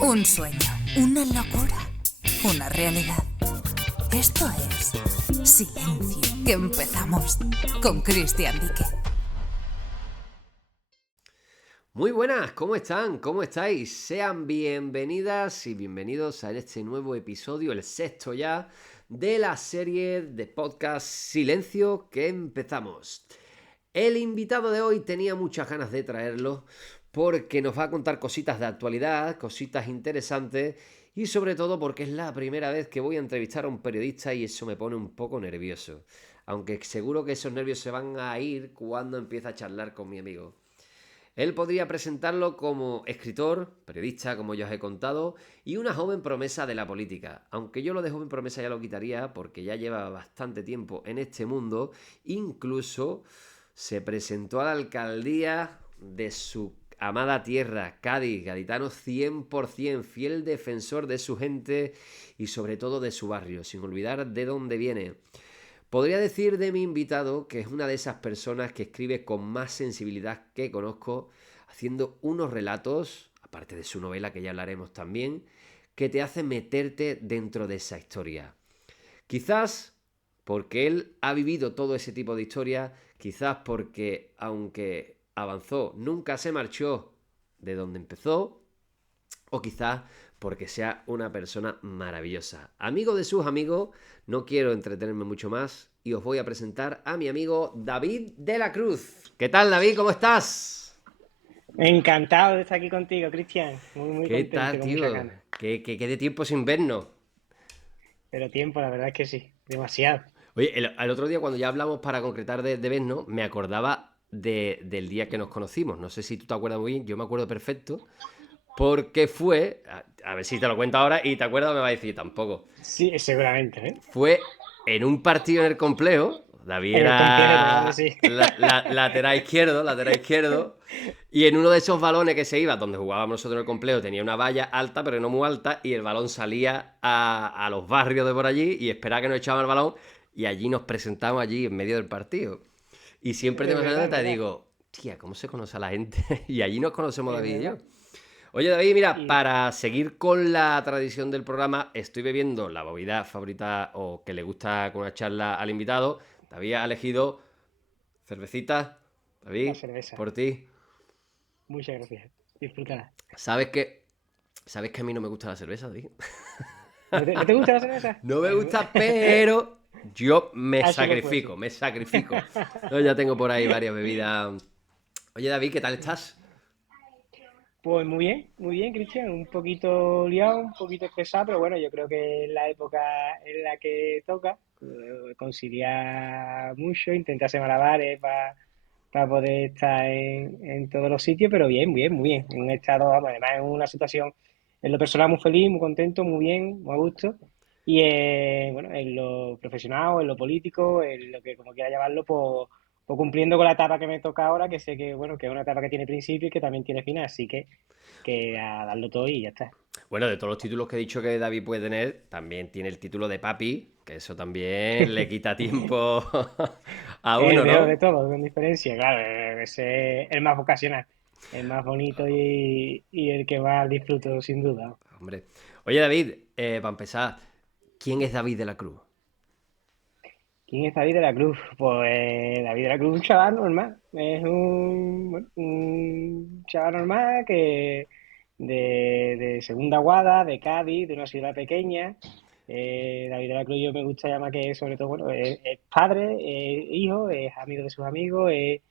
Un sueño, una locura, una realidad. Esto es Silencio, que empezamos con Cristian Dique. Muy buenas, ¿cómo están? ¿Cómo estáis? Sean bienvenidas y bienvenidos a este nuevo episodio, el sexto ya, de la serie de podcast Silencio, que empezamos. El invitado de hoy tenía muchas ganas de traerlo porque nos va a contar cositas de actualidad, cositas interesantes y sobre todo porque es la primera vez que voy a entrevistar a un periodista y eso me pone un poco nervioso. Aunque seguro que esos nervios se van a ir cuando empiece a charlar con mi amigo. Él podría presentarlo como escritor, periodista, como ya os he contado, y una joven promesa de la política. Aunque yo lo de joven promesa ya lo quitaría porque ya lleva bastante tiempo en este mundo, incluso se presentó a la alcaldía de su amada tierra, Cádiz, gaditano 100%, fiel defensor de su gente y sobre todo de su barrio, sin olvidar de dónde viene. Podría decir de mi invitado que es una de esas personas que escribe con más sensibilidad que conozco, haciendo unos relatos, aparte de su novela que ya hablaremos también, que te hacen meterte dentro de esa historia. Quizás porque él ha vivido todo ese tipo de historia, quizás porque aunque avanzó, nunca se marchó de donde empezó, o quizás porque sea una persona maravillosa. Amigo de sus amigos, no quiero entretenerme mucho más y os voy a presentar a mi amigo David de la Cruz. ¿Qué tal, David? ¿Cómo estás? Encantado de estar aquí contigo, Cristian. Muy ¿Qué contento tal, y con muchas tío? ganas. ¿Qué de tiempo sin vernos? Pero tiempo, la verdad es que sí, demasiado. Oye, el otro día cuando ya hablamos para concretar de vernos, me acordaba del día que nos conocimos. No sé si tú te acuerdas muy bien, yo me acuerdo perfecto. Porque fue, a ver si te lo cuento ahora y te acuerdas, me va a decir tampoco. Sí, seguramente, ¿eh? Fue en un partido en el complejo. David En el complejo, hombre, era sí. lateral izquierdo. Y en uno de esos balones que se iba, donde jugábamos nosotros en el complejo, tenía una valla alta, pero no muy alta, y el balón salía a los barrios de por allí y esperaba que nos echaban el balón. Y allí nos presentamos allí en medio del partido. Y siempre Es tengo esa verdad, es anécdota y verdad. digo, tía, ¿cómo se conoce a la gente? Y allí nos conocemos Es David y yo. verdad. Oye, David, mira, Y para seguir con la tradición del programa, estoy bebiendo la bebida favorita o que le gusta con una charla al invitado. David ha elegido cervecita. la David, cerveza. por ti. Muchas gracias. Disfrútala. ¿Sabes que, ¿Sabes que a mí no me gusta la cerveza, David? ¿No te gusta la cerveza? No me gusta, pero yo me Ah, solo pues sacrifico, sí. me sacrifico. No, ya tengo por ahí varias bebidas. Oye, David, ¿qué tal estás? Pues muy bien, Cristian. Un poquito liado, un poquito estresado, pero bueno, yo creo que es la época en la que toca conciliar mucho, intentar hacer malabares para poder estar en todos los sitios, pero bien, bien, muy bien. En un estado, vamos, además en una situación en lo personal muy feliz, muy contento, muy bien, muy a gusto. Y bueno, en lo profesional, en lo político, en lo que como quiera llamarlo, pues cumpliendo con la etapa que me toca ahora, que sé que, bueno, que es una etapa que tiene principio y que también tiene final, así que a darlo todo y ya está. Bueno, de todos los títulos que he dicho que David puede tener, también tiene el título de papi, que eso también le quita tiempo a El uno, mejor de ¿no? todos, con diferencia, claro, ese es el más vocacional, el más bonito y el que más disfruto, sin duda. Hombre. Oye, David, para empezar, ¿quién es David de la Cruz? ¿Quién es David de la Cruz? Pues David de la Cruz es un chaval normal. Es un chaval normal que de segunda guada, de Cádiz, de una ciudad pequeña. David de la Cruz yo me gusta llamar que sobre todo, bueno, es padre, es hijo, es amigo de sus amigos, es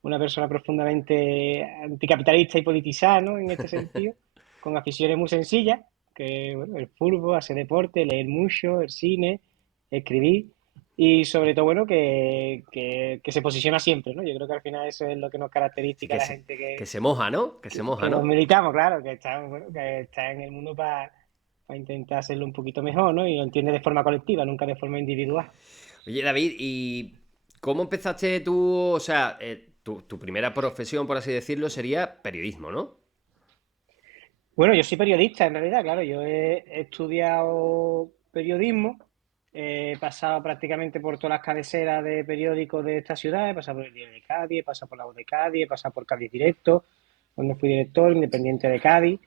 una persona profundamente anticapitalista y politizada, ¿no? En este sentido, con aficiones muy sencillas, que bueno, el fútbol, hacer deporte, leer mucho, el cine, escribir. Y sobre todo, bueno, que se posiciona siempre, ¿no? Yo creo que al final eso es lo que nos Sí, caracteriza a la gente que se moja, ¿no? Que se moja, que nos ¿no? militamos, claro, que está, bueno, que está en el mundo para intentar hacerlo un poquito mejor, ¿no? Y lo entiende de forma colectiva, nunca de forma individual. Oye, David, ¿y cómo empezaste tú? O sea, tu primera profesión, por así decirlo, sería periodismo, ¿no? Bueno, yo soy periodista en realidad, claro, yo he estudiado periodismo, he pasado prácticamente por todas las cabeceras de periódicos de esta ciudad, he pasado por el Diario de Cádiz, he pasado por La Voz de Cádiz, he pasado por Cádiz Directo, donde fui director independiente de Cádiz,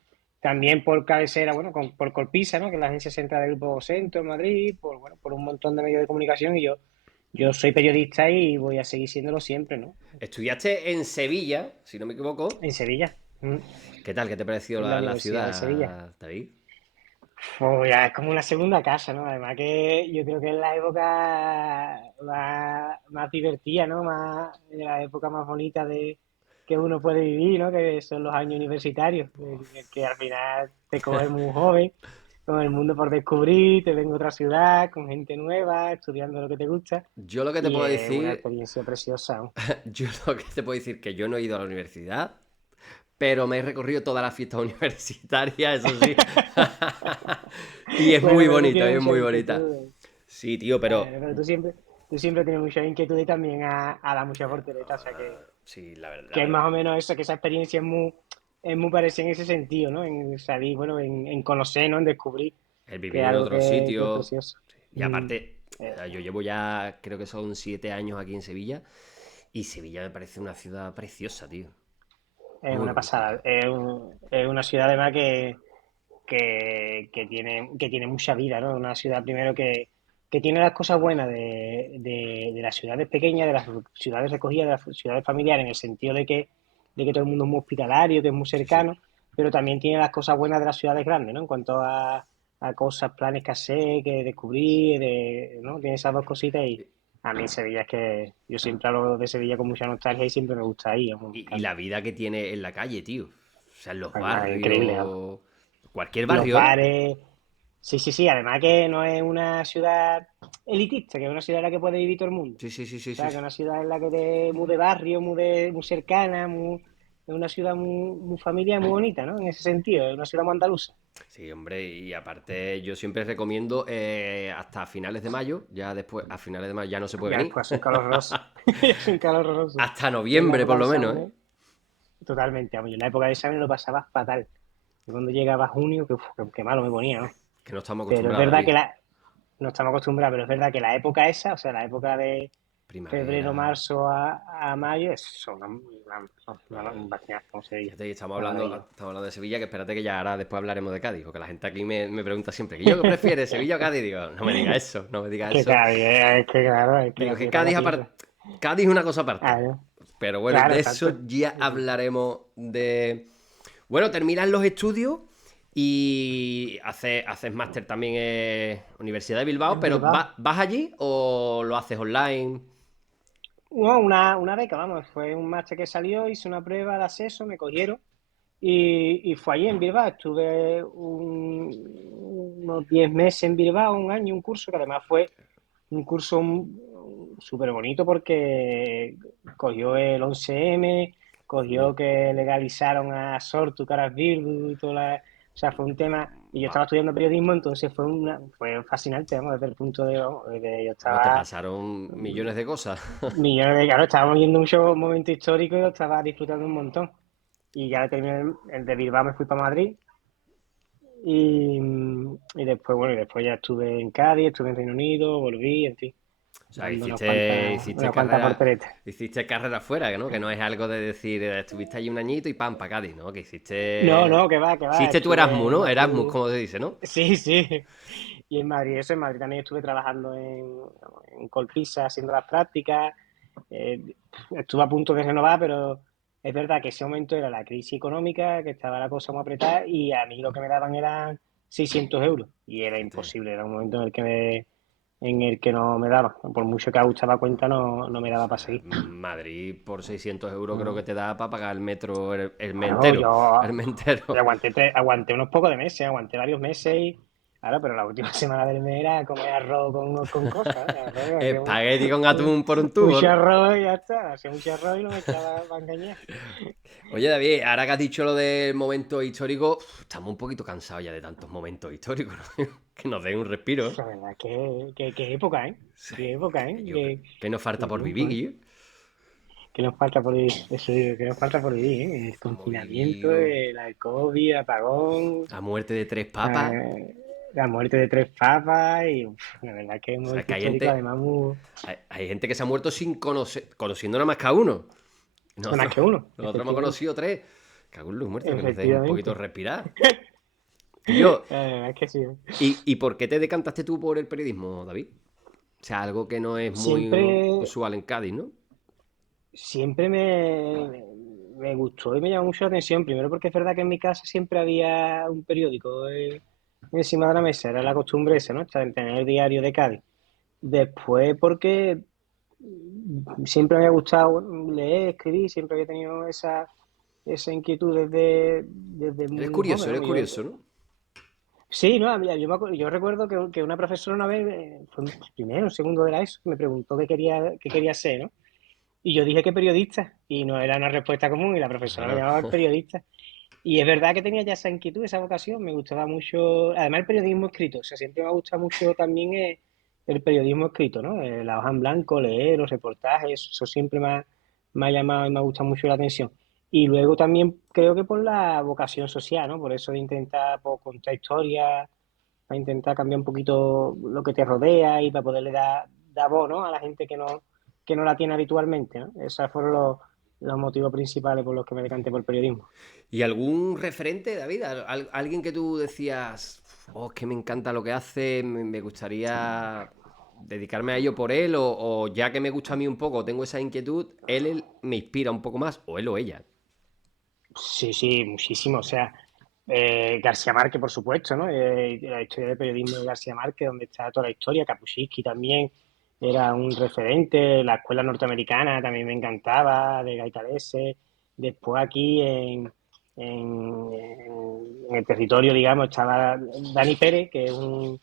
también por cabecera, bueno, por Colpisa, ¿no? Que es la agencia central del Grupo Vocento en Madrid, por un montón de medios de comunicación y yo soy periodista y voy a seguir siéndolo siempre, ¿no? Estudiaste en Sevilla, si no me equivoco. En Sevilla, ¿Qué tal? ¿Qué te pareció en la la Universidad de Sevilla. ciudad, David? Pues ya es como una segunda casa, ¿no? Además que yo creo que es la época más divertida, ¿no? La época más bonita de que uno puede vivir, ¿no? Que son los años universitarios, en el que al final te coges muy joven, con el mundo por descubrir, te vengo a otra ciudad, con gente nueva, estudiando lo que te gusta, Yo lo que te y puedo es una decir, experiencia preciosa, ¿no? yo lo que te puedo decir que yo no he ido a la universidad, pero me he recorrido todas las fiestas universitarias, eso sí. Y es Bueno, muy pero tú bonita, tienes es mucha muy bonita. inquietud. Sí, tío, pero Pero tú siempre tienes mucha inquietud y también a la mucha fortaleza, o sea sí, la verdad, la que es verdad. más o menos eso, que esa experiencia es muy parecida en ese sentido, ¿no? En salir, bueno, en conocer, ¿no? En descubrir, El que es vivir en algo otro que es sitio. precioso. Y aparte, o Eh, sea, yo llevo ya, creo que son 7 años aquí en Sevilla. Y Sevilla me parece una ciudad preciosa, tío. es Muy una bonita, pasada. tío. Es una ciudad además que tiene mucha vida, ¿no? Una ciudad primero que tiene las cosas buenas de las ciudades pequeñas, de las ciudades recogidas, de las ciudades familiares, en el sentido de que todo el mundo es muy hospitalario, que es muy Sí, sí. cercano, pero también tiene las cosas buenas de las ciudades grandes, ¿no? En cuanto a cosas, planes que hacer, que descubrir, ¿no? Tiene esas dos cositas y a mí Sevilla es que yo siempre hablo de Sevilla con mucha nostalgia y siempre me gusta ir, me Y encanta. la vida que tiene en la calle, tío. O sea, en los Además, es increíble, ¿no? barrios. Cualquier Los barrio, ¿eh? bares. Sí, sí, sí, además que no es una ciudad elitista, que es una ciudad en la que puede vivir todo el mundo. Sí, sí, sí, sí, O sí. sea, que es una ciudad en la que muy de barrio, muy cercana, es una ciudad muy familiar, muy bonita, ¿no? En ese sentido, es una ciudad muy andaluza. Sí, hombre, y aparte yo siempre recomiendo hasta finales de mayo, ya después, a finales de mayo ya no se puede Ya venir, después es un calor horroroso. Es un calor horroroso. hasta En la noviembre por época de lo menos, ¿eh? exámenes, totalmente. Vamos, yo en la época de exámenes lo pasaba fatal. Y cuando llegaba junio, que malo me ponía, ¿no? Que no estamos Pero es acostumbrados, verdad David. que no estamos acostumbrados, pero es verdad que la época esa, o sea, la época de febrero, Primavera. marzo a mayo, es No, un vacilazo, como se dice. fíjate, y Una maravilla. estamos hablando de Sevilla, que espérate que ya ahora después hablaremos de Cádiz, porque la gente aquí me pregunta siempre, ¿y yo qué prefieres, Sevilla o Cádiz? Digo, no me digas eso, no me digas Que eso. Cádiz, es que claro, es que Digo, la que tierra es la tierra. Cádiz es una cosa aparte. Ah, ¿no? Pero bueno, Claro, de exacto. eso ya hablaremos de... Bueno, terminas los estudios y haces máster también en Universidad de Bilbao, En pero Bilbao. ¿vas allí o lo haces online? No, una beca, vamos, fue un máster que salió, hice una prueba de acceso, me cogieron y fue allí en Bilbao. Estuve unos 10 meses en Bilbao, un año, un curso que además fue un curso súper bonito porque cogió el 11M, Uh, cogió que legalizaron a Sortu, Caras Bildu y toda o sea, fue un tema, y yo va- estaba estudiando periodismo, entonces fue fascinante, vamos, desde el punto vamos, yo Vamos, te estaba pasaron millones de cosas. millones de, claro, estábamos viendo muchos momentos históricos y lo estaba disfrutando un montón. Y ya terminé el de Bilbao, me fui para Madrid y después, bueno, y después ya estuve en Cádiz, estuve en Reino Unido, volví, en fin, O sea, dando unas hiciste, cuantas, hiciste unas cuantas carrera, porteretas. hiciste carrera fuera, ¿no? Que no es algo de decir, estuviste allí un añito y pam, para Cádiz, ¿no? Que No, hiciste... no, que va, Hiciste tu Erasmus, estuve en ¿no? Erasmus, Madrid, como se dice, ¿no? sí, sí, y en Madrid, eso, en Madrid también estuve trabajando en Colpisa haciendo las prácticas, estuve a punto de renovar, pero es verdad que ese momento era la crisis económica, que estaba la cosa muy apretada y a mí lo que me daban eran 600 euros y era Fíjate. imposible, era un momento en el que no me daba, por mucho que ajustaba cuenta no me O daba para sea, seguir. Madrid por 600 euros creo que te da para pagar el metro, el mes Claro, entero. yo El mes entero. aguanté unos pocos de meses, aguanté varios meses y, claro, pero la última semana del mes era comer arroz con cosas, ¿eh? Arroz, hacía Espagueti con atún por un tubo, mucho ¿no? arroz y ya está, hacía mucho arroz y lo mezclaba para engañar. Oye, David, ahora que has dicho lo del momento histórico, estamos un poquito cansados ya de tantos momentos históricos, ¿no? Que nos den un respiro, ¿eh? La verdad, qué época, ¿eh? Sí, Qué época, ¿eh? ¿qué nos falta Qué por tiempo, vivir, ¿eh? Guillo? ¿Qué nos falta por vivir? Eso digo, ¿qué nos falta por vivir, eh? El Hemos confinamiento, vivido la COVID, apagón, la muerte de tres papas. la muerte de tres papas y la verdad que es un O sea, momento que hay histórico gente, además muy... hay gente que se ha muerto sin conociendo nada más que a uno. Nada más Nosotros, que uno, nosotros hemos efectivamente. conocido tres. Cago en los muertos, que nos dejen un poquito Efectivamente. respirar. Yo, La verdad es que sí. ¿y por qué te decantaste tú por el periodismo, David? O sea, algo que no es muy Siempre, usual en Cádiz, ¿no? siempre me gustó y me llamó mucho la atención. Primero porque es verdad que en mi casa siempre había un periódico encima de la mesa. Era la costumbre esa, ¿no? Tener el diario de Cádiz. Después porque siempre me había gustado leer, escribir, siempre había tenido esa inquietud desde muy joven, Eres ¿no? curioso, ¿no? Sí, no, mira, yo recuerdo que una profesora una vez, fue en primero o segundo de la ESO, me preguntó qué quería ser, ¿no? Y yo dije que periodista, y no era una respuesta común, y la profesora me Ajá. llamaba periodista. Y es verdad que tenía ya esa inquietud, esa vocación, me gustaba mucho, además el periodismo escrito, o sea, siempre me ha gustado mucho también el periodismo escrito, ¿no? La hoja en blanco, leer, los reportajes, eso siempre me ha llamado y me ha gustado mucho la atención. Y luego también creo que por la vocación social, ¿no? Por eso de intentar pues, contar historias, para intentar cambiar un poquito lo que te rodea y para poderle dar voz, ¿no? A la gente que no la tiene habitualmente, ¿no? Esos fueron los motivos principales por los que me decanté por el periodismo. ¿Y algún referente, David? Alguien que tú decías, oh, es que me encanta lo que hace, me gustaría dedicarme a ello por él, o ya que me gusta a mí un poco, tengo esa inquietud, él me inspira un poco más, o él o ella. Sí, sí, muchísimo. O sea, García Márquez, por supuesto, ¿no? La historia del periodismo de García Márquez, donde está toda la historia. Kapuscinski también era un referente. La escuela norteamericana también me encantaba, de Gaitalese. Después aquí en el territorio, digamos, estaba Dani Pérez, que es un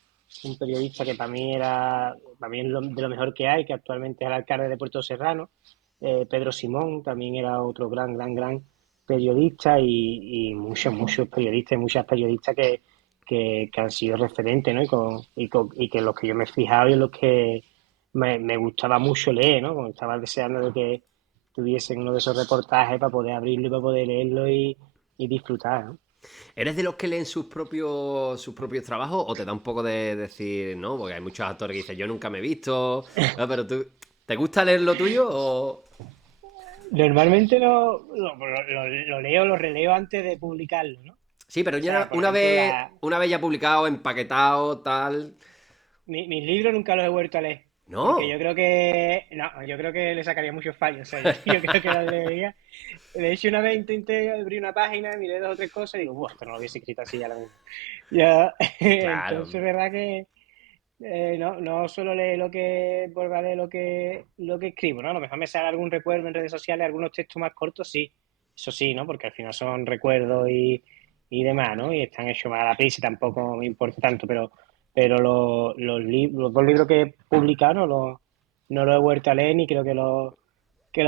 periodista que para mí es de lo mejor que hay, que actualmente es el alcalde de Puerto Serrano. Pedro Simón también era otro gran periodistas y muchos periodistas y muchas periodistas que han sido referentes, ¿no? Y que los que yo me he fijado y en los que me gustaba mucho leer, ¿no? Como estaba deseando de que tuviesen uno de esos reportajes para poder abrirlo y para poder leerlo y disfrutar, ¿no? ¿Eres de los que leen sus propios trabajos o te da un poco de decir, no? Porque hay muchos actores que dicen, yo nunca me he visto, no, pero tú, ¿te gusta leer lo tuyo o...? Normalmente lo leo, lo releo antes de publicarlo, ¿no? O Sí, pero sea, ya por una ejemplo, vez, una vez ya publicado, empaquetado, tal... mis libros nunca los he vuelto a leer, porque No. yo creo que, no, yo creo que le sacaría muchos fallos, o sea, yo creo que los leería. De hecho, una vez intenté abrir una página, miré dos o tres cosas y digo, Buah, esto no lo hubiese escrito así ya lo mismo. Ya, Claro. entonces, verdad que no suelo leer vuelvo a leer lo que escribo, ¿no? A lo mejor me sale algún recuerdo en redes sociales, algunos textos más cortos, sí, eso sí, ¿no? Porque al final son recuerdos y demás, ¿no? Y están hechos más a la prisa, tampoco me importa tanto, pero los dos libros que he publicado no los he vuelto a leer ni creo que lo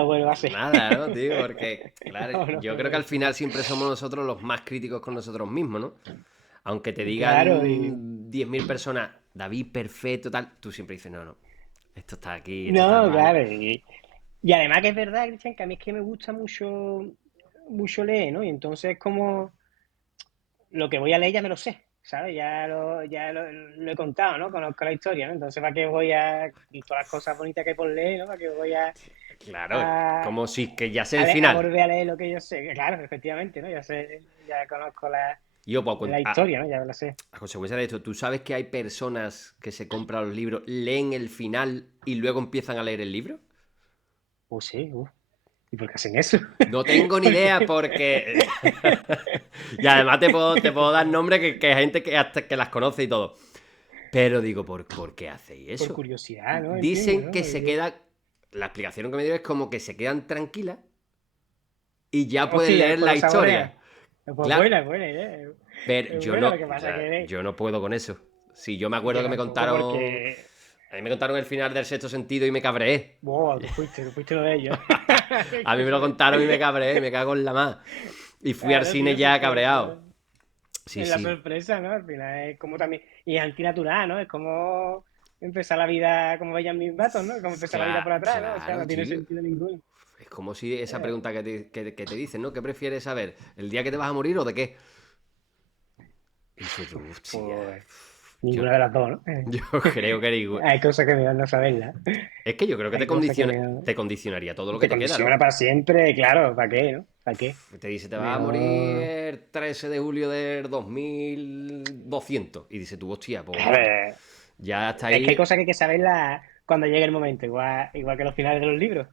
vuelva a hacer. Nada, ¿no, tío? Porque, claro, No yo lo he creo que al vuelto a final leer. siempre somos nosotros los más críticos con nosotros mismos, ¿no? Aunque te Claro, y digan 10.000 personas, David, perfecto, tal, tú siempre dices, no, no, esto está aquí, esto está no, mal. claro, y además que es verdad, Cristian, que a mí es que me gusta mucho leer, ¿no? Y entonces como lo que voy a leer ya me lo sé, ¿sabes? Ya lo he contado, ¿no? Conozco la historia, ¿no? Entonces, ¿para qué voy todas las cosas bonitas que hay por leer, ¿no? ¿Para qué voy Claro, a, como si que ya sé el a final. volver a leer lo que yo sé? Claro, efectivamente, ¿no? Ya conozco la, Y yo, pues, la historia, ¿no? Ya me la sé. a consecuencia de esto, ¿tú sabes que hay personas que se compran los libros, leen el final y luego empiezan a leer el libro? Sí, ¿y por qué hacen eso? No tengo ni idea Porque... porque... y además te puedo dar nombres que hay gente que hasta que las conoce y todo. Pero digo, ¿por qué hacéis Por eso? curiosidad, ¿no? Entiendo, Dicen ¿no? que se quedan... La explicación que me dio es como que se quedan tranquilas y ya pueden Hostia, leer después la lo historia. saborea. Pues Claro, buena, buena idea. pero Es yo buena, no, lo que o pasa sea, que yo no puedo con eso. Si yo me acuerdo yo que me tampoco contaron... porque... A mí me contaron el final del Sexto Sentido y me cabreé. Wow, tú fuiste lo de ellos. A mí me lo contaron y me cabreé, me cago en la más. Y fui al Claro, cine tío, si ya es que cabreado. Sí, es la sí. sorpresa, ¿no? Al final es como también... Y es antinatural, ¿no? Es como empezar la vida como Benjamin Button, ¿no? Como empezar la vida por atrás, ¿no? O sea, Claro, no tiene tío. sentido ninguno. Es como si esa Eh, pregunta que te dicen, ¿no? ¿Qué prefieres saber? ¿El día que te vas a morir o de qué? Y dices tú, hostia. pues, Yo, Ninguna de las dos, ¿no? yo creo que era igual. Hay cosas que mejor no saberlas. Es que yo creo que Hay cosas que te condicionaría todo lo que te te queda, condiciona ¿no? para siempre, claro, ¿para qué, no? ¿Para qué? Te dice, te vas a morir Mejor. el 13 de julio del 2200. Y dice tú, hostia, pues Claro, ya está es que hay ahí. cosas que hay que saberlas cuando llegue el momento, igual que los finales de los libros.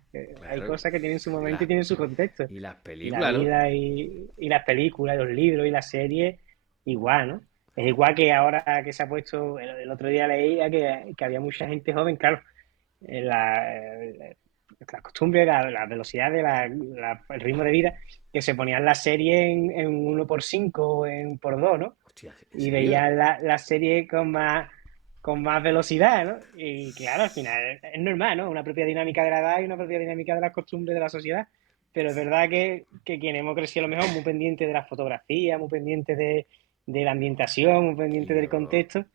Hay Claro. cosas que tienen su Y momento y las, tienen su contexto. y las Y la películas, ¿no? vida y las películas, y los libros y las series, igual, ¿no? Es igual que ahora que se ha puesto, el otro día leía que había mucha gente joven, claro, la costumbre, la velocidad el ritmo de vida, que se ponían la serie en 1 por 5 o en por 2, ¿no? Hostia, ¿en Y serio? veían la serie con más velocidad, ¿no? Y claro, al final es normal, ¿no? Una propia dinámica de la edad y una propia dinámica de las costumbres de la sociedad. Pero es verdad que quien hemos crecido a lo mejor muy pendiente de la fotografía, muy pendiente de la ambientación, muy pendiente del Tío. contexto,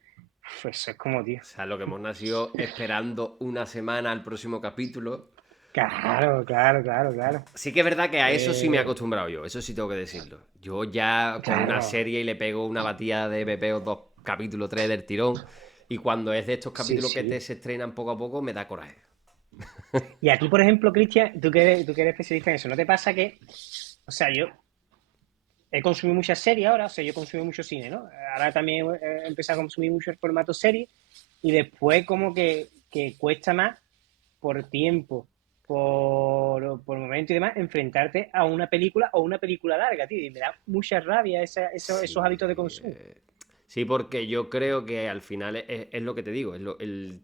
pues eso es como, tío. O sea, lo que hemos nacido esperando una semana al próximo capítulo. Claro, claro, claro, claro. Sí que es verdad que a eso sí me he Eh, acostumbrado yo, eso sí tengo que decirlo. Yo ya con una claro, serie y le pego una batida de pepeo 2 capítulos 3 del tirón. Y cuando es de estos sí, capítulos que sí. se estrenan poco a poco, me da coraje. Y a ti, por ejemplo, Cristian, tú que eres especialista en eso, ¿no te pasa que, o sea, yo he consumido muchas series ahora, o sea, yo consumo mucho cine, ¿no? Ahora también he empezado a consumir mucho el formato serie y después como que cuesta más por tiempo, por momento y demás, enfrentarte a una película o una película larga, tío. Y me da mucha rabia esos hábitos de Sí, consumo. sí, porque yo creo que al final es lo que te digo,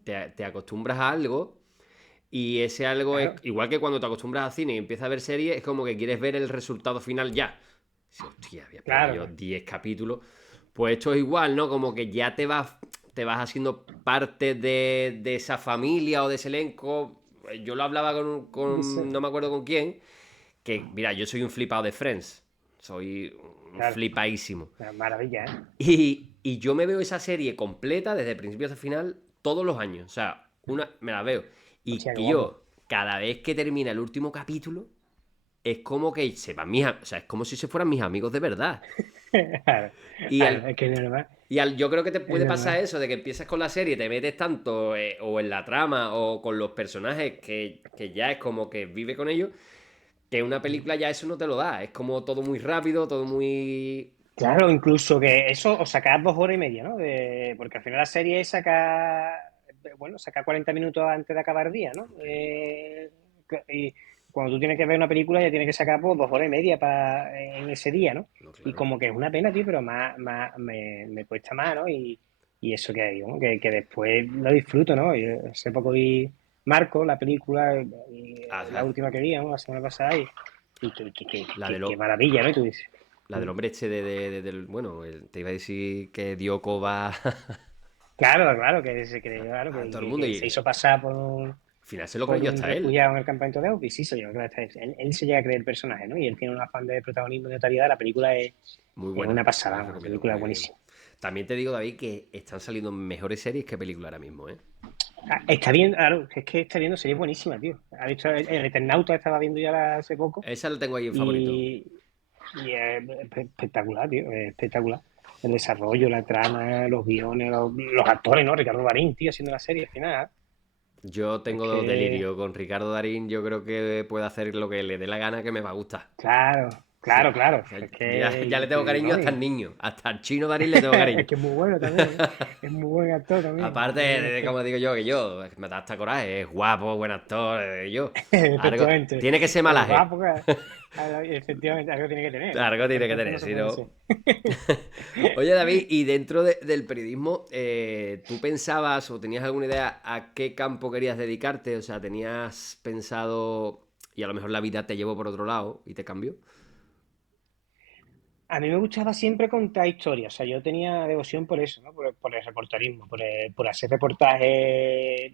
te acostumbras a algo y ese algo es Claro, igual que cuando te acostumbras al cine y empiezas a ver series, es como que quieres ver el resultado final ya. Sí, hostia, voy a esperar yo claro. 10 capítulos. Pues esto es igual, ¿no? Como que ya te vas haciendo parte de esa familia o de ese elenco. Yo lo hablaba no me acuerdo con quién, que mira, yo soy un flipado de Friends. Soy un Claro, flipadísimo. una maravilla, ¿eh? Y yo me veo esa serie completa, desde principio hasta final, todos los años. O sea, me la veo. Y Hostia, qué que guapo. yo, cada vez que termina el último capítulo, es como que se van o sea, es como si se fueran mis amigos de verdad. Claro, Y claro, al, es que es normal, yo creo que te es puede pasar normal. eso, de que empiezas con la serie, te metes tanto o en la trama o con los personajes que ya es como que vive con ellos, que una película ya eso no te lo da. Es como todo muy rápido, todo muy... Claro, incluso que eso os sacás 2 horas y media, ¿no? Porque al final la serie saca 40 minutos antes de acabar el día, ¿no? Y cuando tú tienes que ver una película ya tienes que sacar pues, 2 horas y media en ese día, ¿no? No, Y claro. como que es una pena, tío, pero me cuesta más, ¿no? Y eso que digo, ¿no? Que después lo disfruto, ¿no? Yo hace poco vi Marco, la película, la Ajá. última que vi, ¿no? La semana pasada, y La de qué lo, maravilla, ¿no? Y tú dices. La del hombre este del... Bueno, te iba a decir que dio coba Claro, claro, que se creyó, claro, a que, todo el que- mundo que y se al hizo pasar por un, final se lo por creyó un hasta él. refugiado en el campamento de Auschwitz. Sí, se yo creo que él se llega a creer el personaje, ¿no? Y él tiene un afán de protagonismo y de notoriedad. La película Muy es buena, una yo la pasada, una recomiendo película muy bien. buenísima. También te digo, David, que están saliendo mejores series que películas ahora mismo, ¿eh? Ah, está viendo, claro, es que está viendo series buenísimas, tío. Ha visto el Eternauta, estaba viendo ya hace poco, Esa la tengo ahí en favorito. y, y es espectacular, tío, es espectacular. El desarrollo, la trama, los guiones, los actores, ¿no? Ricardo Darín, tío, haciendo la serie al final. Yo Es tengo que delirio con Ricardo Darín, yo creo que puede hacer lo que le dé la gana que me va a gustar. claro, Sí. claro, claro. O sea, Es ya le que, tengo cariño ¿no? hasta al niño, hasta al chino Darín le tengo cariño. Es que es muy bueno también, ¿eh? Es muy buen actor también. Aparte Muy buen actor. como digo yo, me da hasta coraje, es guapo, buen actor, yo. Algo, Efectivamente. tiene que ser Es malaje. guapo, efectivamente, algo tiene que tener, ¿no? Algo tiene que Perfecto tener, no se si puede no. ser. Oye, David, y dentro del periodismo, ¿tú pensabas o tenías alguna idea a qué campo querías dedicarte? O sea, ¿tenías pensado y a lo mejor la vida te llevó por otro lado y te cambió? A mí me gustaba siempre contar historias, o sea, yo tenía devoción por eso, ¿no? Por el reporterismo, por hacer reportajes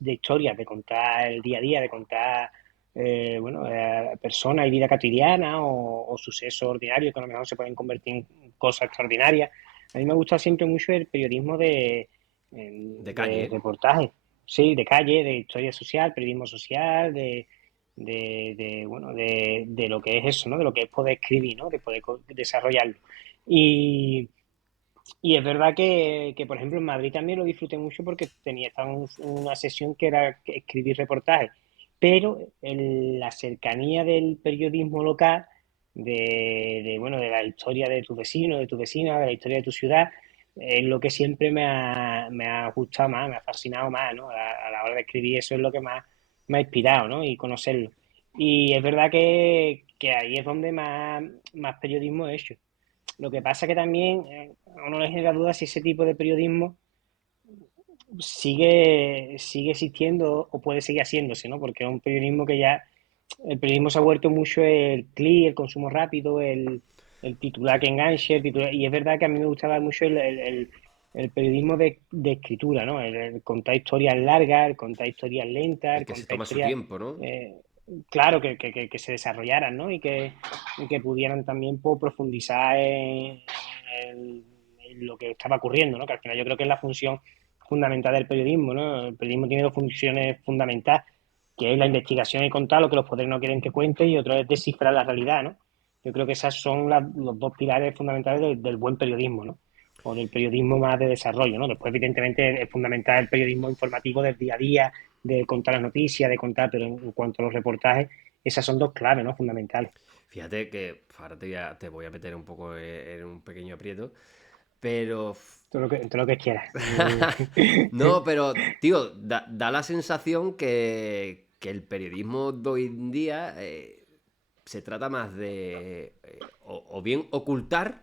de historias, de contar el día a día, de contar, bueno, personas y vida cotidiana o sucesos ordinarios que a lo mejor se pueden convertir en cosas extraordinarias. A mí me gusta siempre mucho el periodismo De calle, de ¿eh? reportaje, sí, de calle, de historia social, periodismo social, bueno, de lo que es eso, ¿no? De lo que es poder escribir, ¿no? De poder desarrollarlo. Y, Y es verdad que, por ejemplo, en Madrid también lo disfruté mucho porque estaba una sesión que era escribir reportajes, pero la cercanía del periodismo local, bueno, de la historia de tu vecino, de tu vecina, de la historia de tu ciudad, es lo que siempre me ha gustado más, me ha fascinado más, ¿no? A la hora de escribir eso es lo que más me ha inspirado, ¿no? Y conocerlo. Y es verdad que ahí es donde más periodismo he hecho. Lo que pasa que también a uno le genera dudas si ese tipo de periodismo sigue existiendo o puede seguir haciéndose, ¿no? Porque es un periodismo que ya, el periodismo se ha vuelto mucho el clic, el consumo rápido, el titular que enganche, y es verdad que a mí me gustaba mucho el periodismo de escritura, ¿no? El contar historias largas, el contar historias lentas, El el que se contar toma su historias, tiempo, ¿no? eh, claro, que se desarrollaran, ¿no? Y que pudieran también pues, profundizar en lo que estaba ocurriendo, ¿no? Que al final yo creo que es la función fundamental del periodismo, ¿no? El periodismo tiene dos funciones fundamentales, que es la investigación y contar lo que los poderes no quieren que cuente, y otro es descifrar la realidad, ¿no? Yo creo que esas son los dos pilares fundamentales del buen periodismo, ¿no? O del periodismo más de desarrollo, ¿no? Después, evidentemente, es fundamental el periodismo informativo del día a día, de contar las noticias, de contar, pero en cuanto a los reportajes, esas son dos claves, ¿no? Fundamentales. Fíjate que ahora te voy a meter un poco en un pequeño aprieto, pero... Todo lo que quieras. No, pero, tío, da la sensación que el periodismo de hoy en día se trata más de o bien ocultar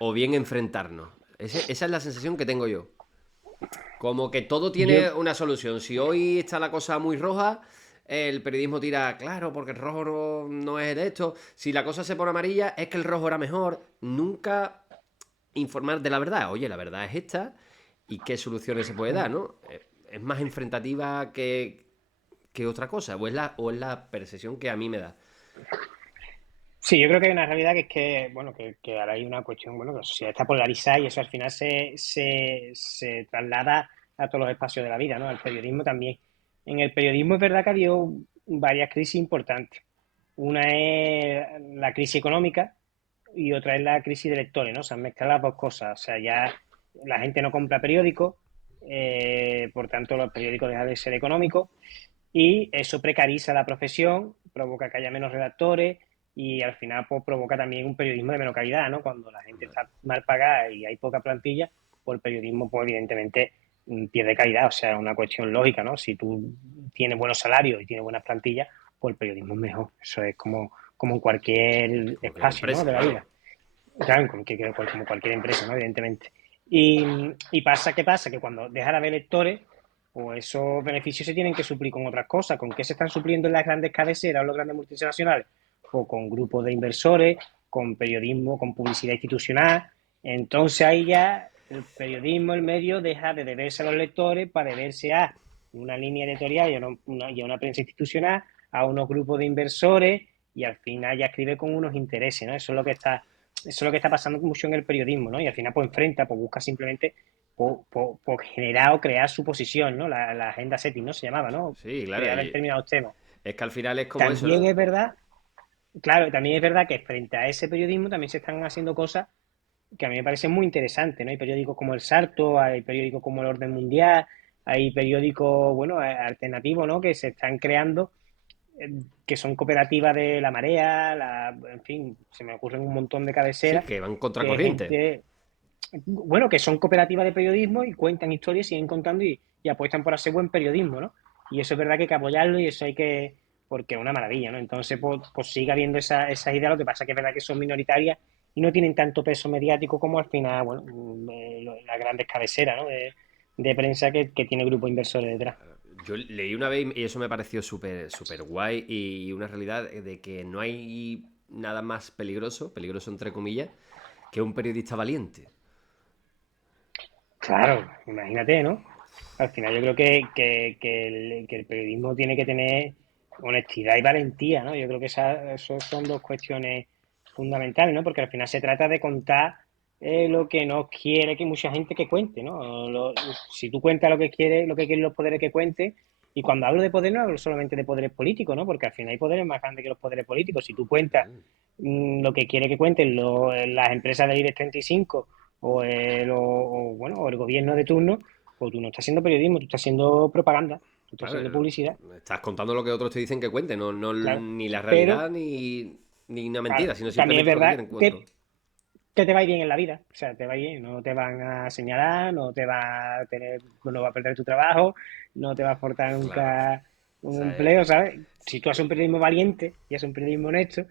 o bien enfrentarnos. Esa es la sensación que tengo yo. Como que todo Yo, tiene una solución. Si hoy está la cosa muy roja, el periodismo tira, claro, porque el rojo no es de esto. Si la cosa se pone amarilla, es que el rojo era mejor. Nunca informar de la verdad. Oye, la verdad es esta y qué soluciones se puede dar, ¿no? Es más enfrentativa que otra cosa, o es la percepción que a mí me da. Sí, yo creo que hay una realidad que es que, bueno, que ahora hay una cuestión, bueno, que la sociedad está polarizada y eso al final se traslada a todos los espacios de la vida, ¿no? Al periodismo también. En el periodismo es verdad que ha habido varias crisis importantes. Una es la crisis económica y otra es la crisis de lectores, ¿no? Se han mezclado las dos cosas. O sea, ya la gente no compra periódicos, por tanto los periódicos dejan de ser económicos y eso precariza la profesión, provoca que haya menos redactores y al final pues, provoca también un periodismo de menor calidad, ¿no? Cuando la gente está mal pagada y hay poca plantilla, pues el periodismo pues evidentemente pierde calidad, o sea, es una cuestión lógica, ¿no? Si tú tienes buenos salarios y tienes buenas plantillas, pues el periodismo es mejor. Eso es como en cualquier Como que la espacio, ¿no? empresa, De la claro. vida. Claro, como cualquier empresa, ¿no? Evidentemente. Y pasa, ¿qué pasa? Que cuando deja de haber lectores, pues esos beneficios se tienen que suplir con otras cosas. ¿Con qué se están supliendo en las grandes cabeceras o los grandes multinacionales? Pues con grupos de inversores, con periodismo, con publicidad institucional. Entonces ahí ya el periodismo, el medio, deja de deberse a los lectores para deberse a una línea editorial y a una prensa institucional, a unos grupos de inversores y al final ya escribe con unos intereses, ¿no? Eso es lo que está pasando mucho en el periodismo, ¿no? Y al final pues enfrenta, pues busca simplemente por generar o crear su posición, ¿no? La agenda setting, ¿no? Se llamaba, ¿no? Sí, claro. Crear determinados temas. Es que al final es como eso, También ¿no? es verdad, claro, también es verdad que frente a ese periodismo también se están haciendo cosas que a mí me parecen muy interesantes, ¿no? Hay periódicos como El Sarto, hay periódicos como El Orden Mundial, hay periódicos, bueno, alternativos, ¿no? Que se están creando, que son cooperativas de La Marea, en fin, se me ocurren un montón de Sí, cabeceras, que van que contracorriente. gente, bueno, que son cooperativas de periodismo y cuentan historias, siguen contando y apuestan por hacer buen periodismo, ¿no? Y eso es verdad que hay que apoyarlo y eso hay que, porque es una maravilla, ¿no? Entonces, pues sigue habiendo esas ideas, lo que pasa que es verdad que son minoritarias y no tienen tanto peso mediático como al final, bueno, las grandes cabeceras, ¿no? De prensa que tiene grupo inversores detrás. Yo leí una vez y eso me pareció súper súper guay y una realidad de que no hay nada más peligroso, peligroso entre comillas, que un periodista valiente. Claro, imagínate, ¿no? Al final yo creo que el periodismo tiene que tener honestidad y valentía, ¿no? Yo creo que eso son dos cuestiones fundamentales, ¿no? Porque al final se trata de contar lo que no quiere que mucha gente que cuente, ¿no? Si tú cuentas lo que quieren los poderes que cuente, y cuando hablo de poder no hablo solamente de poderes políticos, ¿no? Porque al final hay poderes más grandes que los poderes políticos. Si tú cuentas lo que quiere que cuenten las empresas de IBEX 35 o el gobierno de turno, pues tú no estás haciendo periodismo, tú estás haciendo propaganda, tú estás haciendo Claro, publicidad, estás contando lo que otros te dicen que cuente, no claro. ni la Pero, realidad ni una claro, mentira, sino también es simplemente lo que verdad quieren que otros. que te va a ir bien en la vida, o sea, te va a ir bien, no te van a señalar, no va a perder tu trabajo, no te va a faltar Claro. nunca O un sea, empleo, ¿sabes? Si tú haces un periodismo valiente y haces un periodismo honesto,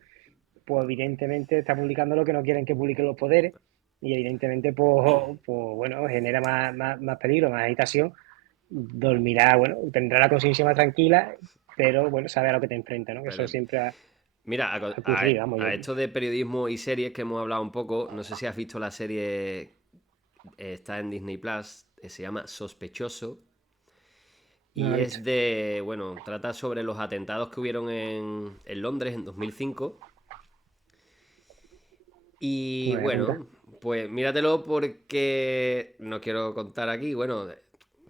pues evidentemente está publicando lo que no quieren que publiquen los poderes y evidentemente pues bueno, genera más peligro, más agitación, dormirá, bueno, tendrá la conciencia más tranquila, pero bueno, sabe a lo que te enfrenta, ¿no? Que eso pero, siempre ha mira, ocurrido, vamos, yo. esto de periodismo y series que hemos hablado un poco, no sé si has visto la serie, está en Disney Plus, se llama Sospechoso. No Y lo he visto. es de, bueno, trata sobre los atentados que hubieron en Londres en 2005. Me Y lo voy a apuntar. bueno, pues míratelo porque no quiero contar aquí. Bueno,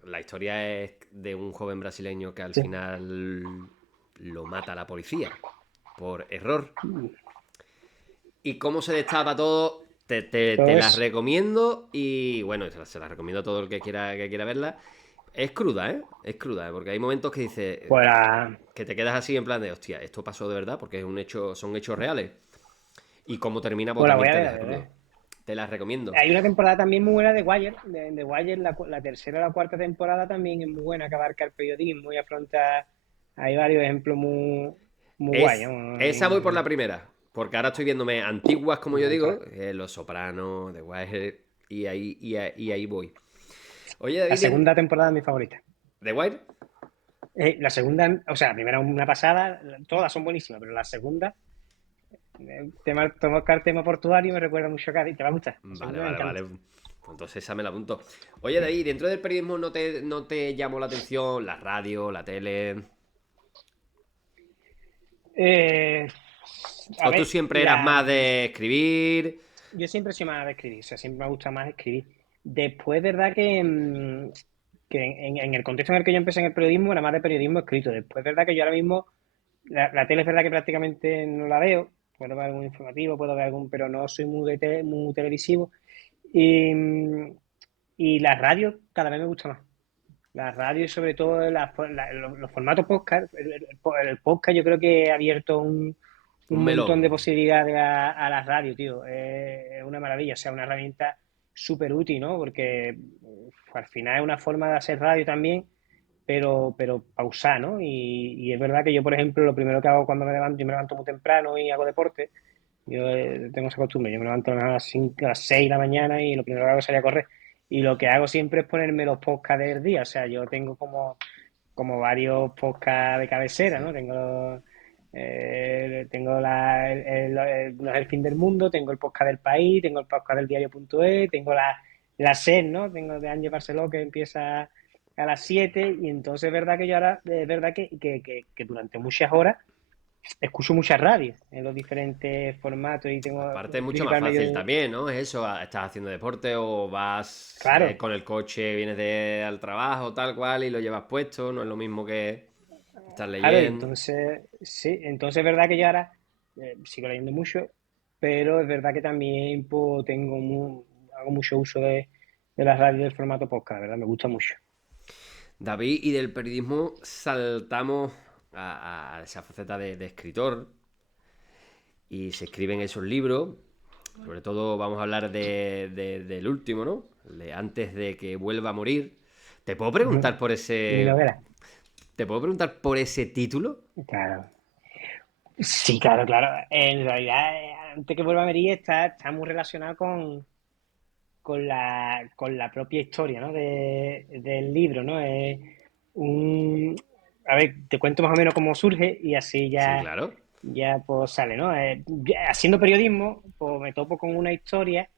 la historia es de un joven brasileño que al Sí. final lo mata la policía por error. Y cómo se destapa todo, te Todo las eso. recomiendo. Y bueno, se las recomiendo a todo el que quiera verla. Es cruda, ¿eh? Es cruda, ¿eh? Porque hay momentos que dices Pues que te quedas así en plan de, hostia, esto pasó de verdad porque es un hecho, son hechos reales. Y cómo termina, pues la voy también a te ver, a deja ver, a crudo. ver. Te las recomiendo. Hay una temporada también muy buena de Wire, de Wire, la tercera o la cuarta temporada también es muy buena, que abarca el periodismo y afronta, hay varios ejemplos muy guay, Esa voy por ¿no? la primera. Porque ahora estoy viéndome antiguas, como yo Otra. digo, Los Sopranos, The Wire, y ahí voy. Oye, La David, segunda temporada es mi favorita. ¿The Wire? La segunda, o sea, la primera una pasada, todas son buenísimas, pero la segunda, tocar el tema portuario me recuerda mucho a Cádiz, te va a gustar, la Vale, segunda me vale, encanta. vale. Pues entonces esa me la apunto. Oye, David, dentro del periodismo no te llamó la atención la radio, la tele. Eh, a ¿O tú ver, siempre eras más de escribir? yo siempre soy más de escribir, o sea, siempre me gusta más escribir. Después, verdad que en el contexto en el que yo empecé en el periodismo era más de periodismo escrito. Después, verdad que yo ahora mismo, la tele es verdad que prácticamente no la veo. Puedo ver algún informativo, puedo ver algún, pero no soy muy televisivo. Y, y la radio cada vez me gusta más. La radio y sobre todo los formatos podcast. El podcast yo creo que ha abierto Un un melón. montón de posibilidades a la radio, tío. Es una maravilla, o sea, una herramienta súper útil, ¿no? Porque al final es una forma de hacer radio también, pero pausar, ¿no? Y es verdad que yo, por ejemplo, lo primero que hago cuando me levanto, yo me levanto muy temprano y hago deporte. Yo tengo esa costumbre, yo me levanto a las 5, a las 6 de la mañana y lo primero que hago es salir a correr. Y lo que hago siempre es ponerme los podcasts del día. O sea, yo tengo como varios podcasts de cabecera, Sí. ¿no? Tengo No es el fin del mundo, tengo el podcast del país, tengo el podcast del diario.es, tengo la SER, ¿no? Tengo de Ángel Barceló que empieza a las 7 y entonces es verdad que yo ahora, es verdad que durante muchas horas escucho muchas radios en los diferentes formatos y tengo Aparte es el mucho más principal medio fácil de... también, ¿no? Es eso, estás haciendo deporte o vas Claro, con el coche, vienes al trabajo, tal cual, y lo llevas puesto, no es lo mismo que estar claro, y leyendo. entonces, sí, entonces es verdad que yo ahora sigo leyendo mucho, pero es verdad que también pues, hago mucho uso de las radios del formato podcast, ¿verdad? Me gusta mucho. David, y del periodismo saltamos a esa faceta de escritor y se escriben esos libros. Sobre todo vamos a hablar del último, ¿no? De antes de que vuelva a morir. ¿Te puedo preguntar por Mi ese... novela. ¿Te puedo preguntar por ese título? Claro. Sí, claro, claro. En realidad, antes que vuelva a venir, está muy relacionado con la propia historia, ¿no? Del libro, ¿no? A ver, te cuento más o menos cómo surge y así Sí, ya, claro. ya pues sale, ¿no? Haciendo periodismo, pues me topo con una historia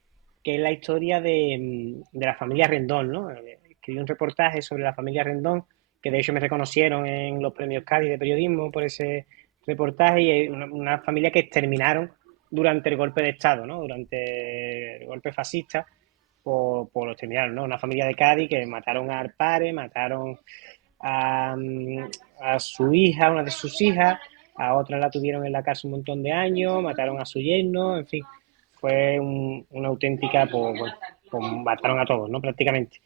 que es la historia de la familia Rendón, ¿no? Escribí un reportaje sobre la familia Rendón, que de hecho me reconocieron en los premios Cádiz de periodismo por ese reportaje, y es una familia que exterminaron durante el golpe de Estado, ¿no? Durante el golpe fascista, por los terminaron, ¿no? Una familia de Cádiz que mataron al padre, mataron a, a su hija, una de sus hijas, a otra la tuvieron en la cárcel un montón de años, mataron a su yerno, en fin, fue una auténtica, pues, bueno. pues mataron a todos, ¿no? Prácticamente.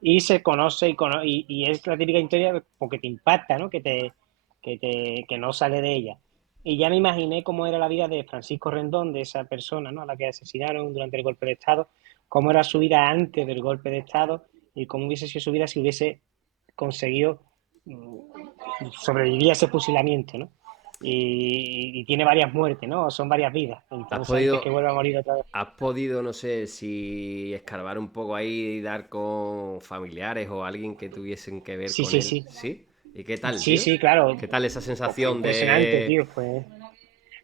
Y se conoce y es la típica historia porque te impacta, ¿no? Que no sale de ella. Y ya me imaginé cómo era la vida de Francisco Rendón, de esa persona, ¿no? A la que asesinaron durante el golpe de Estado, cómo era su vida antes del golpe de Estado y cómo hubiese sido su vida si hubiese conseguido sobrevivir a ese fusilamiento, ¿no? Y tiene varias muertes, ¿no? Son varias vidas. ¿Has Entonces, antes que podido, vuelva a morir otra vez. has podido, no sé, si escarbar un poco ahí y dar con familiares o alguien que tuviesen que ver Sí, con sí, él? sí. ¿Sí? ¿Y qué tal, Sí, tío? sí, claro. ¿Qué tal esa Pues fue sensación impresionante, de... tío.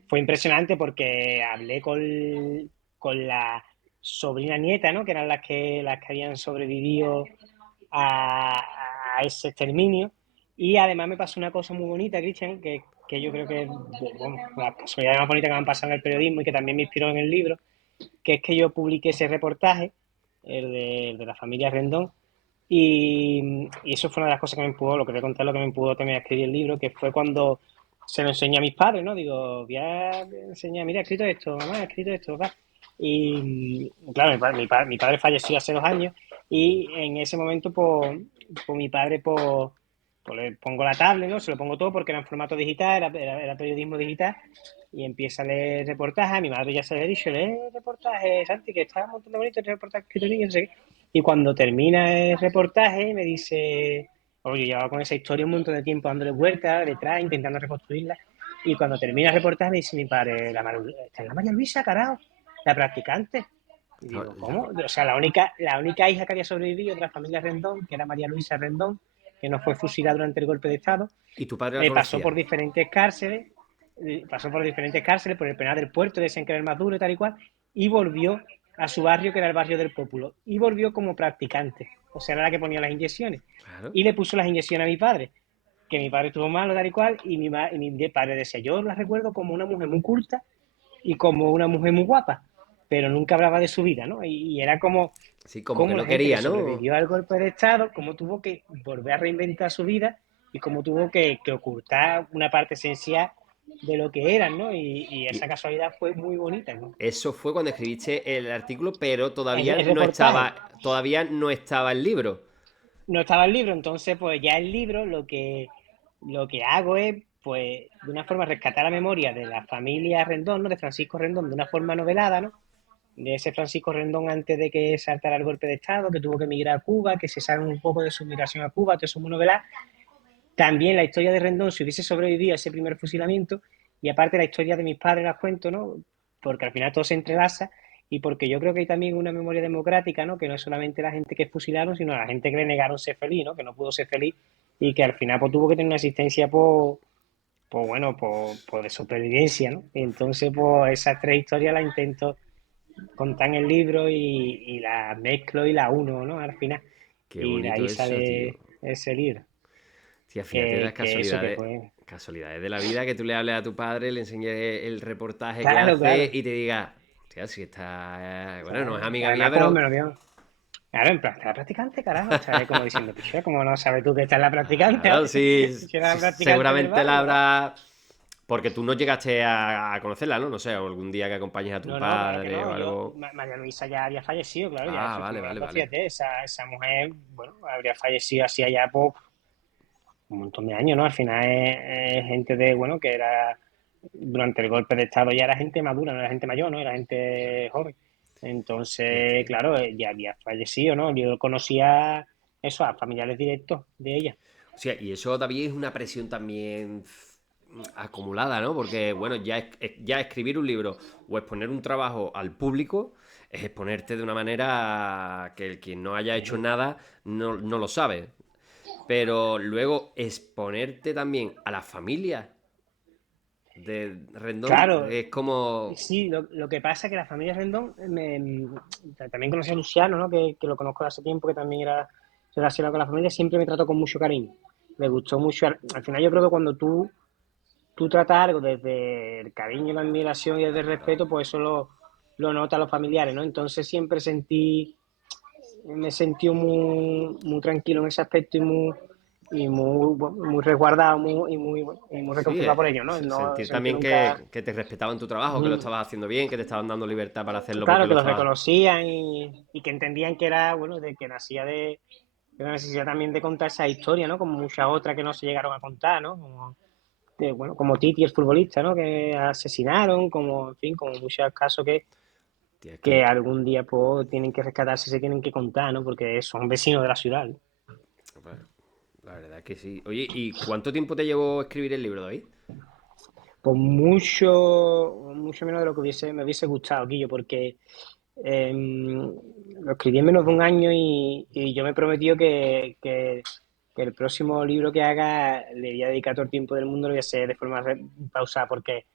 Fue impresionante porque hablé con la sobrina nieta, ¿no? Que eran las que habían sobrevivido a, a ese exterminio. Y además me pasó una cosa muy bonita, Cristian, que yo creo que bueno, la casualidad más bonita que me han pasado en el periodismo y que también me inspiró en el libro, que es que yo publiqué ese reportaje, el de la familia Rendón, y eso fue una de las cosas que me empujó, lo que voy a contar, lo que me empujó también a escribir el libro, que fue cuando se lo enseñé a mis padres, ¿no? Digo, voy a enseñar, mira, he escrito esto, mamá, he escrito esto, papá. Y claro, mi padre falleció hace 2 años y en ese momento, pues mi padre, pues le pongo la tablet, ¿no? Se lo pongo todo porque era en formato digital, era periodismo digital y empieza a leer reportajes. A mi madre ya se le había dicho, lee reportajes, Santi, que está un montón de bonitos reportajes escritos en niños, no sé qué. Y cuando termina el reportaje me dice, oye, llevaba con esa historia un montón de tiempo dándole vueltas detrás, intentando reconstruirla. Y cuando termina el reportaje me dice mi padre, esta es la María Luisa, carajo, la practicante. Y digo, ¿cómo? O sea, la única hija que había sobrevivido de la familia Rendón, que era María Luisa Rendón, que no fue fusilada durante el golpe de Estado, ¿Y tu padre la pasó conocía? por diferentes cárceles, por el penal del puerto, decían que era el más duro y tal y cual, y volvió a su barrio, que era el barrio del Pópulo, y volvió como practicante, o sea, era la que ponía las inyecciones, Claro. y le puso las inyecciones a mi padre, que mi padre estuvo malo, tal y cual, y mi padre decía, yo la recuerdo como una mujer muy culta y como una mujer muy guapa, pero nunca hablaba de su vida, ¿no? Y era Sí, como que como no la gente que quería, ¿no? sobrevivió al golpe de Estado, cómo tuvo que volver a reinventar su vida y cómo tuvo que ocultar una parte esencial de lo que eran, ¿no? Y esa Y casualidad fue muy bonita, ¿no? eso fue cuando escribiste el artículo, pero El reportaje todavía no estaba el libro. no estaba el libro, entonces pues ya el libro lo que hago es, pues, de una forma rescatar la memoria de la familia Rendón, ¿no? De Francisco Rendón, de una forma novelada, ¿no? De ese Francisco Rendón antes de que saltara el golpe de Estado, que tuvo que emigrar a Cuba, que se sabe un poco de su migración a Cuba, todo eso es muy novelada. También la historia de Rendón, si hubiese sobrevivido a ese primer fusilamiento, y aparte la historia de mis padres las cuento, ¿no? Porque al final todo se entrelaza y porque yo creo que hay también una memoria democrática, ¿no? Que no es solamente la gente que fusilaron, sino la gente que le negaron ser feliz, ¿no? Que no pudo ser feliz y que al final pues, tuvo que tener una existencia bueno, de supervivencia, ¿no? Y entonces, pues esas tres historias las intento contar en el libro y las mezclo y las uno, ¿no? Al final. Qué Y de bonito ahí eso, tío. sale ese libro. Tía, fíjate las Que eso que casualidades, fue. casualidades de la vida, que tú le hables a tu padre, le enseñes el reportaje que Claro, hace claro. y te diga, tía, si está... Bueno, no es ¿Sabes? amiga mía, Además, como pero... me lo vio. Claro, en plan, ¿está la practicante, carajo? ¿Sabes? Como diciendo, piché, como no sabes tú que está en la practicante. Claro, sí, Si era la practicante del seguramente la barrio, ¿verdad? habrá... Porque tú no llegaste a conocerla, ¿no? No sé, o algún día que acompañes a tu No, no, claro que padre o no. algo. María Luisa ya había fallecido, claro, ya Ah, su vale, última vale, etapa, vale. fíjate, esa mujer, bueno, habría fallecido así allá por un montón de años, ¿no? Al final es gente bueno, que era, durante el golpe de Estado ya era gente madura, no era gente mayor, ¿no? Era gente joven. Entonces, Fíjate. claro, ya había fallecido, ¿no? Yo conocía eso a familiares directos de ella. O sea, y eso también es una presión también acumulada, ¿no? Porque, bueno, ya escribir un libro o exponer un trabajo al público es exponerte de una manera que el quien no haya hecho Sí. nada no lo sabe. Pero luego exponerte también a la familia de Rendón Claro, es como... sí, lo que pasa es que la familia Rendón, también conocí a Luciano, ¿no? Que lo conozco de hace tiempo, que también era relacionado con la familia, siempre me trató con mucho cariño. Me gustó mucho. Al final yo creo que cuando tú tratas algo desde el cariño, la admiración y desde el respeto, pues eso lo notan los familiares, ¿no? Entonces siempre me sentí muy, muy tranquilo en ese aspecto y muy resguardado y muy Sí, reconfortado por ello, ¿no? No sentir sentí también nunca. que te respetaban tu trabajo, que lo Ujú. estabas haciendo bien, que te estaban dando libertad para hacerlo porque Claro, lo que los estabas... reconocían y que entendían que era, bueno, de que nacía de la necesidad también de contar esa historia, ¿no? Como muchas otras que no se llegaron a contar, ¿no? Bueno, como Titi, el futbolista, ¿no? Que asesinaron, como, en fin, como muchos casos Tía, es que que... algún día pues tienen que rescatarse, se tienen que contar, ¿no? Porque son vecinos de la ciudad, ¿no? Bueno, la verdad es que sí. Oye, ¿y cuánto tiempo te llevó escribir el libro, David? Pues mucho menos de lo que me hubiese gustado, Guillo, porque lo escribí en menos de un año y yo me he prometido que el próximo libro que haga le voy a dedicar todo el tiempo del mundo, lo voy a hacer de forma pausada, porque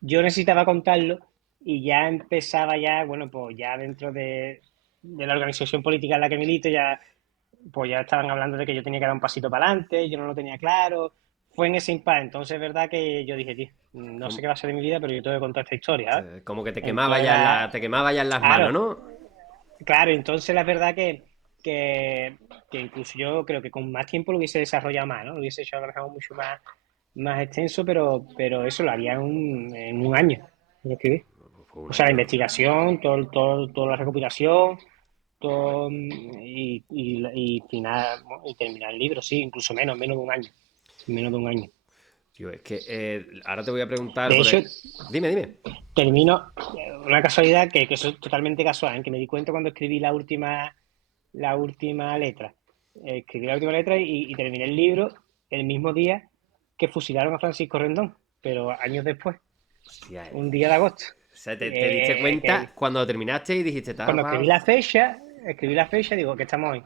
yo necesitaba contarlo y ya empezaba ya, bueno, pues ya dentro de la organización política en la que milito, ya, pues ya estaban hablando de que yo tenía que dar un pasito para adelante, yo no lo tenía claro. Fue en ese impasse, entonces es verdad que yo dije, tío, no sé Como, qué va a ser de mi vida, pero yo tengo que contar esta historia, ¿sabes? como que te quemaba Entonces ya te quemaba ya en las manos, claro, ¿no? claro, entonces la verdad que, que incluso yo creo que con más tiempo lo hubiese desarrollado más, ¿no? Lo hubiese hecho a lo mejor mucho más extenso, pero eso lo haría en un año, lo escribí. Fue un O sea, la año. investigación, toda la recopilación, todo, y final, y terminar el libro, sí, incluso menos de un año. Menos de un año. Tío, es que ahora te voy a preguntar De por... hecho, Dime, dime. termino, una casualidad que eso es totalmente casual, que me di cuenta cuando escribí la última letra. Escribí la última letra y terminé el libro el mismo día que fusilaron a Francisco Rendón, pero años después, Hostia, un día de agosto. o sea, te diste cuenta Que cuando lo terminaste y dijiste, cuando va... escribí la fecha, digo, que estamos hoy.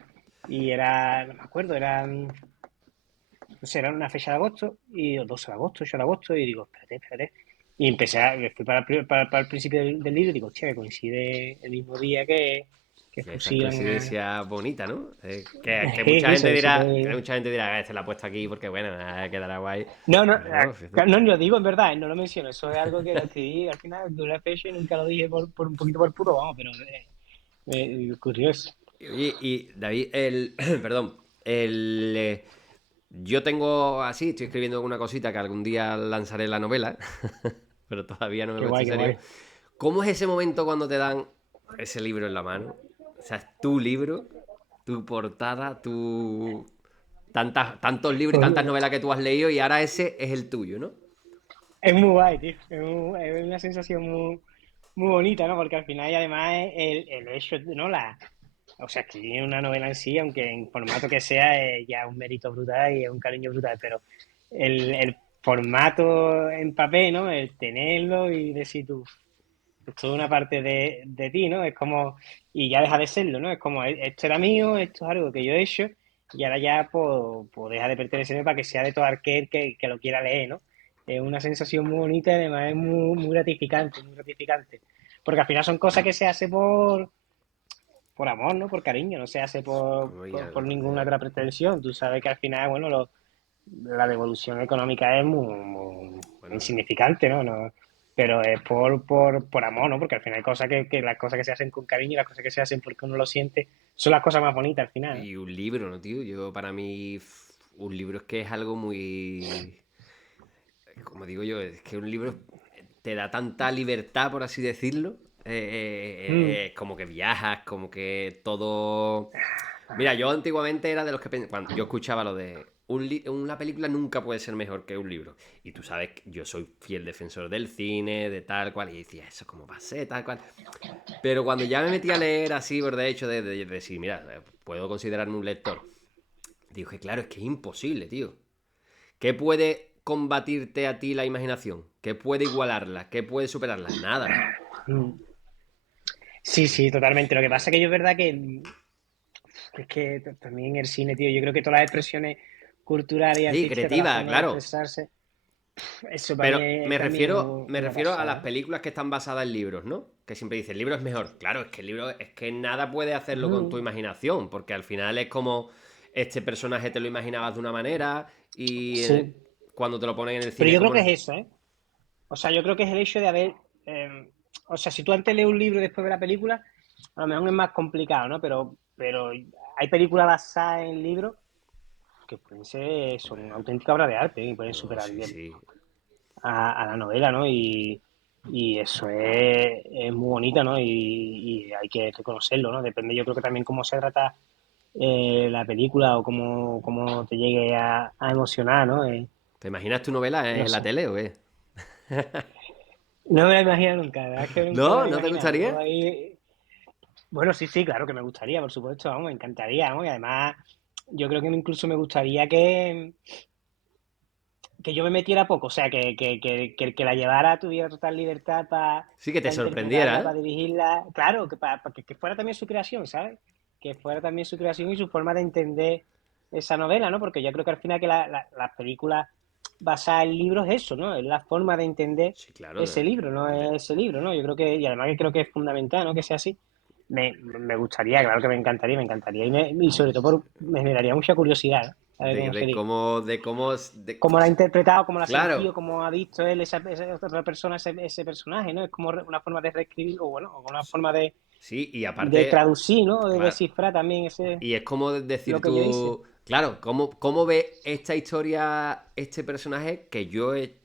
Y era, no me acuerdo, no sé, era una fecha de agosto, y 12 de agosto, 8 de agosto, y digo, espérate. Y me fui para el principio del libro y digo, hostia, que coincide el mismo día que Que esa fusilan a... coincidencia bonita, ¿no? Que mucha gente dirá, que Súper. mucha gente dirá, se la ha puesto aquí porque, bueno, quedará guay. No, no, Pero no, fíjate. no lo digo en verdad, no lo menciono. Eso es algo que lo escribí al final de una fecha y nunca lo dije por un poquito por puro, vamos, pero curioso. Oye, y David, perdón, yo tengo así, estoy escribiendo una cosita que algún día lanzaré la novela, pero todavía no me he Qué puesto guay, en qué serio. guay. ¿Cómo es ese momento cuando te dan ese libro en la mano? O sea, es tu libro, tu portada, tantos libros y tantas Pues, novelas que tú has leído y ahora ese es el tuyo, ¿no? es muy guay, tío. Es una sensación muy bonita, ¿no? Porque al final, y además, el hecho, ¿no? O sea, escribir una novela en sí, aunque en formato que sea, es ya un mérito brutal y es un cariño brutal, pero el formato en papel, ¿no? El tenerlo y decir tú, esto es una parte de ti, ¿no? Es como, y ya deja de serlo, ¿no? Es como, esto era mío, esto es algo que yo he hecho, y ahora ya, pues deja de pertenecerme para que sea de todo aquel que lo quiera leer, ¿no? Es una sensación muy bonita y además es muy gratificante, muy gratificante. Porque al final son cosas que se hace por amor, ¿no? Por cariño, no se hace por, Oye, por, por ninguna otra pretensión. Tú sabes que al final, bueno, la devolución económica es muy bueno, insignificante, ¿no? Pero es por amor, ¿no? Porque al final hay cosas que las cosas que se hacen con cariño y las cosas que se hacen porque uno lo siente son las cosas más bonitas al final, ¿no? y un libro, ¿no, tío? Yo, para mí, un libro es que es algo muy... Como digo yo, es que un libro te da tanta libertad, por así decirlo. Mm. Es como que viajas, como que todo... Mira, yo antiguamente era de los que cuando yo escuchaba lo de una película nunca puede ser mejor que un libro. Y tú sabes que yo soy fiel defensor del cine, de tal cual, y decía, eso cómo va a ser, tal cual. Pero cuando ya me metí a leer así, por de hecho, de decir, mira, puedo considerarme un lector, dije, claro, es que es imposible, tío. ¿Qué puede combatirte a ti la imaginación? ¿Qué puede igualarla? ¿Qué puede superarla? Nada. Mm. Sí, sí, totalmente. Lo que pasa es que yo es verdad que también el cine, tío, yo creo que todas las expresiones culturales y Sí, artísticas, todas las creativa, formas de claro. expresarse, eso para Pero mí me también es refiero, me una refiero a las pasada. películas que están basadas en libros, ¿no? Que siempre dicen, el libro es mejor. Claro, es que el libro, es que nada puede hacerlo con tu Mm. imaginación, porque al final es como este personaje te lo imaginabas de una manera y Sí, cuando te lo ponen en el pero cine es yo creo como... que es eso, ¿eh? O sea, yo creo que es el hecho de haber. O sea, si tú antes lees un libro y después de la película, a lo mejor es más complicado, ¿no? Pero hay películas basadas en libros que pueden ser, son auténticas obras de arte, y pueden No, superar sí, bien sí. a la novela, ¿no? Y eso es muy bonito, ¿no? Y hay que reconocerlo, ¿no? Depende, yo creo que también cómo se trata la película o cómo te llegue a emocionar, ¿no? ¿Te imaginas tu novela No en la sé. tele o qué? No me la imagino nunca, la verdad es que nunca me ¿No? la he ¿No te imaginado. Yo gustaría? ahí... Bueno, sí, sí, claro que me gustaría, por supuesto, vamos, me encantaría, ¿no? Y además, yo creo que incluso me gustaría que yo me metiera poco, o sea, que el que la llevara tuviera total libertad para Sí, que te sorprendiera, interpretarla, ¿eh? para dirigirla, claro, que fuera también su creación, ¿sabes? Que fuera también su creación y su forma de entender esa novela, ¿no? Porque yo creo que al final que las películas basadas en libros es eso, ¿no? Es la forma de entender Sí, claro. ese libro, no de- es ese libro, ¿no? Yo creo que, y además que creo que es fundamental, ¿no? Que sea así. Me gustaría, claro que me encantaría y sobre todo me generaría mucha curiosidad, ¿no? A ver de, cómo de sería. cómo, Cómo la ha interpretado, cómo la ha claro, sentido, cómo ha visto él, esa otra persona, ese personaje, ¿no? Es como una forma de reescribir, o bueno, una forma sí, y de aparte, traducir, ¿no? De claro, descifrar también ese, y es como lo decir que yo hice. tú, claro, cómo ve esta historia este personaje que yo he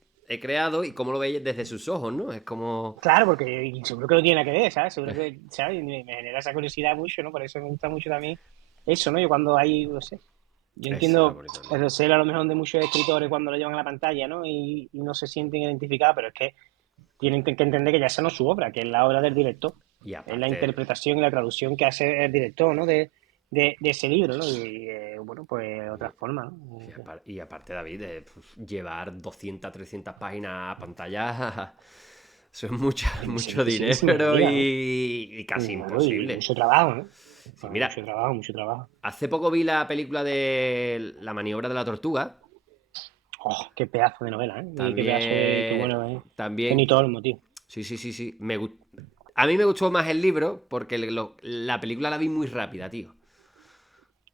creado y cómo lo ve desde sus ojos, ¿no? Es como, Claro, porque y seguro que no tiene nada que ver, ¿sabes? Seguro que, ¿sabes? Me genera esa curiosidad mucho, ¿no? Por eso me gusta mucho también eso, ¿no? Yo cuando hay, no sé, yo eso es lo entiendo bonito también. el recelo a lo mejor de muchos escritores cuando lo llevan a la pantalla, ¿no? Y no se sienten identificados, pero es que tienen que entender que ya esa no es su obra, que es la obra del director. Y Es la aparte, interpretación y la traducción que hace el director, ¿no? De ese libro, ¿no? Y bueno, pues otra forma, ¿no? y aparte David, llevar 200, 300 páginas a pantalla, eso es mucho Muchísima dinero amiga, ¿no? y casi Y imposible. mucho trabajo, ¿no? Sí, Pues mira, mucho trabajo, mucho trabajo. hace poco vi la película de La maniobra de la tortuga. Oh, qué pedazo de novela, ¿eh? Y qué pedazo de, qué También, bueno, ¿eh? Qué también, ni todo el motivo. sí, sí, sí, sí. A mí me gustó más el libro porque la película la vi muy rápida, tío.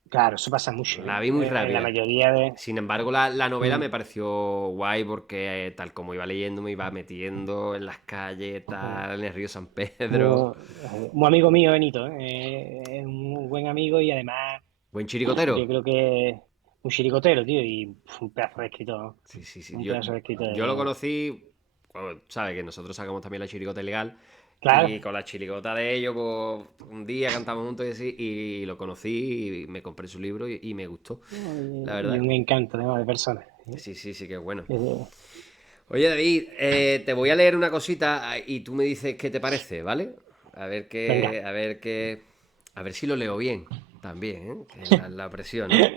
Claro, eso pasa mucho, ¿eh? La vi muy La rápida. mayoría de... Sin embargo, la novela Mm, me pareció guay porque tal como iba leyendo me iba metiendo en las calles, mm. tal, en el río San Pedro. Muy, muy amigo mío, Benito, ¿eh? Es un muy buen amigo y además Buen yo chiricotero. creo que es un chiricotero, tío, y un pedazo de escritor, ¿no? Sí, sí, sí. Un Yo, pedazo de escritor. yo lo conocí, bueno, sabes que nosotros sacamos también la chirigota ilegal. Y Claro, con la chirigota de ellos, pues un día cantamos juntos y así, y lo conocí y me compré su libro y me gustó, la y verdad. un encanto, ¿no? De personas. Sí, sí, sí, que es bueno. Eh, Oye, David, te voy a leer una cosita y tú me dices qué te parece, ¿vale? Venga, A ver si lo leo bien también, ¿eh? Que es la presión, ¿no?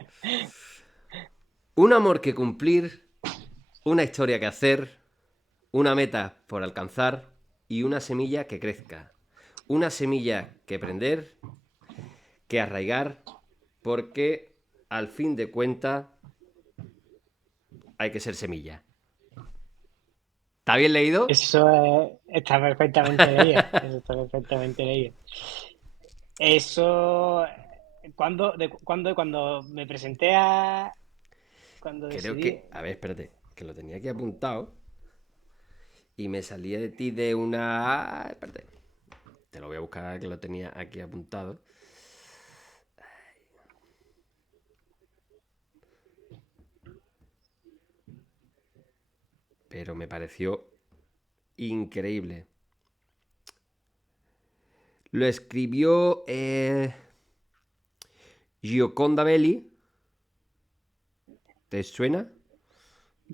Un amor que cumplir, una historia que hacer, una meta por alcanzar y una semilla que crezca. Una semilla que prender, que arraigar, porque al fin de cuentas hay que ser semilla. ¿Está bien leído? está perfectamente leído. Eso está perfectamente leído. Eso, cuando me presenté cuando Creo decidí, que... A ver, espérate, que lo tenía aquí apuntado y me salía de ti de una... Espérate, te lo voy a buscar que lo tenía aquí apuntado. Pero me pareció increíble. Lo escribió Gioconda Belli. ¿Te suena?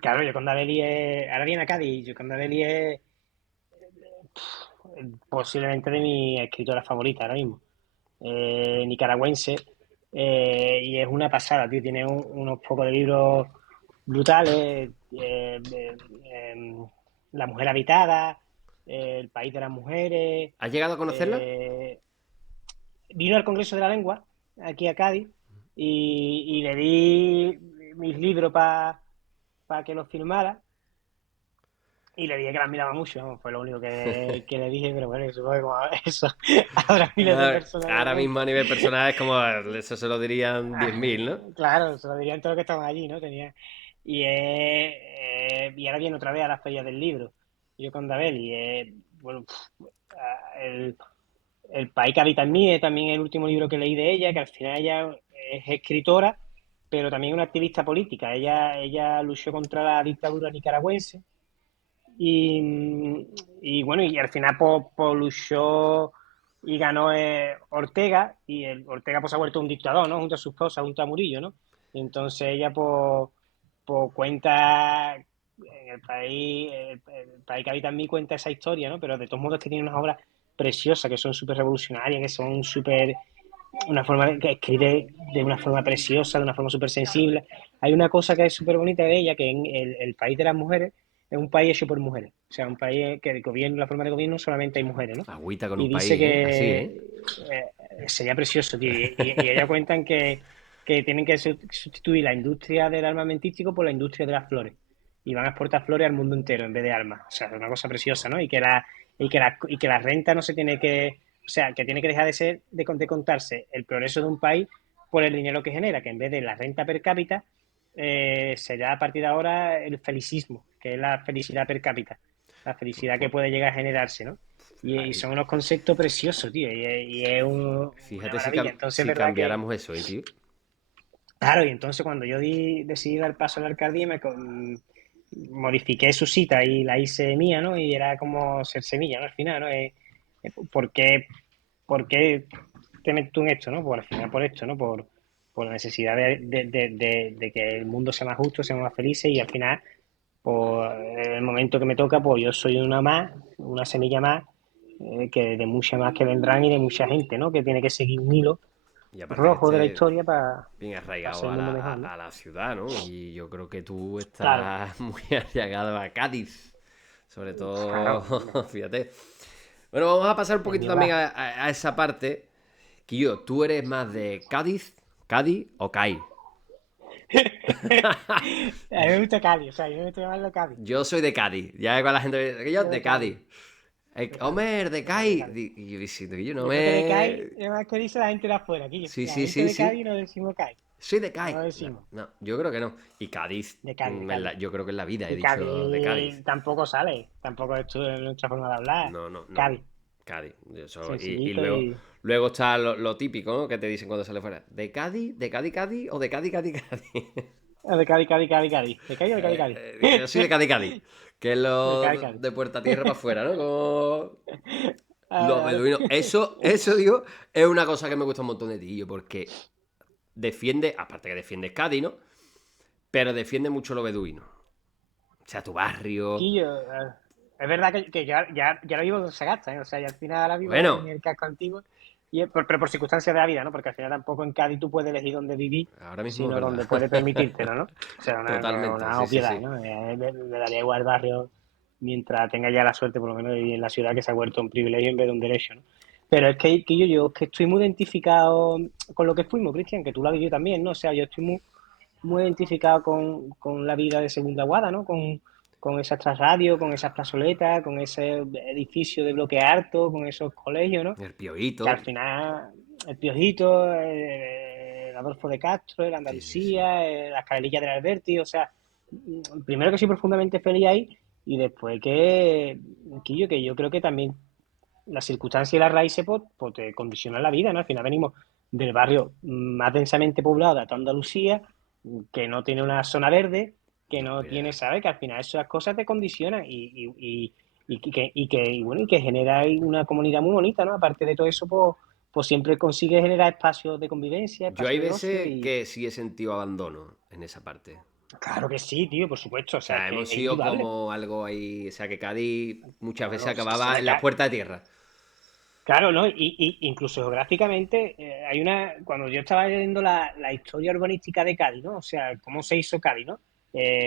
claro, Yoconda Belli es, ahora viene a Cádiz, Yoconda Belli es posiblemente de mis escritoras favoritas ahora mismo. Nicaragüense, y es una pasada, tío. Tiene unos pocos de libros brutales. La mujer habitada, El país de las mujeres. ¿Has llegado a conocerla? eh, Vino al Congreso de la Lengua, aquí a Cádiz, y le di mis libros para que los firmara. Y le dije que la admiraba mucho, ¿no? Fue lo único que le dije, pero bueno, supongo que como eso habrá miles de personas Ahora igualmente. mismo a nivel personal es como... Eso se lo dirían Ah, 10.000, ¿no? claro, se lo dirían todos los que estaban allí, ¿no? Y ahora viene otra vez a las ferias del libro, yo con Dabel, y bueno, el país que habita en mí es también el último libro que leí de ella, que al final ella es escritora, pero también una activista política. Ella luchó contra la dictadura nicaragüense y, y bueno, y al final pues luchó y ganó Ortega, y Ortega pues se ha vuelto un dictador, ¿no? Junto a su esposa, junto a Murillo, ¿no? Y entonces ella pues cuenta en el país que habita en mí cuenta esa historia, ¿no? Pero de todos modos que tiene unas obras preciosas, que son súper revolucionarias, que son súper una forma que escribe de una forma preciosa, de una forma súper sensible. Hay una cosa que es súper bonita de ella, que en el país de las mujeres es un país hecho por mujeres. O sea, un país que el gobierno, la forma de gobierno solamente hay mujeres, ¿no? Agüita con Y un dice país, ¿eh? Así, que ¿eh? sería precioso, tío. Y ella cuentan que tienen que sustituir la industria del armamentístico por la industria de las flores. Y van a exportar flores al mundo entero en vez de armas. O sea, es una cosa preciosa, ¿no? Y que la renta no se tiene que, o sea, que tiene que dejar de ser de contarse el progreso de un país por el dinero que genera, que en vez de la renta per cápita, será a partir de ahora el felicismo, que es la felicidad per cápita, la felicidad que puede llegar a generarse, ¿no? Y Ahí. son unos conceptos preciosos, tío, y es una Fíjate maravilla. Entonces, es si verdad que, cambiáramos eso, ¿eh, tío? claro, y entonces cuando yo decidí dar paso a la alcaldía, modifiqué su cita y la hice mía, ¿no? Y era como ser semilla, ¿no? Al final, ¿no? ¿Por qué, por qué te metes tú en esto, ¿no? Pues al final por esto, ¿no? Por la necesidad de que el mundo sea más justo, sea más feliz y al final, pues en el momento que me toca, pues yo soy una semilla más, que de muchas más que vendrán y de mucha gente, ¿no? Que tiene que seguir un hilo Y aparte que rojo de la esté historia para bien arraigado hacer el mundo mejor, ¿no? a la ciudad, ¿no? Y yo creo que tú Claro, estás muy arraigado a Cádiz. Sobre todo, claro, fíjate. Bueno, vamos a pasar un es poquito mi también hogar. a esa parte. Quillo, ¿tú eres más de Cádiz o CAI? A mí me gusta Cádiz, o sea, yo me gusta llamarlo Cádiz. Yo soy de Cádiz. Ya con la gente me dice, que yo Yo de de Cádiz, Cádiz. de Cádiz, Homer, de de Cádiz, de CAI. Cádiz. Y yo diciendo que yo no Yo creo que de Cádiz me. es más que dice la gente de afuera, aquí. Sí, La sí, gente sí, de sí. Cádiz no decimos Cádiz, Soy de no CAI. lo No, decimos. no, yo creo que no. Y Cádiz, De Cádiz, de Cádiz. yo creo que en la vida he Y dicho de Cádiz. Cádiz tampoco sale, tampoco es nuestra forma de hablar. No, no, no. Cádiz, Cádiz. Y sencillito luego, y luego está lo típico, ¿no? Que te dicen cuando sale fuera. ¿De Cádiz? ¿De Cádiz, Cádiz? ¿O de Cádiz, Cádiz, Cádiz? De Cádiz, Cádiz, Cádiz, Cádiz. ¿De Cádiz o de Cádiz, Cádiz? Yo soy de Cádiz, Cádiz. Que es De lo Cádiz, Cádiz. de Puerta Tierra para afuera, ¿no? Como Vale, los vale. beduinos. Eso, digo, es una cosa que me gusta un montón de ti, yo, porque defiende, aparte que defiendes Cádiz, ¿no? Pero defiende mucho lo beduino. O sea, tu barrio. Quillo, es verdad que ya lo vivo donde se gasta, ¿eh? O sea, ya al final ahora vivo Bueno, en el casco antiguo, pero por circunstancias de la vida, ¿no? Porque al final tampoco en Cádiz tú puedes elegir dónde vivir, ahora mismo es sino verdad. donde puedes permitírtelo, ¿no? O sea, Totalmente, una sí, sí, obviedad, sí. ¿no? Me daría igual el barrio mientras tenga ya la suerte, por lo menos, de vivir en la ciudad, que se ha vuelto un privilegio en vez de un derecho, ¿no? Pero es que yo es que estoy muy identificado con lo que fuimos, Cristian, que tú lo has vivido también, ¿no? O sea, yo estoy muy identificado con la vida de Segunda Guada, ¿no? Con esas radio, con esas plazoletas, con ese edificio de bloque alto, con esos colegios, ¿no? El Que al piojito. final, el Piojito, el Adolfo de Castro, el Sí, sí, sí. Andalucía, las Carelillas del Alberti, o sea, primero que soy profundamente feliz ahí y después que yo creo que también las circunstancias y las raíces pues te condicionan la vida, ¿no? Al final venimos del barrio más densamente poblado de toda Andalucía, que no tiene una zona verde, que No, no tiene, mira. ¿sabes? Que al final esas cosas te condicionan y que genera ahí una comunidad muy bonita, ¿no? Aparte de todo eso, pues siempre consigue generar espacios de convivencia, Yo hay espacios de ocio veces y que sí he sentido abandono en esa parte. claro que sí, tío, por supuesto, o O sea, es sea, que hemos es sido indudable. como algo ahí. O sea, que Cádiz muchas veces Bueno, se acababa me en las cae. puertas de tierra. Claro, ¿no? Incluso geográficamente, cuando yo estaba leyendo la historia urbanística de Cádiz, ¿no? O sea, cómo se hizo Cádiz, ¿no?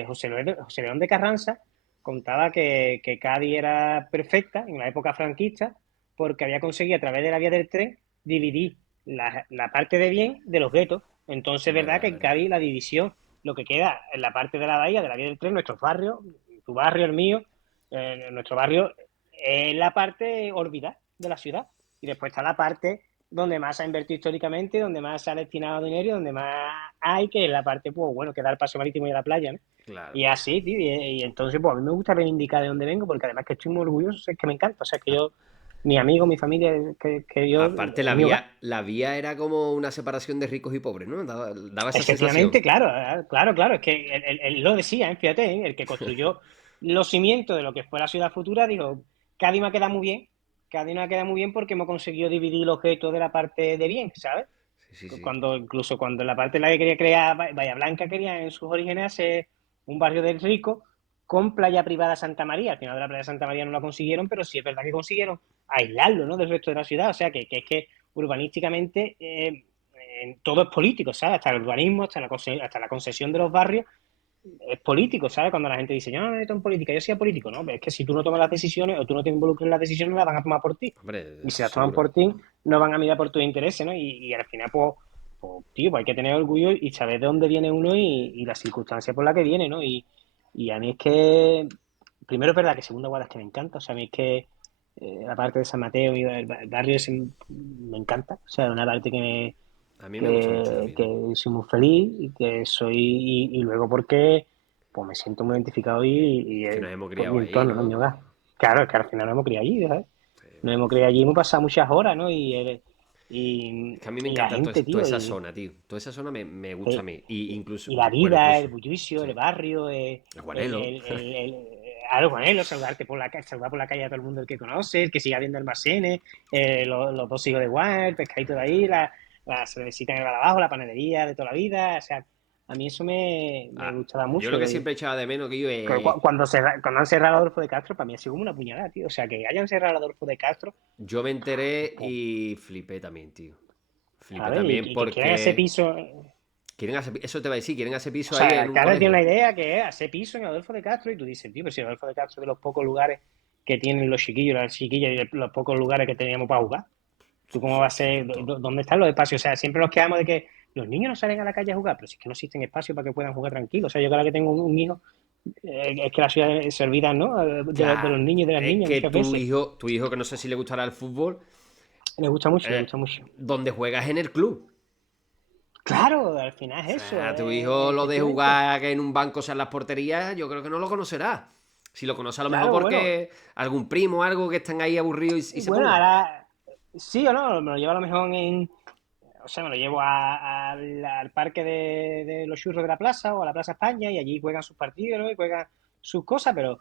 José León de Carranza contaba que Cádiz era perfecta en la época franquista porque había conseguido a través de la vía del tren dividir la parte de bien de los guetos. Entonces, es verdad Verdad, que en verdad. Cádiz la división, lo que queda en la parte de la bahía, de la vía del tren, nuestros barrios, tu barrio, el mío, nuestro barrio, es la parte órbita de la ciudad. Y después está la parte donde más se ha invertido históricamente, donde más se ha destinado dinero y donde más hay, que es la parte, pues bueno, que da el paso marítimo y a la playa, ¿no? Claro. Y así, tío, y entonces, pues a mí me gusta reivindicar de dónde vengo, porque además que estoy muy orgulloso, es que me encanta, o sea, que yo mi amigo, mi familia, que yo, Aparte, es mi hogar. la vía era como una separación de ricos y pobres, ¿no? Daba esa sensación. Efectivamente, claro, claro, claro, es que él lo decía, fíjate, el que construyó los cimientos de lo que fue la ciudad futura, dijo, Cádiz me ha quedado muy bien, Cádiz me ha quedado muy bien porque hemos conseguido dividir el objeto de la parte de bien, ¿sabes? Sí, sí, sí. Incluso cuando la parte en la que quería crear Bahía Blanca quería en sus orígenes hacer un barrio del rico con playa privada Santa María. Al final de la playa Santa María no la consiguieron, pero sí es verdad que consiguieron aislarlo, ¿no?, del resto de la ciudad. O sea, que es que urbanísticamente todo es político, ¿sabes? Hasta el urbanismo, hasta la concesión de los barrios es político, ¿sabes? Cuando la gente dice, yo no me meto en política, yo soy político, ¿no? Pero es que si tú no tomas las decisiones o tú no te involucras en las decisiones, las van a tomar por ti. Hombre, Y si eso las toman seguro. por ti, no van a mirar por tus intereses, ¿no? Y al final, pues, tío, pues hay que tener orgullo y saber de dónde viene uno y las circunstancias por las que viene, ¿no? Y a mí es que, primero es verdad que Segunda Guarda es que me encanta, o sea, a mí es que la parte de San Mateo y el barrio me encanta, o sea, una parte A mí me gusta mucho que también. soy muy feliz y que soy, y luego porque pues me siento muy identificado Es que nos hemos por criado mi ahí, entorno, ¿no? Mi ¿no? hogar. Claro, es que al final nos hemos criado allí, ¿sabes? Sí, Nos hemos criado allí y hemos pasado muchas horas, ¿no? es que a mí me Y la encanta gente, toda tío, esa zona, tío. Toda esa zona me gusta a eh, mí. Y incluso, y la bueno, vida, el incluso, bullicio, sí. el barrio, El Guanelo. algo con él, saludarte por la calle, saludar por la calle a todo el mundo el que conoce, el que siga viendo almacenes, los dos hijos de Juan, el pescadito de ahí, la cervecita en el bar de abajo, la panadería de toda la vida, o sea, a mí eso me Ah, gustaba yo lo mucho. que siempre echaba de menos que yo Cuando han cerrado a Adolfo de Castro, para mí ha sido como una puñalada, tío. O sea, que hayan cerrado a Adolfo de Castro, yo me enteré pues, y flipé también, tío. Flipé ¿sabes? también Y que quieran ese porque piso. eso te va a decir, quieren hacer O piso ahí sea, en un cada tiene colegio. una idea que es hacer piso en Adolfo de Castro y tú dices, tío, pero si Adolfo de Castro es de los pocos lugares que tienen los chiquillos, las chiquillas y de los pocos lugares que teníamos para jugar. ¿Tú cómo va a ser? Cierto. ¿Dónde están los espacios? O sea, siempre nos quedamos de que los niños no salen a la calle a jugar, pero si es que no existen espacios para que puedan jugar tranquilos. O sea, yo cada que tengo un hijo, es que la ciudad se olvida, ¿no? De los Ya, niños y de las es niñas que muchas veces. tu hijo que no sé si le gustará el fútbol, Le gusta mucho, le eh, gusta mucho. donde juegas en el club. Claro, al final O es eso, sea, tu hijo lo de efectivamente. jugar que en un banco sean las porterías, yo creo que no lo conocerá. Si lo conoce a lo mejor Claro, bueno, porque algún primo o algo que están ahí aburridos y se bueno, pongan. ahora sí o no, me lo llevo a lo mejor o sea, me lo llevo al parque de los churros de la plaza o a la Plaza España y allí juegan sus partidos, ¿no? Y juegan sus cosas, pero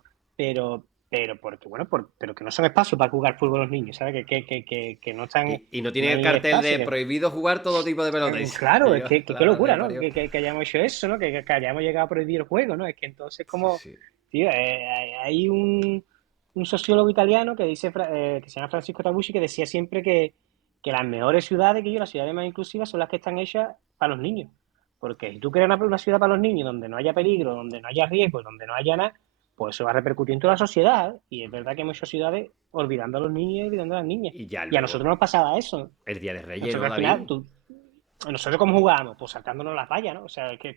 porque, bueno, pero que no son espacios para jugar fútbol los niños, ¿sabes? Que no están, Y no no tiene el hay cartel espacio, de prohibido jugar todo tipo de pelota. claro, Y es yo, que qué la madre locura, que ¿no? parió. Que hayamos hecho eso, ¿no? Que hayamos llegado a prohibir el juego, ¿no? Es que entonces Sí, como, sí. tío, hay un sociólogo italiano que dice, que se llama Francisco Tabucci, que decía siempre que las mejores ciudades, las ciudades más inclusivas son las que están hechas para los niños. Porque si tú creas una ciudad para los niños donde no haya peligro, donde no haya riesgo, donde no haya nada, pues eso va a repercutir en toda la sociedad, ¿eh? Y es verdad que hay muchas ciudades olvidando a los niños y olvidando a las niñas. Y ya Y a luego, nosotros nos pasaba eso. el Día de Reyes, Nosotros ¿no, al final, David? nosotros cómo jugábamos, pues saltándonos las vallas, ¿no? O sea, que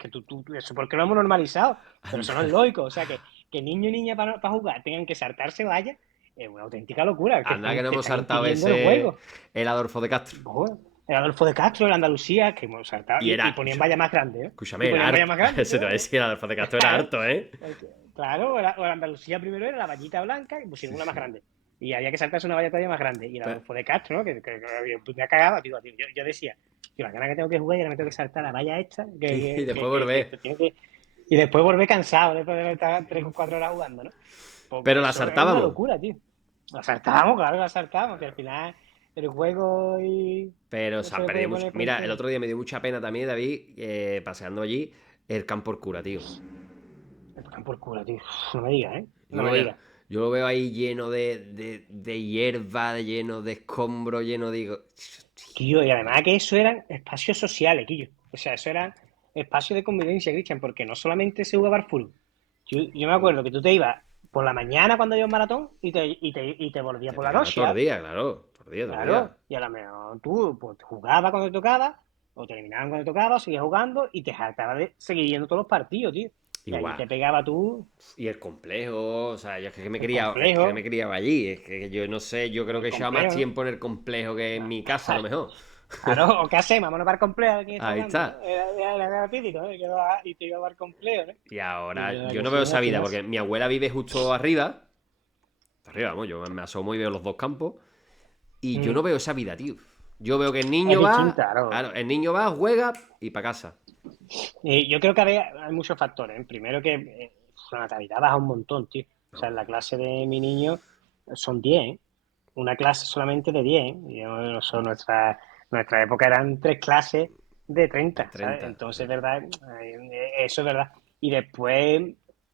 eso porque lo hemos normalizado, pero eso no es Anda, lógico. O sea, que niño y niña para jugar tengan que saltarse vallas es una auténtica locura, anda que no te hemos están saltado impidiendo el ese juego. el Adolfo de Castro. Joder, el Adolfo de Castro, el Andalucía, que hemos saltado, Y era, y ponían vallas más grandes, ¿eh? Y escúchame, era ponían vallas harto. más grandes, Se te tío. va a decir, el Adolfo de Castro era Claro, harto, ¿eh? claro, o el Andalucía primero era la vallita blanca y Sí, pusieron una más sí. grande. Y había que saltarse una valla todavía más grande. Y el Pe- Adolfo de Castro, ¿no? Que me cagaba, tío. Yo decía, tío, la gana que tengo que jugar y ahora me tengo que saltar la valla esta. Y después volver. Y después volver cansado, después de estar 3 o 4 horas jugando, ¿no? Pero Pues la eso es una saltábamos. locura, tío. La saltábamos, claro, la saltábamos, que al final el juego y Pero se eso han le puede perdido mucho. poner por Mira, el encima. otro día me dio mucha pena también, David, paseando allí, el campo el cura, tío. Me tocan por culo, tío. No me digas, ¿eh? Yo No lo me veo, digas. yo lo veo ahí lleno de hierba, lleno de escombros, lleno, digo. Tío, y además que eso eran espacios sociales, Quillo. O sea, eso eran espacios de convivencia, Cristian, porque no solamente se jugaba al fútbol. Yo me acuerdo que tú te ibas por la mañana cuando ibas maratón y te volvías Te por la pegaba noche, todo el ¿sabes? día, claro. Todo el día, todo el día. Claro, y a lo mejor tú pues, jugabas cuando te tocaba, o terminaban cuando te tocaba, o seguías jugando y te hartabas de seguir viendo todos los partidos, tío. Y allí Igual. te pegaba tú Y el complejo, o sea, yo es que el es que me complejo, criaba allí. Es que yo no sé, yo creo el que he echado más complejo. tiempo en el complejo que en mi casa, a lo mejor. Claro, o qué hacemos, vámonos para el complejo de quién está Ahí jugando, ¿no? está. Era típico, ¿no? Y te iba para el complejo, ¿no? Y Y es ahora, verdad yo que no sí, veo al esa vida, final. porque mi abuela vive justo arriba. Arriba, vamos, yo me asomo y veo los dos campos. Y yo no veo esa vida, tío. Yo veo que el niño Es va, distinta, claro. claro, el niño va, juega y para casa. Yo creo que hay muchos factores, ¿eh? Primero que la natalidad baja un montón, tío. O sea, en la clase de mi niño son 10, ¿eh? Una clase solamente de 10, ¿eh? Nuestra época eran 3 clases de 30, ¿sabes? 30. Entonces, es verdad, eso es verdad. Y después,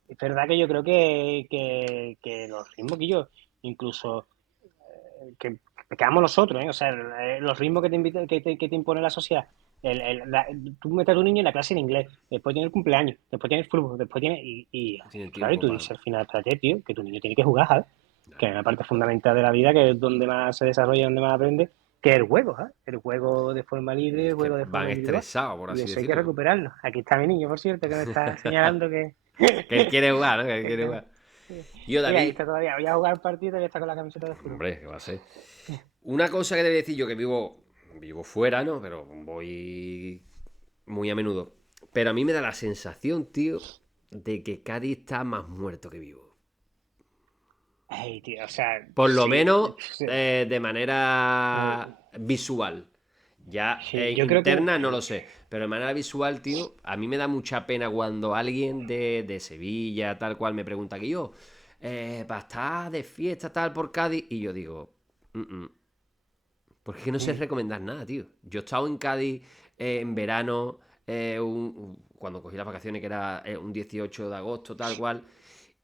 es verdad que yo creo que los ritmos que yo, incluso que quedamos nosotros, ¿eh? O sea, los ritmos que te impone la sociedad. Tú metes a tu niño en la clase de inglés, después tiene el cumpleaños, después tiene el fútbol, después tiene. Tiene Claro, y tiempo tú para... dices al final, espérate, tío, que tu niño tiene que jugar, ¿sabes? Que es una parte fundamental de la vida, que es donde más se desarrolla, donde más aprende, que es el juego, ¿sabes? El juego de forma libre, el Es que juego de van forma individual. estresados, por Y así eso hay que decirlo. recuperarlo. Aquí está mi niño, por cierto, que me está señalando que. Que él quiere jugar, ¿no? Que él quiere que- jugar. Yo, Mira, ahí David, está todavía. Voy a jugar el partido y está con la camiseta de fútbol. hombre, ¿qué va a ser? Una cosa que te voy a decir yo, que vivo fuera, ¿no? Pero voy muy a menudo. Pero a mí me da la sensación, tío, de que Cádiz está más muerto que vivo. Ay, tío, o sea, Por lo sí, menos sí, de manera visual. Ya sí, yo creo que interna no lo sé. Pero de manera visual, tío, a mí me da mucha pena cuando alguien de Sevilla, tal cual, me pregunta que yo, para estar de fiesta, tal, por Cádiz. Y yo digo, "Mm, mm". Porque es que no sé recomendar nada, tío. Yo he estado en Cádiz en verano, cuando cogí las vacaciones, que era un 18 de agosto, tal cual.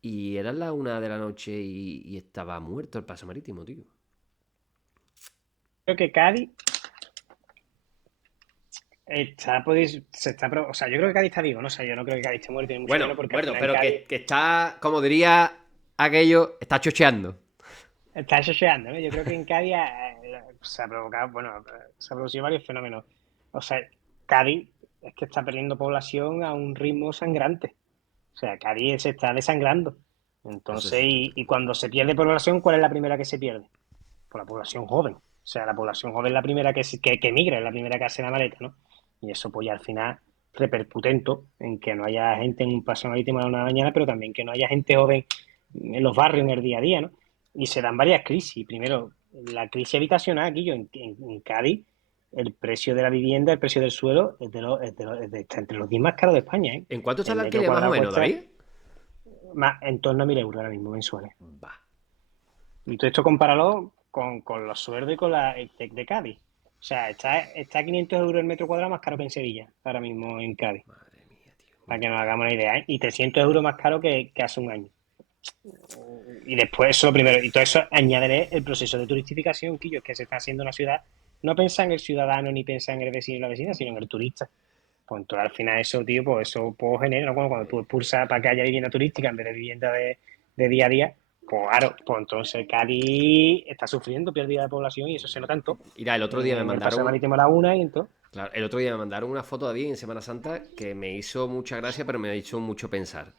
Y eran las 1 de la noche y estaba muerto el paso marítimo, tío. creo que Cádiz o sea, yo creo que Cádiz está vivo, no sé, yo no creo que Cádiz esté muerto, ni mucho Bueno, menos, porque al bueno, final pero Cádiz que está, como diría aquello, está chocheando. está chocheando, ¿no? Yo creo que en Cádiz se ha provocado, bueno, se ha producido varios fenómenos. O sea, Cádiz es que está perdiendo población a un ritmo sangrante. O sea, Cádiz se está desangrando. Eso Entonces, sí. y cuando se pierde población, ¿cuál es la primera que se pierde? Por la población joven. O sea, la población joven es la primera que migra, es la primera que hace la maleta, ¿no? Y eso, pues ya al final repercutento en que no haya gente en un paseo marítimo a la 1 de la mañana, pero también que no haya gente joven en los barrios en el día a día, ¿no? Y se dan varias crisis. Primero, la crisis habitacional aquí, en Cádiz, el precio de la vivienda, el precio del suelo está entre los 10 más caros de España, ¿eh? ¿En cuánto está El el metro alquiler, más o cuadrado menos, cuesta David? en torno a 1.000 euros ahora mismo mensuales. Va. Y todo esto compáralo con los sueldos y con el TEC de Cádiz. O sea, está a 500 euros el metro cuadrado más caro que en Sevilla, ahora mismo en Cádiz, Madre mía, tío. para que nos hagamos una idea, ¿eh? Y 300 euros más caro que hace un año. Y después, eso lo primero, y todo eso añadiré el proceso de turistificación, que es que se está haciendo una ciudad, no pensa en el ciudadano ni pensa en el vecino y la vecina, sino en el turista. Pues entonces, al final eso, tío, pues eso pues, genera, ¿no? Cuando tú expulsas para que haya vivienda turística en vez de vivienda de día a día, pues claro, pues entonces Cádiz está sufriendo pérdida de población y eso se nota en todo. Mira, el otro día me En el paseo mandaron. marítimo a la una y en todo. Claro, el otro día me mandaron una foto, David, en Semana Santa que me hizo mucha gracia, pero me ha hecho mucho pensar.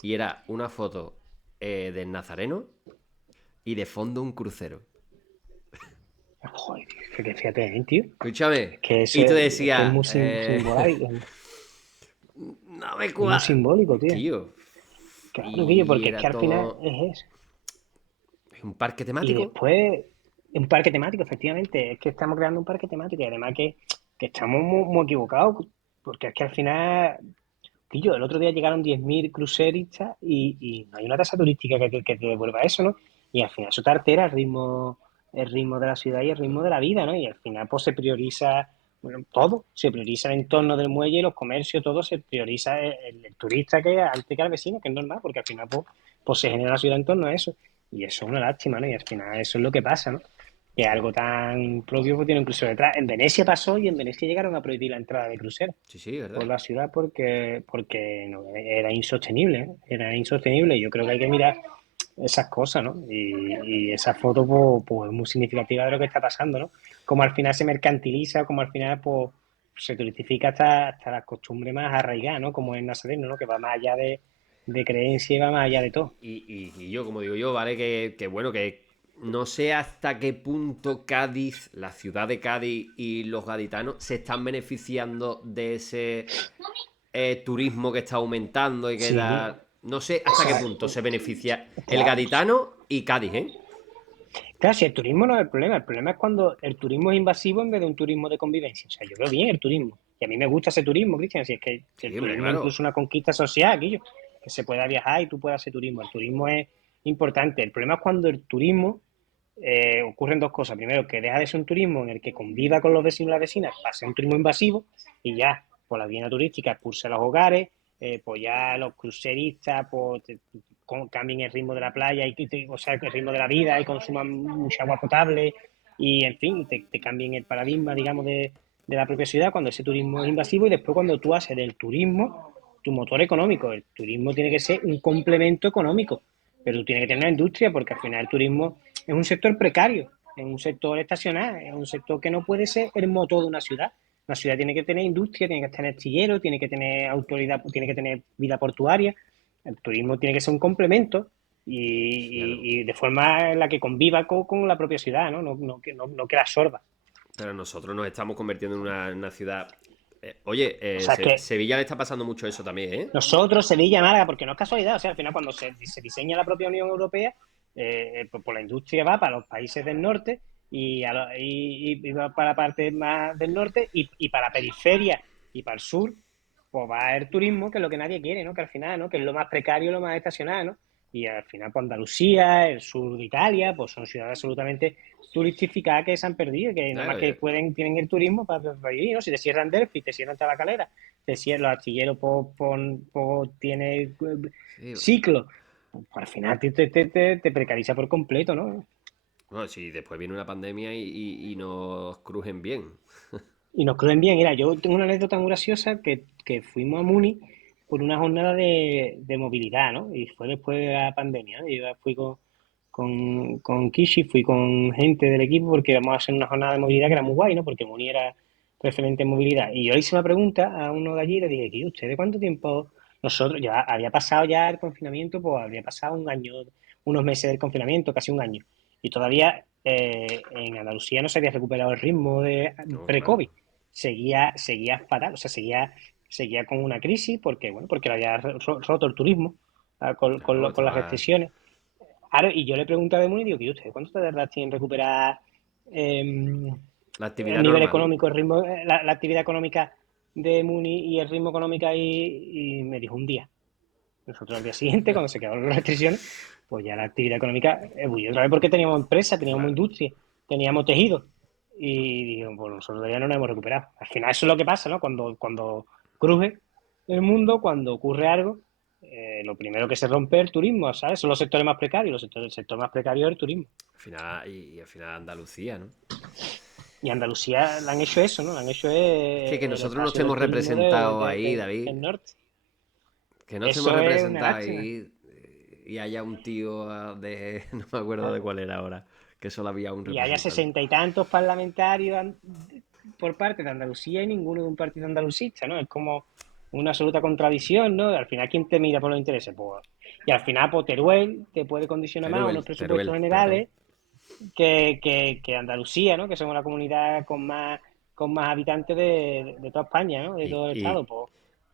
Y era una foto del Nazareno y de fondo un crucero. Joder, que fíjate, tío. Escúchame. Que Y tú es que es decías, muy simbólico, no me es muy cuadra. simbólico, tío. Tío. Claro, Guillo, Y porque es era que al final todo. es eso. ¿Es un parque Y temático? después, un parque temático, efectivamente. Es que estamos creando un parque temático y además que estamos muy, muy equivocados, porque es que al final, Guillo, el otro día llegaron 10.000 cruceristas y no hay una tasa turística que te devuelva eso, ¿no? Y al final eso te altera el ritmo de la ciudad y el ritmo de la vida, ¿no? Y al final pues se prioriza, bueno, todo, se prioriza el entorno del muelle, los comercios, todo, se prioriza el turista que antes que al vecino, que es normal, porque al final pues se genera la ciudad en torno a eso. Y eso es una lástima, ¿no? Y al final eso es lo que pasa, ¿no? Que algo tan propio pues tiene un crucero detrás. En Venecia pasó y en Venecia llegaron a prohibir la entrada de cruceros Sí, sí, por ¿verdad? la ciudad porque no, era insostenible, ¿eh? Era insostenible. Yo creo que hay que mirar esas cosas, ¿no? Y esa foto pues, es muy significativa de lo que está pasando, ¿no? Como al final se mercantiliza, como al final pues, se turistifica hasta las costumbres más arraigadas, ¿no? Como en Nazareno, ¿no? Que va más allá de creencia y va más allá de todo. Y yo, como digo yo, ¿vale? Que bueno, que no sé hasta qué punto Cádiz, la ciudad de Cádiz y los gaditanos se están beneficiando de ese turismo que está aumentando y que Sí, da. No sé o hasta qué sea, punto se beneficia el claro, gaditano y Cádiz, ¿eh? Claro, si el turismo no es el problema es cuando el turismo es invasivo en vez de un turismo de convivencia. O sea, yo veo bien el turismo. Y a mí me gusta ese turismo, Cristian. Si es que el Sí, hombre, turismo es claro. incluso una conquista social, aquello, que se pueda viajar y tú puedas hacer turismo. El turismo es importante. El problema es cuando el turismo ocurren dos cosas. Primero, que deja de ser un turismo en el que conviva con los vecinos y las vecinas, para ser un turismo invasivo y ya, por la guía turística, expulsa a los hogares, pues ya los cruceristas pues, cambien el ritmo de la playa, o sea, el ritmo de la vida y consuman mucha agua potable y, en fin, te cambien el paradigma, digamos, de la propia ciudad cuando ese turismo es invasivo y después cuando tú haces del turismo tu motor económico. El turismo tiene que ser un complemento económico, pero tú tienes que tener una industria porque al final el turismo es un sector precario, es un sector estacional, es un sector que no puede ser el motor de una ciudad. Una ciudad tiene que tener industria, tiene que tener astilleros, tiene que tener autoridad, tiene que tener vida portuaria. El turismo tiene que ser un complemento Claro. y de forma en la que conviva con la propia ciudad, ¿no? No que la absorba. Pero nosotros nos estamos convirtiendo en una ciudad. Oye, O sea, que Sevilla le está pasando mucho eso también, ¿eh? nosotros, Sevilla, Málaga, porque no es casualidad, o sea, al final cuando se diseña la propia Unión Europea, pues la industria va para los países del norte y va para la parte más del norte y para la periferia y para el sur, pues va el turismo, que es lo que nadie quiere, ¿no? Que al final, ¿no? Que es lo más precario, lo más estacional, ¿no? Y al final, pues Andalucía, el sur de Italia, pues son ciudades absolutamente turistificadas que se han perdido, que nada más Claro, que tienen el turismo para vivir, ¿no? Si te cierran Delphi, te cierran Tabacalera, te cierran los astilleros tiene sí. ciclo, pues al final te precariza por completo, ¿no? Bueno, si después viene una pandemia y nos crujen bien. Y nos creen bien. Mira, yo tengo una anécdota muy graciosa que fuimos a Múnich por una jornada de movilidad, ¿no? Y fue después de la pandemia, ¿no? Yo fui con Kishi, fui con gente del equipo porque íbamos a hacer una jornada de movilidad que era muy guay, ¿no? Porque Múnich era referente en movilidad. Y yo le hice una pregunta a uno de allí y le dije, ¿y usted de cuánto tiempo nosotros? Ya había pasado ya el confinamiento, pues habría pasado un año, unos meses del confinamiento, casi un año. Y todavía en Andalucía no se había recuperado el ritmo de No, claro. pre-COVID, seguía fatal, o sea, seguía con una crisis porque, bueno, porque lo había roto el turismo Claro, con las estaba. restricciones. Ahora, y yo le pregunté a Demoni y digo, ¿y usted cuánto tardaste en recuperar eh, La el actividad nivel normal. económico, el ritmo, la actividad económica de Muni y el ritmo económico y me dijo un día. Nosotros al día siguiente, cuando se quedaron las restricciones, pues ya la actividad económica ebullió otra vez porque teníamos empresa, teníamos Claro. industria, teníamos tejido. Y digo, pues nosotros todavía no nos hemos recuperado. Al final eso es lo que pasa, ¿no? Cuando cruje el mundo, cuando ocurre algo, lo primero que se rompe es el turismo, ¿sabes? Son los sectores más precarios, el sector más precario es el turismo. Al final, y al final Andalucía, ¿no? Y Andalucía le han hecho eso, ¿no? Le han hecho Es que el nosotros no espacio del estemos turismo representados ahí, David. del norte. Que no estemos Eso es una representados lástima. ahí y haya un tío de. No me acuerdo de cuál era ahora. Que solo había un Y haya representante. 60 y tantos parlamentarios por parte de Andalucía y ninguno de un partido andalucista, ¿no? Es como una absoluta contradicción, ¿no? Al final, ¿quién te mira por los intereses? Pues, y al final, pues Teruel te puede condicionar más unos presupuestos Teruel, perdón. generales que Andalucía, ¿no? Que somos la comunidad con más habitantes de toda España, ¿no? De Y, todo el y, Estado, pues,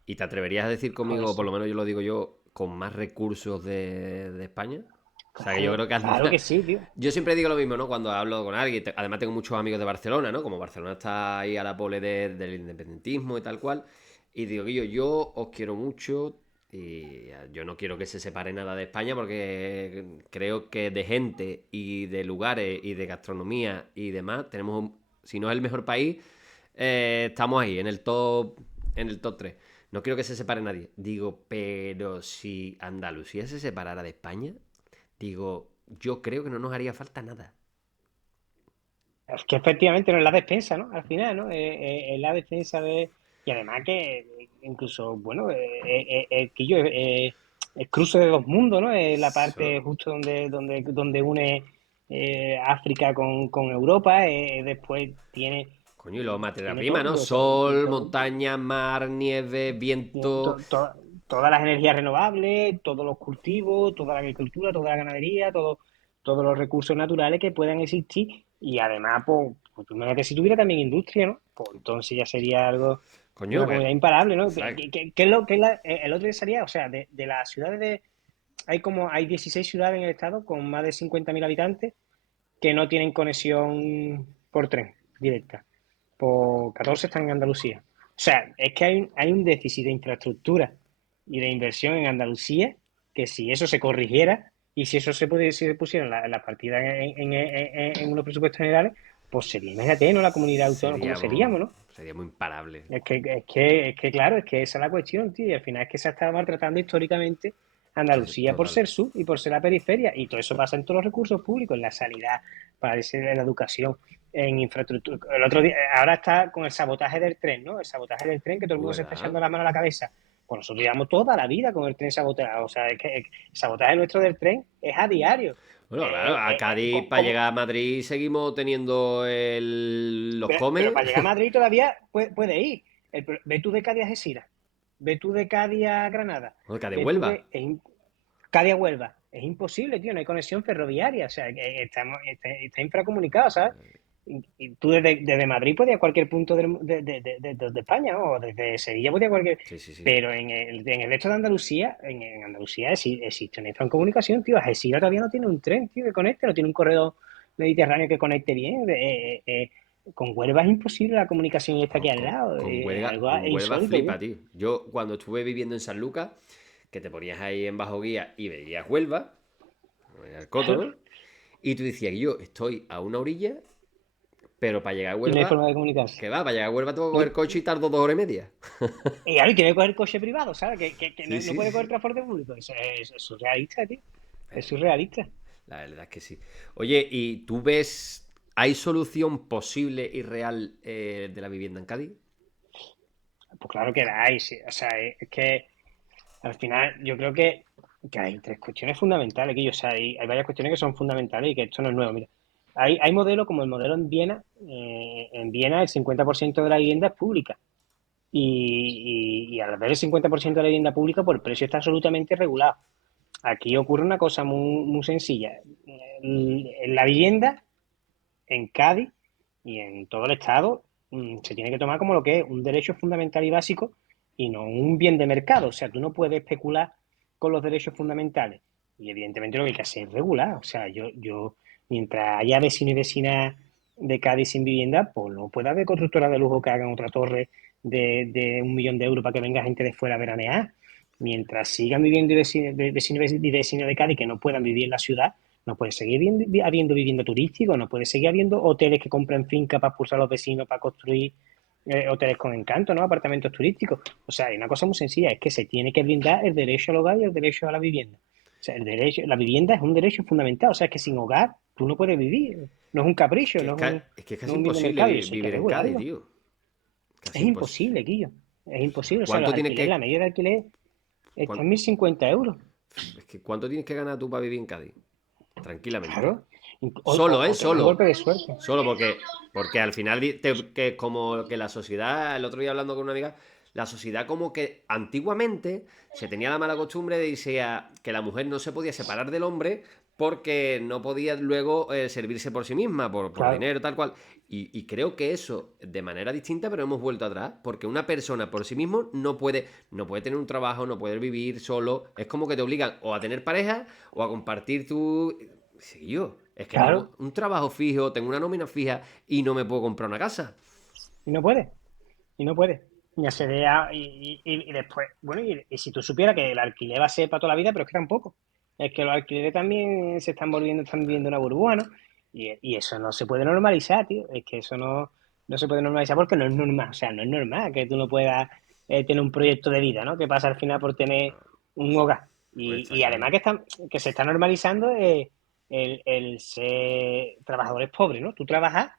y te atreverías a decir joder, conmigo, o por sí. lo menos yo lo digo yo, con más recursos de España. O sea, que yo Claro, creo que claro que sí, tío. yo siempre digo lo mismo, ¿no? Cuando hablo con alguien. Además, tengo muchos amigos de Barcelona, ¿no? Como Barcelona está ahí a la pole del independentismo y tal cual. Y digo, yo os quiero mucho. Y yo no quiero que se separe nada de España porque creo que de gente y de lugares y de gastronomía y demás, si no es el mejor país, estamos ahí, en el top 3. No quiero que se separe nadie. Digo, pero si Andalucía se separara de España, digo, yo creo que no nos haría falta nada. Es que efectivamente no es la despensa, ¿no? Al final, ¿no? Es la defensa de... Y además que incluso, bueno, es cruce de dos mundos, ¿no? Es la parte So- justo donde une África con Europa, después Coño, y luego materia tiene prima, ¿no? Sol, montaña, mar, nieve, tiene viento. todas las energías renovables, todos los cultivos, toda la agricultura, toda la ganadería, todos los recursos naturales que puedan existir y además, pues tú imagínate si tuviera también industria, ¿no? Pues entonces ya sería algo, Coño, una que. comunidad imparable, ¿no? ¿Sabes? ¿Qué es el otro día sería? O sea, de las ciudades hay 16 ciudades en el estado con más de 50.000 habitantes que no tienen conexión por tren directa. Por 14 están en Andalucía. O sea, es que hay un déficit de infraestructura y de inversión en Andalucía que si eso se corrigiera y si eso se pusiera en la partida en unos presupuestos generales, pues sería, imagínate, ¿no? La comunidad autónoma, como seríamos, ¿no? Seríamos imparables. Claro, es que esa es la cuestión, tío. Y al final es que se ha estado maltratando históricamente Andalucía por Total. ser sur y por ser la periferia. Y todo eso pasa en todos los recursos públicos, en la sanidad, parece, en la educación, en infraestructura. El otro día, ahora está con el sabotaje del tren, ¿no? El sabotaje del tren, que todo el mundo se está ¿Verdad? echando la mano a la cabeza. Pues nosotros llevamos toda la vida con el tren saboteado. O sea, es que el sabotaje nuestro del tren es a diario. Bueno, claro, a Cádiz para Como, llegar a Madrid seguimos teniendo los pero comes. para llegar a Madrid todavía puede ir. Ve tú de Cádiz a Algeciras, ve tú de Cádiz a Granada, Bueno, Cádiz ve tú Huelva. de Cádiz a Huelva. Es imposible, tío, no hay conexión ferroviaria, o sea, está infracomunicado, ¿sabes? Y tú desde Madrid puedes ir a cualquier punto de España, o desde Sevilla puedes ir a cualquier. Sí, sí, sí. Pero en el resto de Andalucía, en Andalucía existe una infracomunicación, tío. Algeciras todavía no tiene un tren, tío, que conecte, no tiene un corredor mediterráneo que conecte bien. Con Huelva es imposible la comunicación está aquí Vamos, al lado. Algo Con Huelva insólito, tío. flipa, tío. Yo cuando estuve viviendo en Sanlúcar, que te ponías ahí en bajo guía y veías Huelva, el coto, ¿no? Y tú decías, yo estoy a una orilla, pero para llegar a Y no hay Huelva, forma de comunicarse. ¿qué va? Para llegar a Huelva tengo que No, coger coche y tardo 2 horas y media. y ahora tiene que coger coche privado, ¿sabes? Que Sí, no sí, puede coger sí. transporte público. Eso es surrealista, tío. Es surrealista. La verdad es que sí. Oye, ¿y tú ves, hay solución posible y real de la vivienda en Cádiz? Pues claro que la hay, sí. O sea, es que al final yo creo que hay tres cuestiones fundamentales, que yo, o sea, hay varias cuestiones que son fundamentales y que esto no es nuevo. Mira, hay modelos como el modelo en Viena. En Viena el 50% de la vivienda es pública. Y al ver el 50% de la vivienda pública, pues el precio está absolutamente regulado. Aquí ocurre una cosa muy sencilla. En la vivienda, en Cádiz y en todo el Estado, se tiene que tomar como lo que es un derecho fundamental y básico y no un bien de mercado. O sea, tú no puedes especular con los derechos fundamentales. Y evidentemente lo que hay que hacer es regular. O sea, mientras haya vecinos y vecinas de Cádiz sin vivienda, pues no puede haber constructoras de lujo que hagan otra torre de 1 millón de euros para que venga gente de fuera a veranear. Mientras sigan viviendo vecinos y vecinos de Cádiz que no puedan vivir en la ciudad, no puede seguir habiendo vivienda turística, no puede seguir habiendo hoteles que compran fincas para expulsar a los vecinos, para construir hoteles con encanto, ¿no? Apartamentos turísticos. O sea, hay una cosa muy sencilla, es que se tiene que blindar el derecho al hogar y el derecho a la vivienda. O sea, la vivienda es un derecho fundamental, o sea, es que sin hogar tú no puedes vivir, no es un capricho, Es que es no casi es un bien de imposible mercado, y eso hay que vivir en Cádiz, regularlo. tío. Es Casi imposible. imposible, Guillo, es imposible. O sea, los ¿Cuánto tienes alquileres, la que, media de alquiler está cuán- en 1.050 euros. es que cuánto tienes que ganar tú para vivir en Cádiz? Tranquilamente. Claro. Solo, ¿eh? O te da un Solo. golpe de suerte. Solo porque al final, que como que la sociedad, el otro día hablando con una amiga, la sociedad como que antiguamente se tenía la mala costumbre de irse que la mujer no se podía separar del hombre porque no podía luego servirse por sí misma, por Claro. dinero, tal cual. Y creo que eso, de manera distinta, pero hemos vuelto atrás, porque una persona por sí mismo no puede tener un trabajo, no puede vivir solo. Es como que te obligan o a tener pareja o a compartir tu. Sí, yo. Es que tengo Claro, un trabajo fijo, tengo una nómina fija y no me puedo comprar una casa. y no puede, y no puede. Ya se vea, y después, bueno, y si tú supieras que el alquiler va a ser para toda la vida, pero es que tampoco. Es que los alquileres también están viviendo una burbuja, ¿no? Y eso no se puede normalizar, tío. Es que eso no se puede normalizar porque no es normal. O sea, no es normal que tú no puedas tener un proyecto de vida, ¿no? Que pasa al final por tener un hogar. Pues está Y claro. además que se está normalizando el ser trabajadores pobres, ¿no? Tú trabajas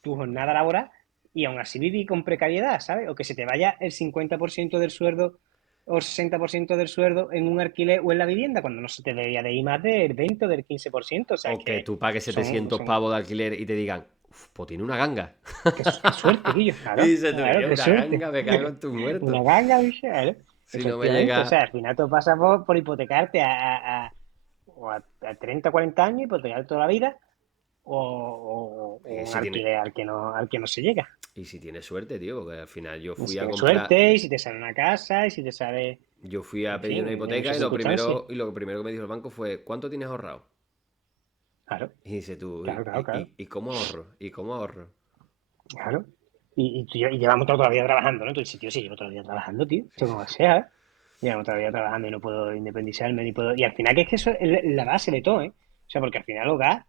tu jornada laboral y aún así vivir con precariedad, ¿sabes? O que se te vaya el 50% del sueldo o el 60% del sueldo en un alquiler o en la vivienda, cuando no se te debería de ir más del 20 o del 15%. O sea, O que que tú pagues son, 700 son pavos de alquiler y te digan, "Uf, pues tiene una ganga." qué suerte, Guillo, claro, Y se te claro, veía qué una suerte. ganga, me cago en tus Una muertos. ganga, bicho, claro. Si no me Efectivamente, o sea, llega. al final todo pasa por hipotecarte a 30, 40 años, hipotecar toda la vida, o Y un si tiene. alquiler al que no se llega. Y si tienes suerte, tío, porque al final yo Y fui si a tienes comprar. suerte, y si te sale una casa, y si te sale, Yo fui a en pedir fin, una en hipoteca muchas y lo circunstancias. primero, y lo primero que me dijo el banco fue, ¿cuánto tienes ahorrado? Claro, Y dices tú, claro, claro, claro. ¿y cómo ahorro? ¿Y cómo ahorro? Claro. Y llevamos todo el día trabajando, ¿no? Tú dices, tío, sí, llevo todo el día trabajando, tío. Esto como sea, ¿eh? Llevamos todo el día trabajando y no puedo independizarme ni puedo. Y al final que es que eso es la base de todo, ¿eh? O sea, porque al final el hogar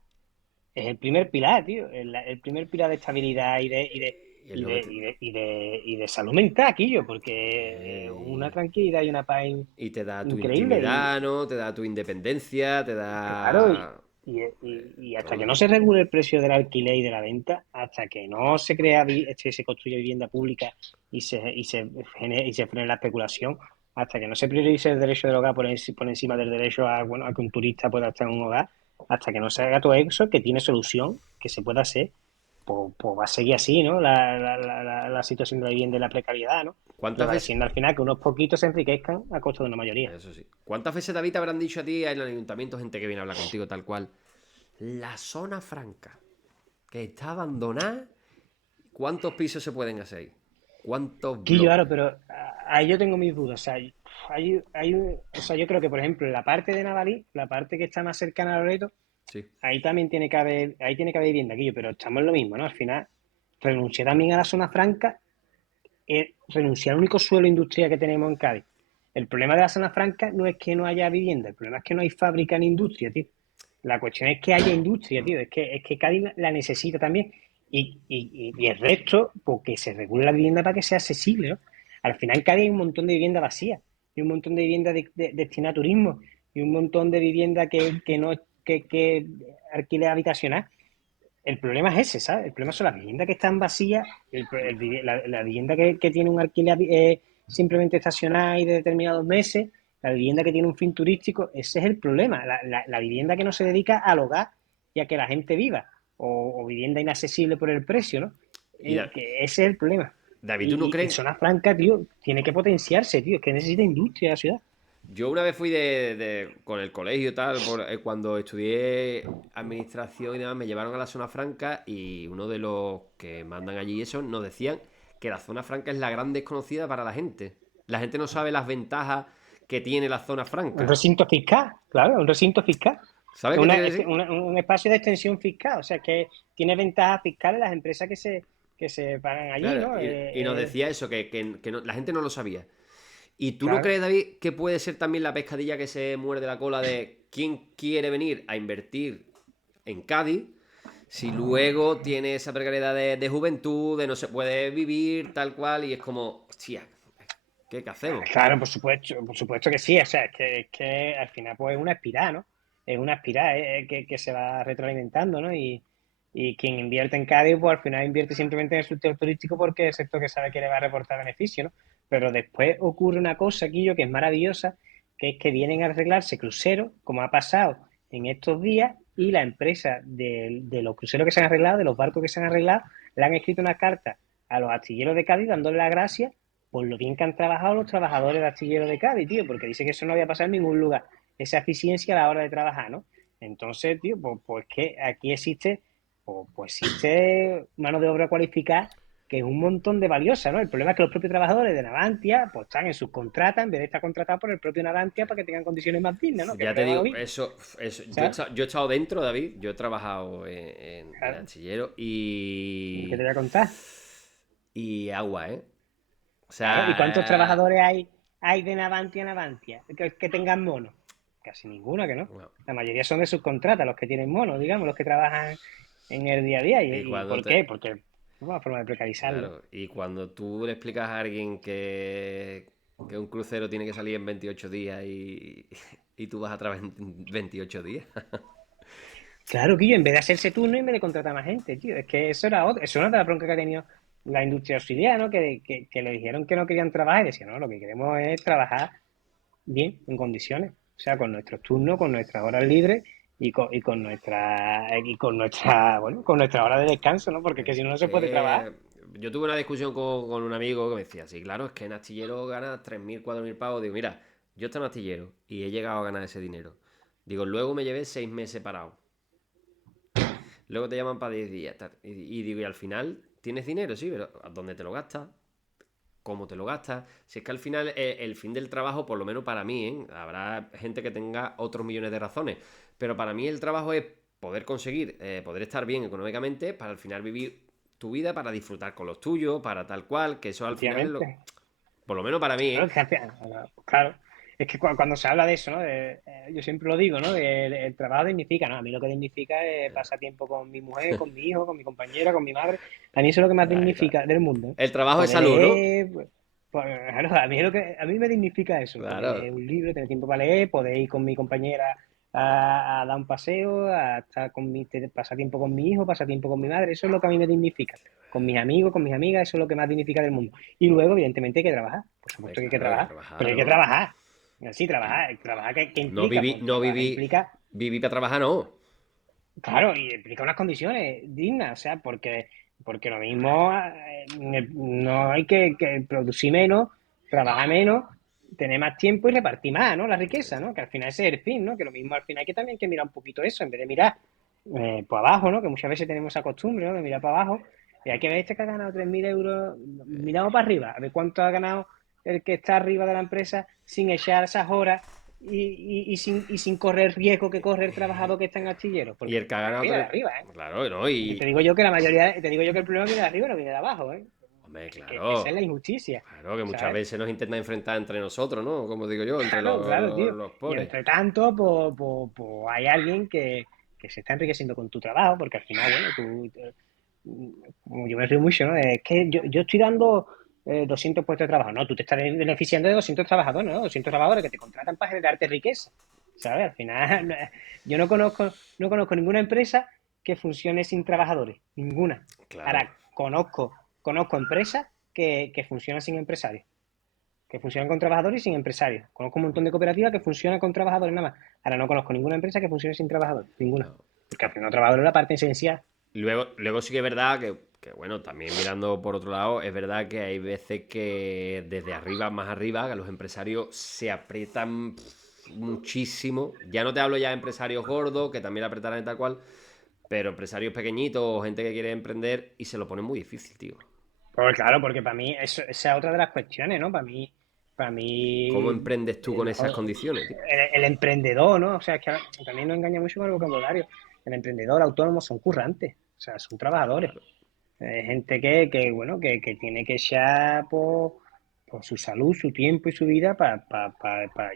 es el primer pilar, tío. El primer pilar de estabilidad Y es lo que te, y de salud mental, aquello, porque una eh, tranquilidad y una paz y te da tu increíble. Y intimidad, ¿no? Te da tu independencia, te claro, da y hasta que todo. no se regule el precio del alquiler y de la venta, hasta que no se crea, se construya vivienda pública y se frene la especulación, hasta que no se priorice el derecho del hogar por encima del derecho a, bueno, a que un turista pueda estar en un hogar, hasta que no se haga todo eso, que tiene solución, que se pueda hacer, pues va a seguir así, ¿no? La situación de la vivienda y la precariedad, ¿no? ¿Cuántas veces? Prevaleciendo al final que unos poquitos se enriquezcan a costa de una mayoría. Eso sí. ¿Cuántas veces, David, te habrán dicho a ti en el ayuntamiento, gente que viene a hablar contigo tal cual? La zona franca, que está abandonada. ¿Cuántos pisos se pueden hacer ahí? ¿Cuántos Sí, claro, bloques? pero ahí yo tengo mis dudas. O sea, o sea, yo creo que, por ejemplo, en la parte de Navalí, la parte que está más cercana a Loreto, Sí. ahí también tiene que haber vivienda, Guillo, pero estamos en lo mismo, ¿no? Al final, renunciar también a la zona franca es renunciar al único suelo industrial que tenemos en Cádiz. El problema de la zona franca no es que no haya vivienda, el problema es que no hay fábrica ni industria, tío. La cuestión es que haya industria, tío. Es que Cádiz la necesita también. Y el resto, porque se regule la vivienda para que sea accesible, ¿no? Al final en Cádiz hay un montón de vivienda vacía, y un montón de vivienda destinada a turismo, y un montón de vivienda que no que alquiler habitacional. El problema es ese, ¿sabes? El problema son las viviendas que están vacías, la vivienda que tiene un alquiler simplemente estacional y de determinados meses, la vivienda que tiene un fin turístico, ese es el problema. La vivienda que no se dedica al hogar y a que la gente viva, o vivienda inaccesible por el precio, ¿no? Y Que ese es el problema. David, ¿tú no Y crees? zona franca, tío, tiene que potenciarse, tío, es que necesita industria la ciudad. Yo una vez fui con el colegio y tal, cuando estudié administración y demás, me llevaron a la zona franca y uno de los que mandan allí eso nos decían que la zona franca es la gran desconocida para la gente. La gente no sabe las ventajas que tiene la zona Un franca. recinto fiscal, claro, un recinto fiscal. ¿Sabes Es qué te quiero decir? un espacio de extensión fiscal, o sea, que tiene ventajas fiscales las empresas que se pagan allí, Claro, ¿no? y nos decía eso, la gente no lo sabía. ¿Y tú no Claro. crees, David, que puede ser también la pescadilla que se muerde la cola de quién quiere venir a invertir en Cádiz si luego tiene esa precariedad de juventud, de no se puede vivir tal cual y es como, hostia, ¿qué hacemos? Claro, por supuesto que sí, o sea, es que al final pues es una espiral, ¿no? Es una espiral que se va retroalimentando, ¿no? Y quien invierte en Cádiz, pues al final invierte simplemente en el sector turístico porque es el sector que sabe que le va a reportar beneficio, ¿no? Pero después ocurre una cosa, Quillo, que es maravillosa, que es que vienen a arreglarse cruceros, como ha pasado en estos días, y la empresa de los cruceros que se han arreglado, de los barcos que se han arreglado, le han escrito una carta a los astilleros de Cádiz dándole las gracias por lo bien que han trabajado los trabajadores de astilleros de Cádiz, tío, porque dice que eso no había pasado en ningún lugar, esa eficiencia a la hora de trabajar, ¿no? Entonces, tío, pues que aquí existe, pues existe mano de obra cualificada que es un montón de valiosa, ¿no? El problema es que los propios trabajadores de Navantia pues están en sus contratas en vez de estar contratados por el propio Navantia para que tengan condiciones más dignas, ¿no? Que Ya no te queda lo digo, mismo, ¿sabes? yo he estado dentro, David, yo he trabajado en Claro. astillero ¿Qué te voy a contar? y agua, ¿eh? O Claro. ¿Y cuántos sea, trabajadores hay de Navantia a Navantia que tengan mono? Casi ninguno, que no. bueno, La mayoría son de subcontrata, los que tienen mono, digamos, los que trabajan en el día a día. y ¿Y cuando por te, qué? Porque es una forma de precarizarlo. claro, y cuando tú le explicas a alguien que un crucero tiene que salir en 28 días y tú vas a trabajar en 28 días. Claro, Guillo, en vez de hacerse turno y en vez de contratar más gente, tío. Es que eso era otra de la bronca que ha tenido la industria auxiliar, ¿no? Que le dijeron que no querían trabajar y decían, no, lo que queremos es trabajar bien, en condiciones. O sea, con nuestros turnos, con nuestras horas libres bueno, con nuestra hora de descanso, ¿no? Porque es que si no, no se puede trabajar. Yo tuve una discusión con un amigo que me decía, sí, claro, es que en astillero ganas 3.000 4.000 pavos. Digo, mira, yo estoy en astillero y he llegado a ganar ese dinero. Digo, luego me llevé 6 meses parado. Luego te llaman para 10 días. Y digo, y al final tienes dinero, sí, pero ¿a dónde te lo gastas? ¿Cómo te lo gastas? Si es que al final el fin del trabajo, por lo menos para mí, ¿eh? Habrá gente que tenga otros millones de razones, pero para mí el trabajo es poder conseguir, poder estar bien económicamente para al final vivir tu vida, para disfrutar con los tuyos, para tal cual, que eso al final es Efectivamente. por lo menos para mí, Claro, ¿eh? es que claro, es que cuando se habla de eso, ¿no? Yo siempre lo digo, ¿no? El trabajo dignifica, ¿no? A mí lo que dignifica es pasar tiempo con mi mujer, con mi hijo, con mi compañera, con mi madre. A mí eso es lo que más Ahí está. dignifica del mundo, ¿eh? El trabajo es Poder salud, ¿no? leer, claro, a mí es a mí me dignifica eso, poder Claro. leer un libro, tener tiempo para leer, poder ir con mi compañera a dar un paseo, a estar pasar tiempo con mi hijo, pasar tiempo con mi madre, eso es lo que a mí me dignifica. Con mis amigos, con mis amigas, eso es lo que más dignifica del mundo. Y luego, evidentemente, hay que trabajar. Por Hombre, supuesto que hay que claro, hay que trabajar. trabajar, Pero hay que ¿no? trabajar. Sí, trabajar. ¿Trabajar qué No implica? viví, Pues no trabajar viví, implica, viví para trabajar, no. claro, y implica unas condiciones dignas. O sea, porque lo mismo no hay que producir menos, trabajar menos, tener más tiempo y repartir más, ¿no? La riqueza, ¿no? Que al final ese es el fin, ¿no? Que lo mismo al final hay que también hay que mirar un poquito eso, en vez de mirar por abajo, ¿no? Que muchas veces tenemos esa costumbre, ¿no? De mirar para abajo. Y hay que ver este que ha ganado 3.000 euros, miramos para arriba, a ver cuánto ha ganado el que está arriba de la empresa sin echar esas horas y sin correr riesgo que corre el trabajador que está en astillero. Y Porque el el que ha problema ganado viene de tres. arriba, ¿eh? Claro, ¿no? Y Y. te digo yo que la mayoría, te digo yo que el problema viene de arriba, no viene de abajo, ¿eh? Hombre, Que esa es claro. la injusticia, Claro, que muchas ¿sabes? veces nos intentan enfrentar entre nosotros, ¿no? Como digo yo, entre Claro, claro, tío. los Y pobres. entre tanto, pues hay alguien que se está enriqueciendo con tu trabajo, porque al final, bueno, como yo me río mucho, ¿no? Es que yo estoy dando 200 puestos de trabajo. No, tú te estás beneficiando de 200 trabajadores, ¿no? 200 trabajadores que te contratan para generarte riqueza, ¿sabes? Al final, yo no conozco ninguna empresa que funcione sin trabajadores, ninguna. Claro. Ahora, conozco empresas que funcionan sin empresarios, que funcionan con trabajadores y sin empresarios. Conozco un montón de cooperativas que funcionan con trabajadores nada más. Ahora no conozco ninguna empresa que funcione sin trabajadores, ninguna. No. Porque al final, los trabajadores es la parte esencial. Luego sí que es verdad bueno, también mirando por otro lado, es verdad que hay veces que desde arriba, más arriba, que los empresarios se aprietan muchísimo. Ya no te hablo ya de empresarios gordos, que también apretarán y tal cual, pero empresarios pequeñitos o gente que quiere emprender y se lo ponen muy difícil, tío. Pues claro, porque para mí esa es otra de las cuestiones, ¿no? Para mí ¿Cómo emprendes tú con esas el, condiciones, tío? el emprendedor, ¿no? O sea, es que también nos engaña mucho con el vocabulario. El emprendedor, el autónomo son currantes, o sea, son trabajadores. Claro. Gente bueno, que tiene que echar por su salud, su tiempo y su vida para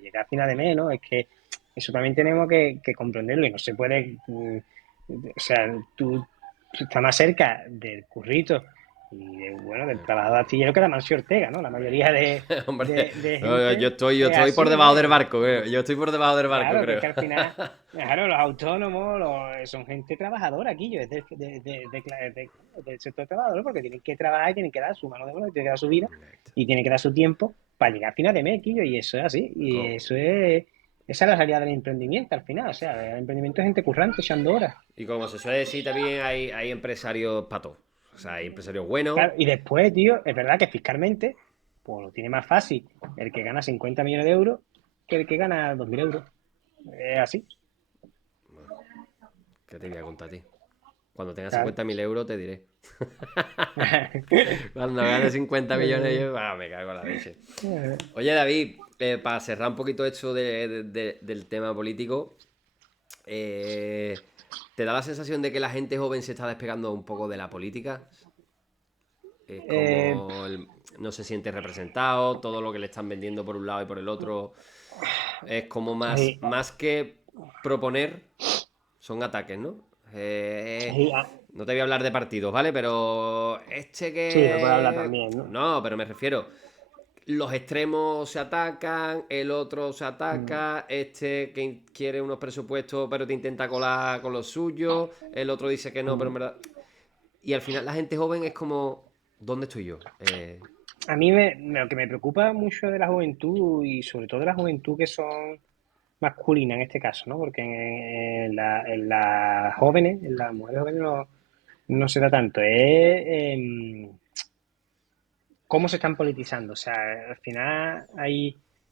llegar a final de mes, ¿no? Es que eso también tenemos que comprenderlo y no se puede, o sea, tú estás más cerca del currito y bueno, del trabajador astillero que la Mancio Ortega, ¿no? La mayoría de, Hombre, de, de no, gente yo es estoy por así, debajo ¿no? del barco, yo estoy por debajo del barco, Claro, que es creo. que al final, claro, los autónomos son gente trabajadora aquí, yo es del sector trabajador, porque tienen que trabajar, tienen que dar su mano de obra, tienen que dar su vida y tienen que dar su tiempo para llegar a final de mes, Quillo, y eso es así, y Co- esa es la realidad del emprendimiento al final, o sea, el emprendimiento es gente currante, echando horas. Y como se suele decir, también hay empresarios patos. O sea, hay empresarios buenos. Claro, y después, tío, es verdad que fiscalmente, pues lo tiene más fácil el que gana 50 millones de euros que el que gana 2.000 euros. Es así. ¿Qué te voy a contar a ti? Cuando tenga Claro. 50.000 euros te diré. Cuando gane 50 millones yo, me cago en la leche. Oye, David, para cerrar un poquito esto del tema político, ¿te da la sensación de que la gente joven se está despegando un poco de la política? Es Eh, como no se siente representado, todo lo que le están vendiendo por un lado y por el otro es como sí, más que proponer, son ataques, ¿no? sí, No te voy a hablar de partidos, ¿vale? Pero sí, me puede hablar que... también, ¿no? No, pero me refiero, los extremos se atacan, el otro se Mm. ataca, este que quiere unos presupuestos pero te intenta colar con los suyos, el otro dice que no, pero en Mm. verdad... Y al final la gente joven es como, ¿dónde estoy yo? A mí lo que me preocupa mucho de la juventud y sobre todo de la juventud que son masculina en este caso, ¿no? Porque en las jóvenes, en las mujeres jóvenes no se da tanto. Cómo se están politizando. O sea, al final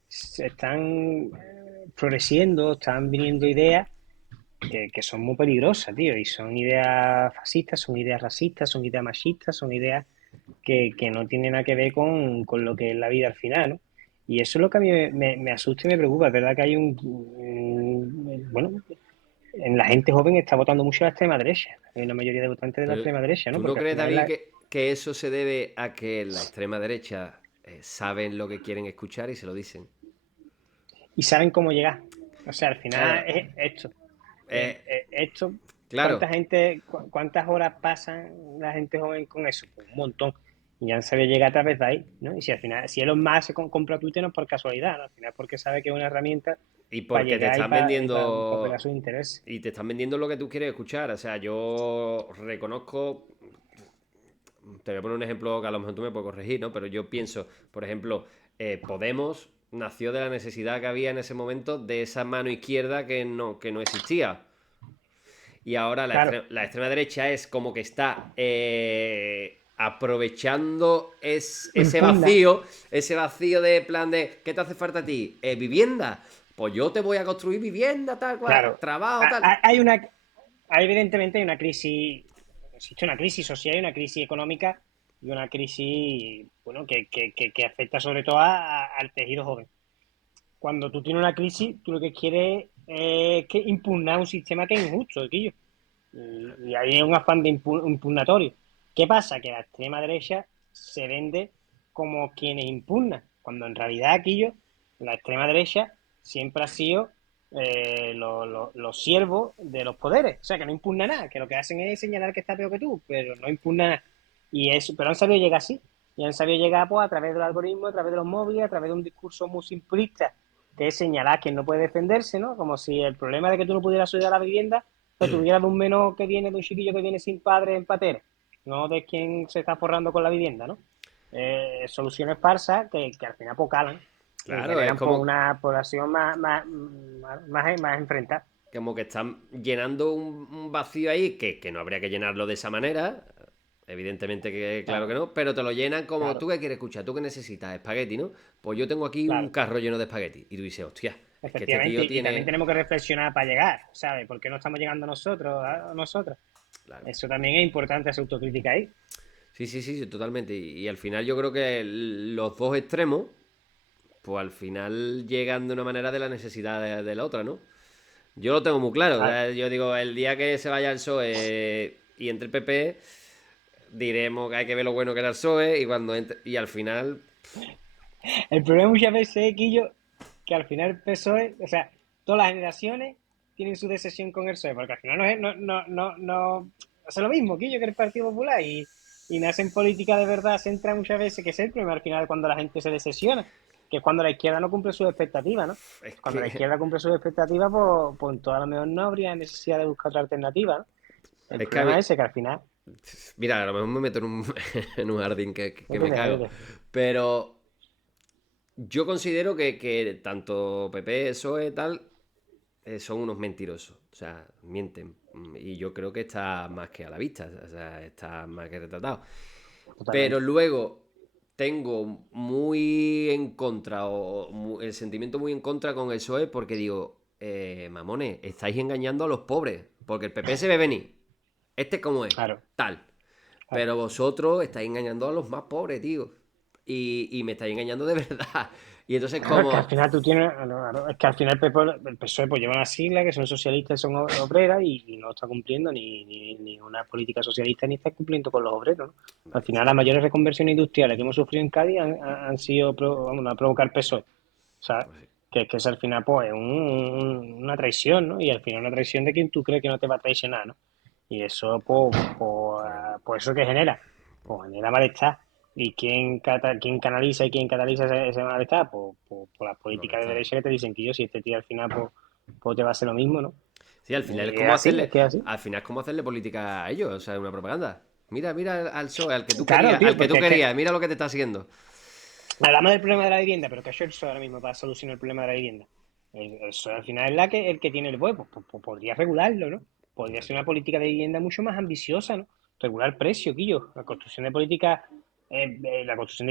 se están floreciendo, están viniendo ideas que son muy peligrosas, tío. Y son ideas fascistas, son ideas racistas, son ideas machistas, son ideas que no tienen nada que ver con lo que es la vida al final, ¿no? Y eso es lo que a mí me asusta y me preocupa. Es verdad que hay bueno, en la gente joven está votando mucho a la extrema derecha. Hay una mayoría de votantes de la Pero, extrema derecha, ¿no? ¿tú no Porque al crees, final David, que eso se debe a que la extrema derecha saben lo que quieren escuchar y se lo dicen? y saben cómo llegar. O sea, al final Claro, es esto. eh, Esto, claro. ¿cuántas horas pasan la gente joven con eso? Pues un montón. Y ya han sabido llegar a través de ahí, ¿no? Y si al final, si Elon Musk compra Twitter no es por casualidad, ¿no? Al final es porque sabe que es una herramienta Y para porque te llegar están y para pegar vendiendo. sus intereses. Y te están vendiendo lo que tú quieres escuchar. O sea, yo reconozco. Te voy a poner un ejemplo que a lo mejor tú me puedes corregir, ¿no? Pero yo pienso, por ejemplo, Podemos nació de la necesidad que había en ese momento de esa mano izquierda que no existía. Y ahora Claro, la extrema derecha es como que está aprovechando impugna. ese vacío de plan de ¿qué te hace falta a ti? ¿Vivienda? Pues yo te voy a construir vivienda, tal cual, Claro, trabajo, tal. evidentemente hay una crisis, existe una crisis social y una crisis económica y una crisis, bueno, que afecta sobre todo al tejido joven. Cuando tú tienes una crisis, tú lo que quieres es que impugnar un sistema que es injusto, Quillo. Y ahí hay un afán de impugnatorio. ¿Qué pasa? Que la extrema derecha se vende como quienes impugnan, cuando en realidad, Quillo, la extrema derecha siempre ha sido los siervos de los poderes. O sea, que no impugna nada, que lo que hacen es señalar que está peor que tú, pero no impugna nada. Pero han sabido llegar así. Y han sabido llegar pues, a través del algoritmo, a través de los móviles, a través de un discurso muy simplista, que es señalar que no puede defenderse, ¿no? Como si el problema de que tú no pudieras subir a la vivienda lo tuviera de un menor que viene, de un chiquillo que viene sin padre en patera, no de quien se está forrando con la vivienda, ¿no? Soluciones falsas que al final pues, calan y Claro, es generan pues, como, una población más enfrentada. como que están llenando un vacío ahí que no habría que llenarlo de esa manera. Evidentemente que claro que Claro, no, pero te lo llenan como claro, tú que quieres escuchar, tú que necesitas espagueti, ¿no? Pues yo tengo aquí un claro. carro lleno de espagueti. Y tú dices, hostia, es que este Efectivamente, tío y también tiene. tenemos que reflexionar para llegar, ¿sabes? ¿Por qué no estamos llegando nosotros, a nosotros? Claro. Eso también es importante, hacer autocrítica ahí. Sí, sí, sí, sí, totalmente. Y al final yo creo que los dos extremos, pues al final llegan de una manera de la necesidad de la otra, ¿no? Yo lo tengo muy claro. O Claro. sea, yo digo, el día que se vaya el PSOE y entre el PP, diremos que hay que ver lo bueno que era el PSOE y al final. El problema muchas veces es, Quillo, que al final el PSOE, o sea, todas las generaciones tienen su decisión con el PSOE, porque al final no hace lo mismo, Quillo, que el Partido Popular, y nace en política de verdad, se entra muchas veces, que es el problema al final cuando la gente se decepciona, que es cuando la izquierda no cumple sus expectativas, ¿no? Es Cuando la que. izquierda cumple sus expectativas, pues en todo a lo mejor no habría necesidad de buscar otra alternativa, ¿no? El Es que problema es ese, que al final, mira, a lo mejor me meto en un jardín que me métete, cago. métete. Pero yo considero que tanto PP, PSOE, tal, son unos mentirosos. O sea, mienten. Y yo creo que está más que a la vista. O sea, está más que retratado. Pero Totalmente. luego tengo muy en contra, el sentimiento muy en contra con el PSOE porque digo, mamones, estáis engañando a los pobres. Porque el PP se ve venir. Este como es, Claro, tal. claro. Pero vosotros estáis engañando a los más pobres, tío. Y me estáis engañando de verdad. Y entonces Claro, es que al como. final tú tienes, claro, es que al final el PSOE pues lleva una sigla que son socialistas, son obreras y no está cumpliendo ni una política socialista ni está cumpliendo con los obreros, ¿no? Al Vale, final las mayores reconversiones industriales que hemos sufrido en Cádiz han sido vamos, a provocar PSOE, ¿sabes? pues sí. Que es al final pues una traición, ¿no? Y al final una traición de quien tú crees que no te va a traicionar, ¿no? Y eso pues eso que genera, pues genera malestar. ¿Y quién canaliza y quién cataliza ese malestar? Por las Los políticas de estados. derecha que te dicen que yo, si este tío al final pues te va a hacer lo mismo, ¿no? Sí, al final es Es como así, es hacerle. que es así. Al final es como hacerle política a ellos, o sea, una propaganda. Mira, mira al PSOE, al que tú Claro, querías, tío, al que tú porque es que querías, mira lo que te está haciendo. hablamos del problema de la vivienda, pero ¿qué ha hecho el PSOE ahora mismo para solucionar el problema de la vivienda? El PSOE al final es el que tiene el huevo, pues podría regularlo, ¿no? Podría ser una política de vivienda mucho más ambiciosa, ¿no? Regular el precio, Quillo. La construcción de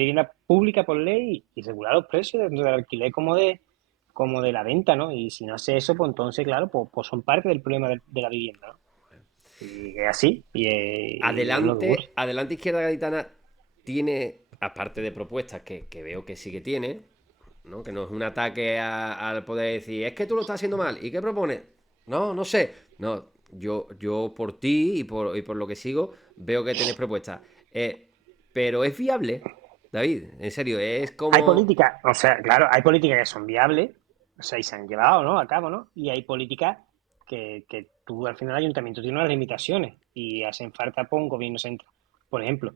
vivienda pública por ley y regular los precios tanto del alquiler como de la venta, ¿no? Y si no hace eso, pues entonces, claro, pues son parte del problema de la vivienda, ¿no? Y es así, y es lo que ocurre. Adelante Izquierda Gaditana tiene, aparte de propuestas que veo que sí que tiene, ¿no? Que no es un ataque al poder decir, es que tú lo estás haciendo mal. ¿Y qué propones? No sé. No, yo por ti y por lo que sigo, veo que tienes propuestas. Pero es viable, David, en serio, es Hay como... políticas, o sea, claro, hay políticas que son viables, o sea, y se han llevado, ¿no? A cabo, ¿no? Y hay políticas que tú, al final, el ayuntamiento tiene unas limitaciones y hacen falta por un gobierno central. Por ejemplo,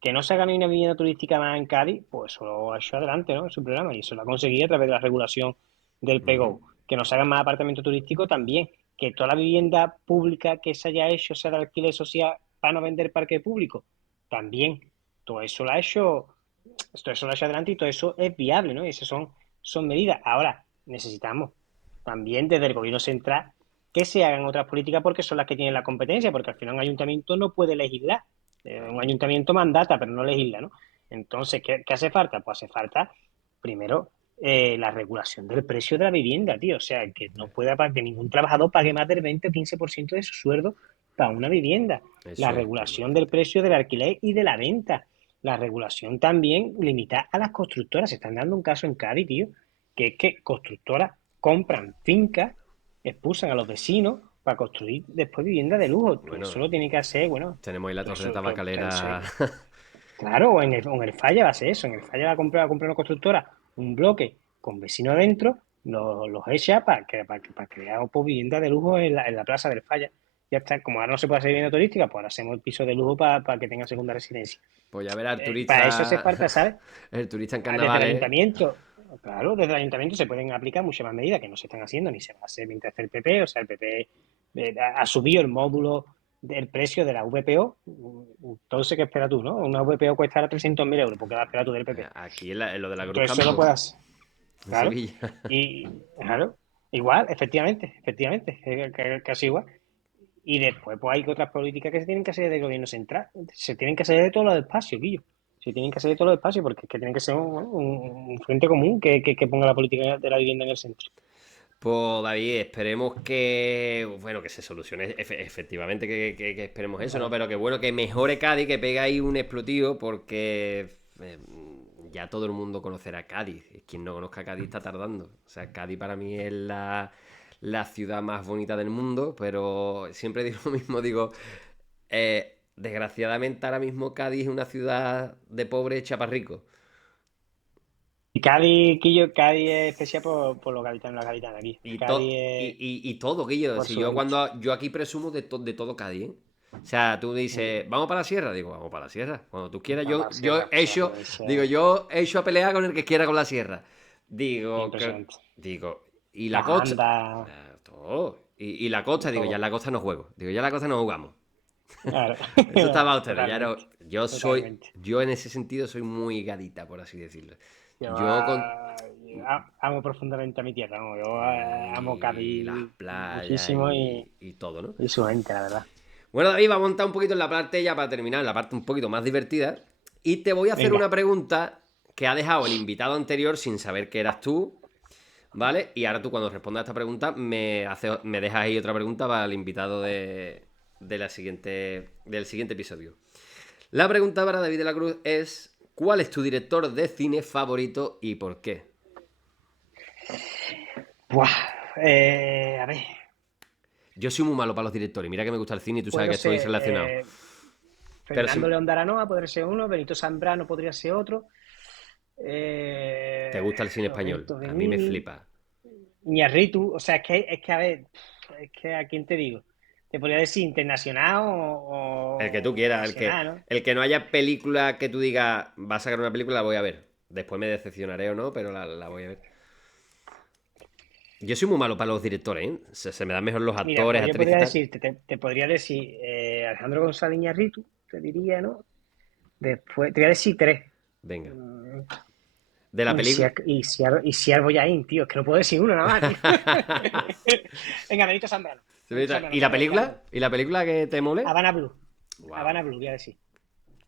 que no se haga ni una vivienda turística más en Cádiz, pues eso lo ha hecho adelante, ¿no? En su programa, y eso lo ha conseguido a través de la regulación del Ujú. PGO. Que no se hagan más apartamentos turísticos también. Que toda la vivienda pública que se haya hecho sea de alquiler social para no vender parque público, también. Todo eso lo ha hecho, todo eso lo ha hecho adelante y todo eso es viable, ¿no? Y esas son medidas. Ahora, necesitamos también desde el gobierno central que se hagan otras políticas porque son las que tienen la competencia, porque al final un ayuntamiento no puede legislar. Un ayuntamiento mandata, pero no legisla, ¿no? Entonces, ¿qué hace falta? Pues hace falta, primero, la regulación del precio de la vivienda, tío. O sea, que no pueda que ningún trabajador pague más del 20 o 15% de su sueldo para una vivienda. La Eso, regulación del precio del alquiler y de la venta. La regulación también limita a las constructoras. Se están dando un caso en Cádiz, tío, que es que constructoras compran fincas, expulsan a los vecinos para construir después vivienda de lujo. Tú eso bueno, lo tienes que hacer, bueno, tenemos ahí la tú torre de eso, tabacalera. claro, o en el Falla va a ser eso. En el Falla va a comprar una constructora un bloque con vecinos adentro, los echa para crear pues, vivienda de lujo en la plaza del Falla. Ya está, como ahora no se puede hacer vivienda turística, pues ahora hacemos el piso de lujo para que tenga segunda residencia. Pues ya verás, Para eso hace falta, ¿sabes? el turista en Desde el carnavales. ayuntamiento, claro, desde el ayuntamiento se pueden aplicar muchas más medidas que no se están haciendo ni se va a hacer mientras esté el PP. O sea, el PP ha subido el módulo del precio de la VPO. Entonces, ¿qué esperas tú, no? Una VPO cuesta ahora 300.000 euros. ¿Por qué vas a esperar tú del PP? Aquí en lo de la Cruz Entonces, eso lo Campo, puedes hacer. en Claro. Sevilla. Y, claro, igual, efectivamente, casi igual. Y después, pues hay otras políticas que se tienen que hacer del gobierno central. Se tienen que hacer de todos los espacios, Guillo. Se tienen que hacer de todos los espacios porque es que tiene que ser un frente común que ponga la política de la vivienda en el centro. Pues David, esperemos que, bueno, que se solucione efectivamente, que esperemos eso, ¿no? Ojalá. Pero que bueno, que mejore Cádiz, que pegue ahí un explotivo, porque ya todo el mundo conocerá Cádiz. Quien no conozca Cádiz está tardando. O sea, Cádiz para mí es la ciudad más bonita del mundo, pero siempre digo lo mismo, digo, desgraciadamente ahora mismo Cádiz es una ciudad de pobre chaparrico. Y Cádiz, Quillo, Cádiz es especial por los gaditanos y las gaditanas aquí. Y, Cádiz es y todo, Guillo. por Si su yo gente. cuando yo aquí presumo de todo Cádiz, ¿eh? O sea, tú dices, vamos para la sierra, digo, vamos para la sierra. Cuando tú quieras, Vamos a yo la he pasar hecho, digo, provincia. yo he hecho a pelear con el que quiera con la sierra. Digo, Impresionante. y la Las costa, andas, todo. Y la costa, digo, ya en todo. la costa no juego. Digo, ya en la costa no jugamos. Claro. Eso estaba ustedes, ya no. Totalmente. Totalmente. Yo en ese sentido soy muy gadita, por así decirlo. Yo, Yo con, amo profundamente a mi tierra, ¿no? Yo amo y las Cádiz playas muchísimo y todo, ¿no? y su gente, la verdad. Bueno, David, vamos a montar un poquito en la parte ya para terminar, en la parte un poquito más divertida. Y te voy a hacer Venga, una pregunta que ha dejado el invitado anterior sin saber que eras tú, ¿vale? Y ahora tú cuando respondas a esta pregunta me dejas ahí otra pregunta para el invitado del siguiente episodio. La pregunta para David de la Cruz es, ¿cuál es tu director de cine favorito y por qué? buah, a ver, Yo soy muy malo para los directores. Mira que me gusta el cine y tú sabes puedo que estoy ser relacionado. Pero Fernando si León de Aranoa, podría ser uno, Benito Zambrano podría ser otro, te gusta el cine español, Roberto a mí me Benigni, flipa. Iñárritu, o sea, es que, a ver, es que a quién te digo, te podría decir internacional El que tú o quieras, nacional, ¿no? el que no haya película que tú digas, va a sacar una película, la voy a ver. Después me decepcionaré o no, pero la voy a ver. Yo soy muy malo para los directores, ¿eh? Se me dan mejor los Mira, actores, pues yo actrices y podría tal. decirte, te podría decir Alejandro González Iñárritu, te diría, ¿no? Después, te voy a decir tres. Venga. Mm, De la película. Y Siar Boyain, tío, es que no puedo decir uno nada más, tío. Venga, Benito Zambrano. Benito Zambrano, ¿Y se la me ha olvidado. película? ¿Y la película que te mole? Habana Blue. Wow, Habana Blue, voy a decir.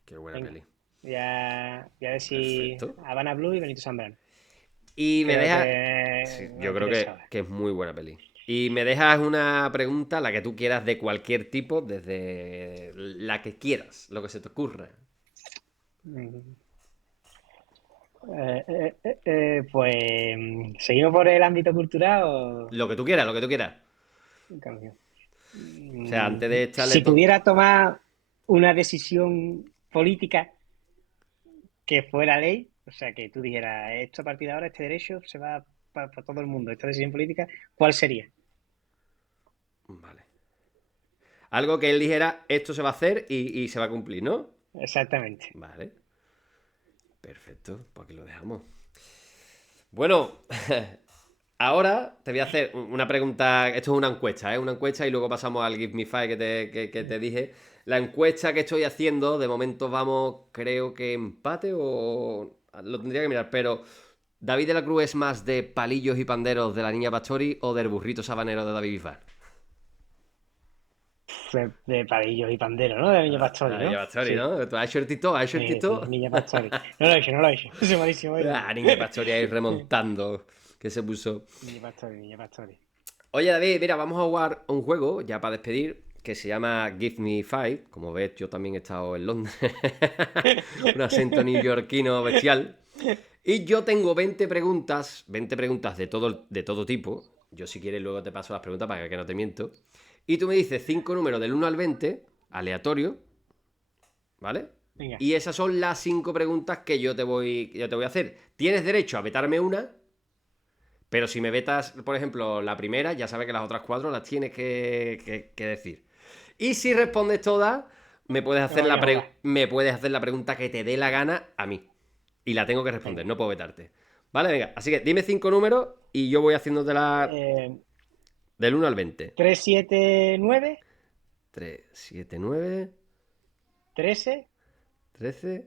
qué buena Venga, peli. voy a decir Perfecto. Habana Blue y Benito Zambrano. Y me Creo dejas. que Sí, me yo creo interesa ahora. que es muy buena peli. Y me dejas una pregunta, la que tú quieras, de cualquier tipo, desde la que quieras, lo que se te ocurra. Mm. Pues, ¿seguimos por el ámbito cultural o...? Lo que tú quieras, lo que tú quieras. Cambio. O sea, antes de echarle Si pudiera tomar una decisión política que fuera ley, o sea, que tú dijeras, esto a partir de ahora, este derecho se va para todo el mundo, esta decisión política, ¿cuál sería? Vale. Algo que él dijera, esto se va a hacer y se va a cumplir, ¿no? Exactamente. Vale. Perfecto, pues aquí lo dejamos. Bueno, ahora te voy a hacer una pregunta. Esto es una encuesta, ¿eh? Una encuesta y luego pasamos al Give Me Five que te dije. La encuesta que estoy haciendo, de momento vamos, creo que empate o... Lo tendría que mirar, pero ¿David de la Cruz es más de palillos y panderos de la Niña Pastori o del burrito sabanero de David Bisbal? De palillos y panderos, ¿no? De la Niña Pastori, La Niña ¿no? Pastori, Sí, ¿no? ¿Tú has hecho el TikTok? ¿Has hecho el sí, sí, TikTok? Niña Pastori. No lo he hecho, no lo he hecho. Es malísimo, ¿eh? La Niña Pastori ahí remontando, que se puso. Niña Pastori, Niña Pastori. Oye, David, mira, vamos a jugar un juego, ya para despedir, que se llama Give Me Five. Como ves, yo también he estado en Londres. Un acento neoyorquino bestial. Y yo tengo 20 preguntas de todo tipo. Yo, si quieres, luego te paso las preguntas para que no te miento. Y tú me dices 5 números del 1 al 20, aleatorio, ¿vale? Venga. Y esas son las 5 preguntas que yo te voy a hacer. Tienes derecho a vetarme una, pero si me vetas, por ejemplo, la primera, ya sabes que las otras 4 las tienes que decir. Y si respondes todas, me puedes hacer la pregunta que te dé la gana a mí. Y la tengo que responder, no puedo vetarte. Vale, venga. Así que dime 5 números y yo voy haciéndote del 1 al 20. 3, 7, 9, 3, 7, 9, 13 13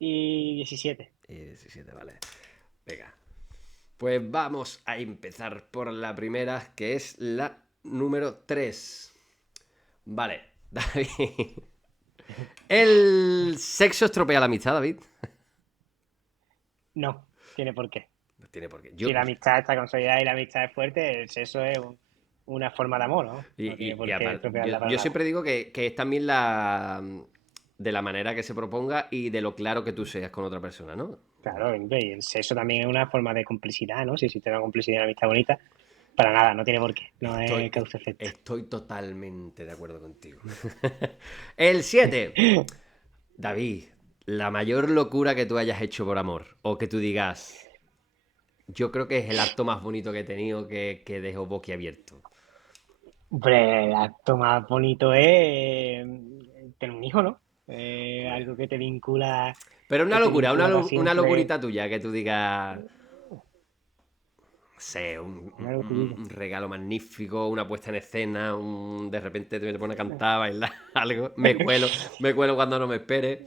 y 17. y 17, vale. Venga. Pues vamos a empezar por la primera, que es la número 3. Vale, David. ¿El sexo estropea la amistad, David? No, tiene por qué. No tiene por qué. Si la amistad está consolidada y la amistad es fuerte, eso es una forma de amor, ¿no? No tiene por qué aparte, estropearla para yo nada. siempre digo que es también de la manera que se proponga y de lo claro que tú seas con otra persona, ¿no? Claro, y el sexo también es una forma de complicidad, ¿no? Si existe una complicidad y una amistad bonita, para nada, no tiene por qué. No es causa-efecto. Estoy totalmente de acuerdo contigo. El 7. David, la mayor locura que tú hayas hecho por amor, o que tú digas, yo creo que es el acto más bonito que he tenido que dejo boquiabierto. Hombre, el acto más bonito es tener un hijo, ¿no? Algo que te vincula. Pero una que te locura, vincula para una siempre. locurita tuya, que tú digas, no sé, Una locurita. un regalo magnífico, una puesta en escena, de repente te pones a cantar, a bailar, algo. Me cuelo cuando no me espere.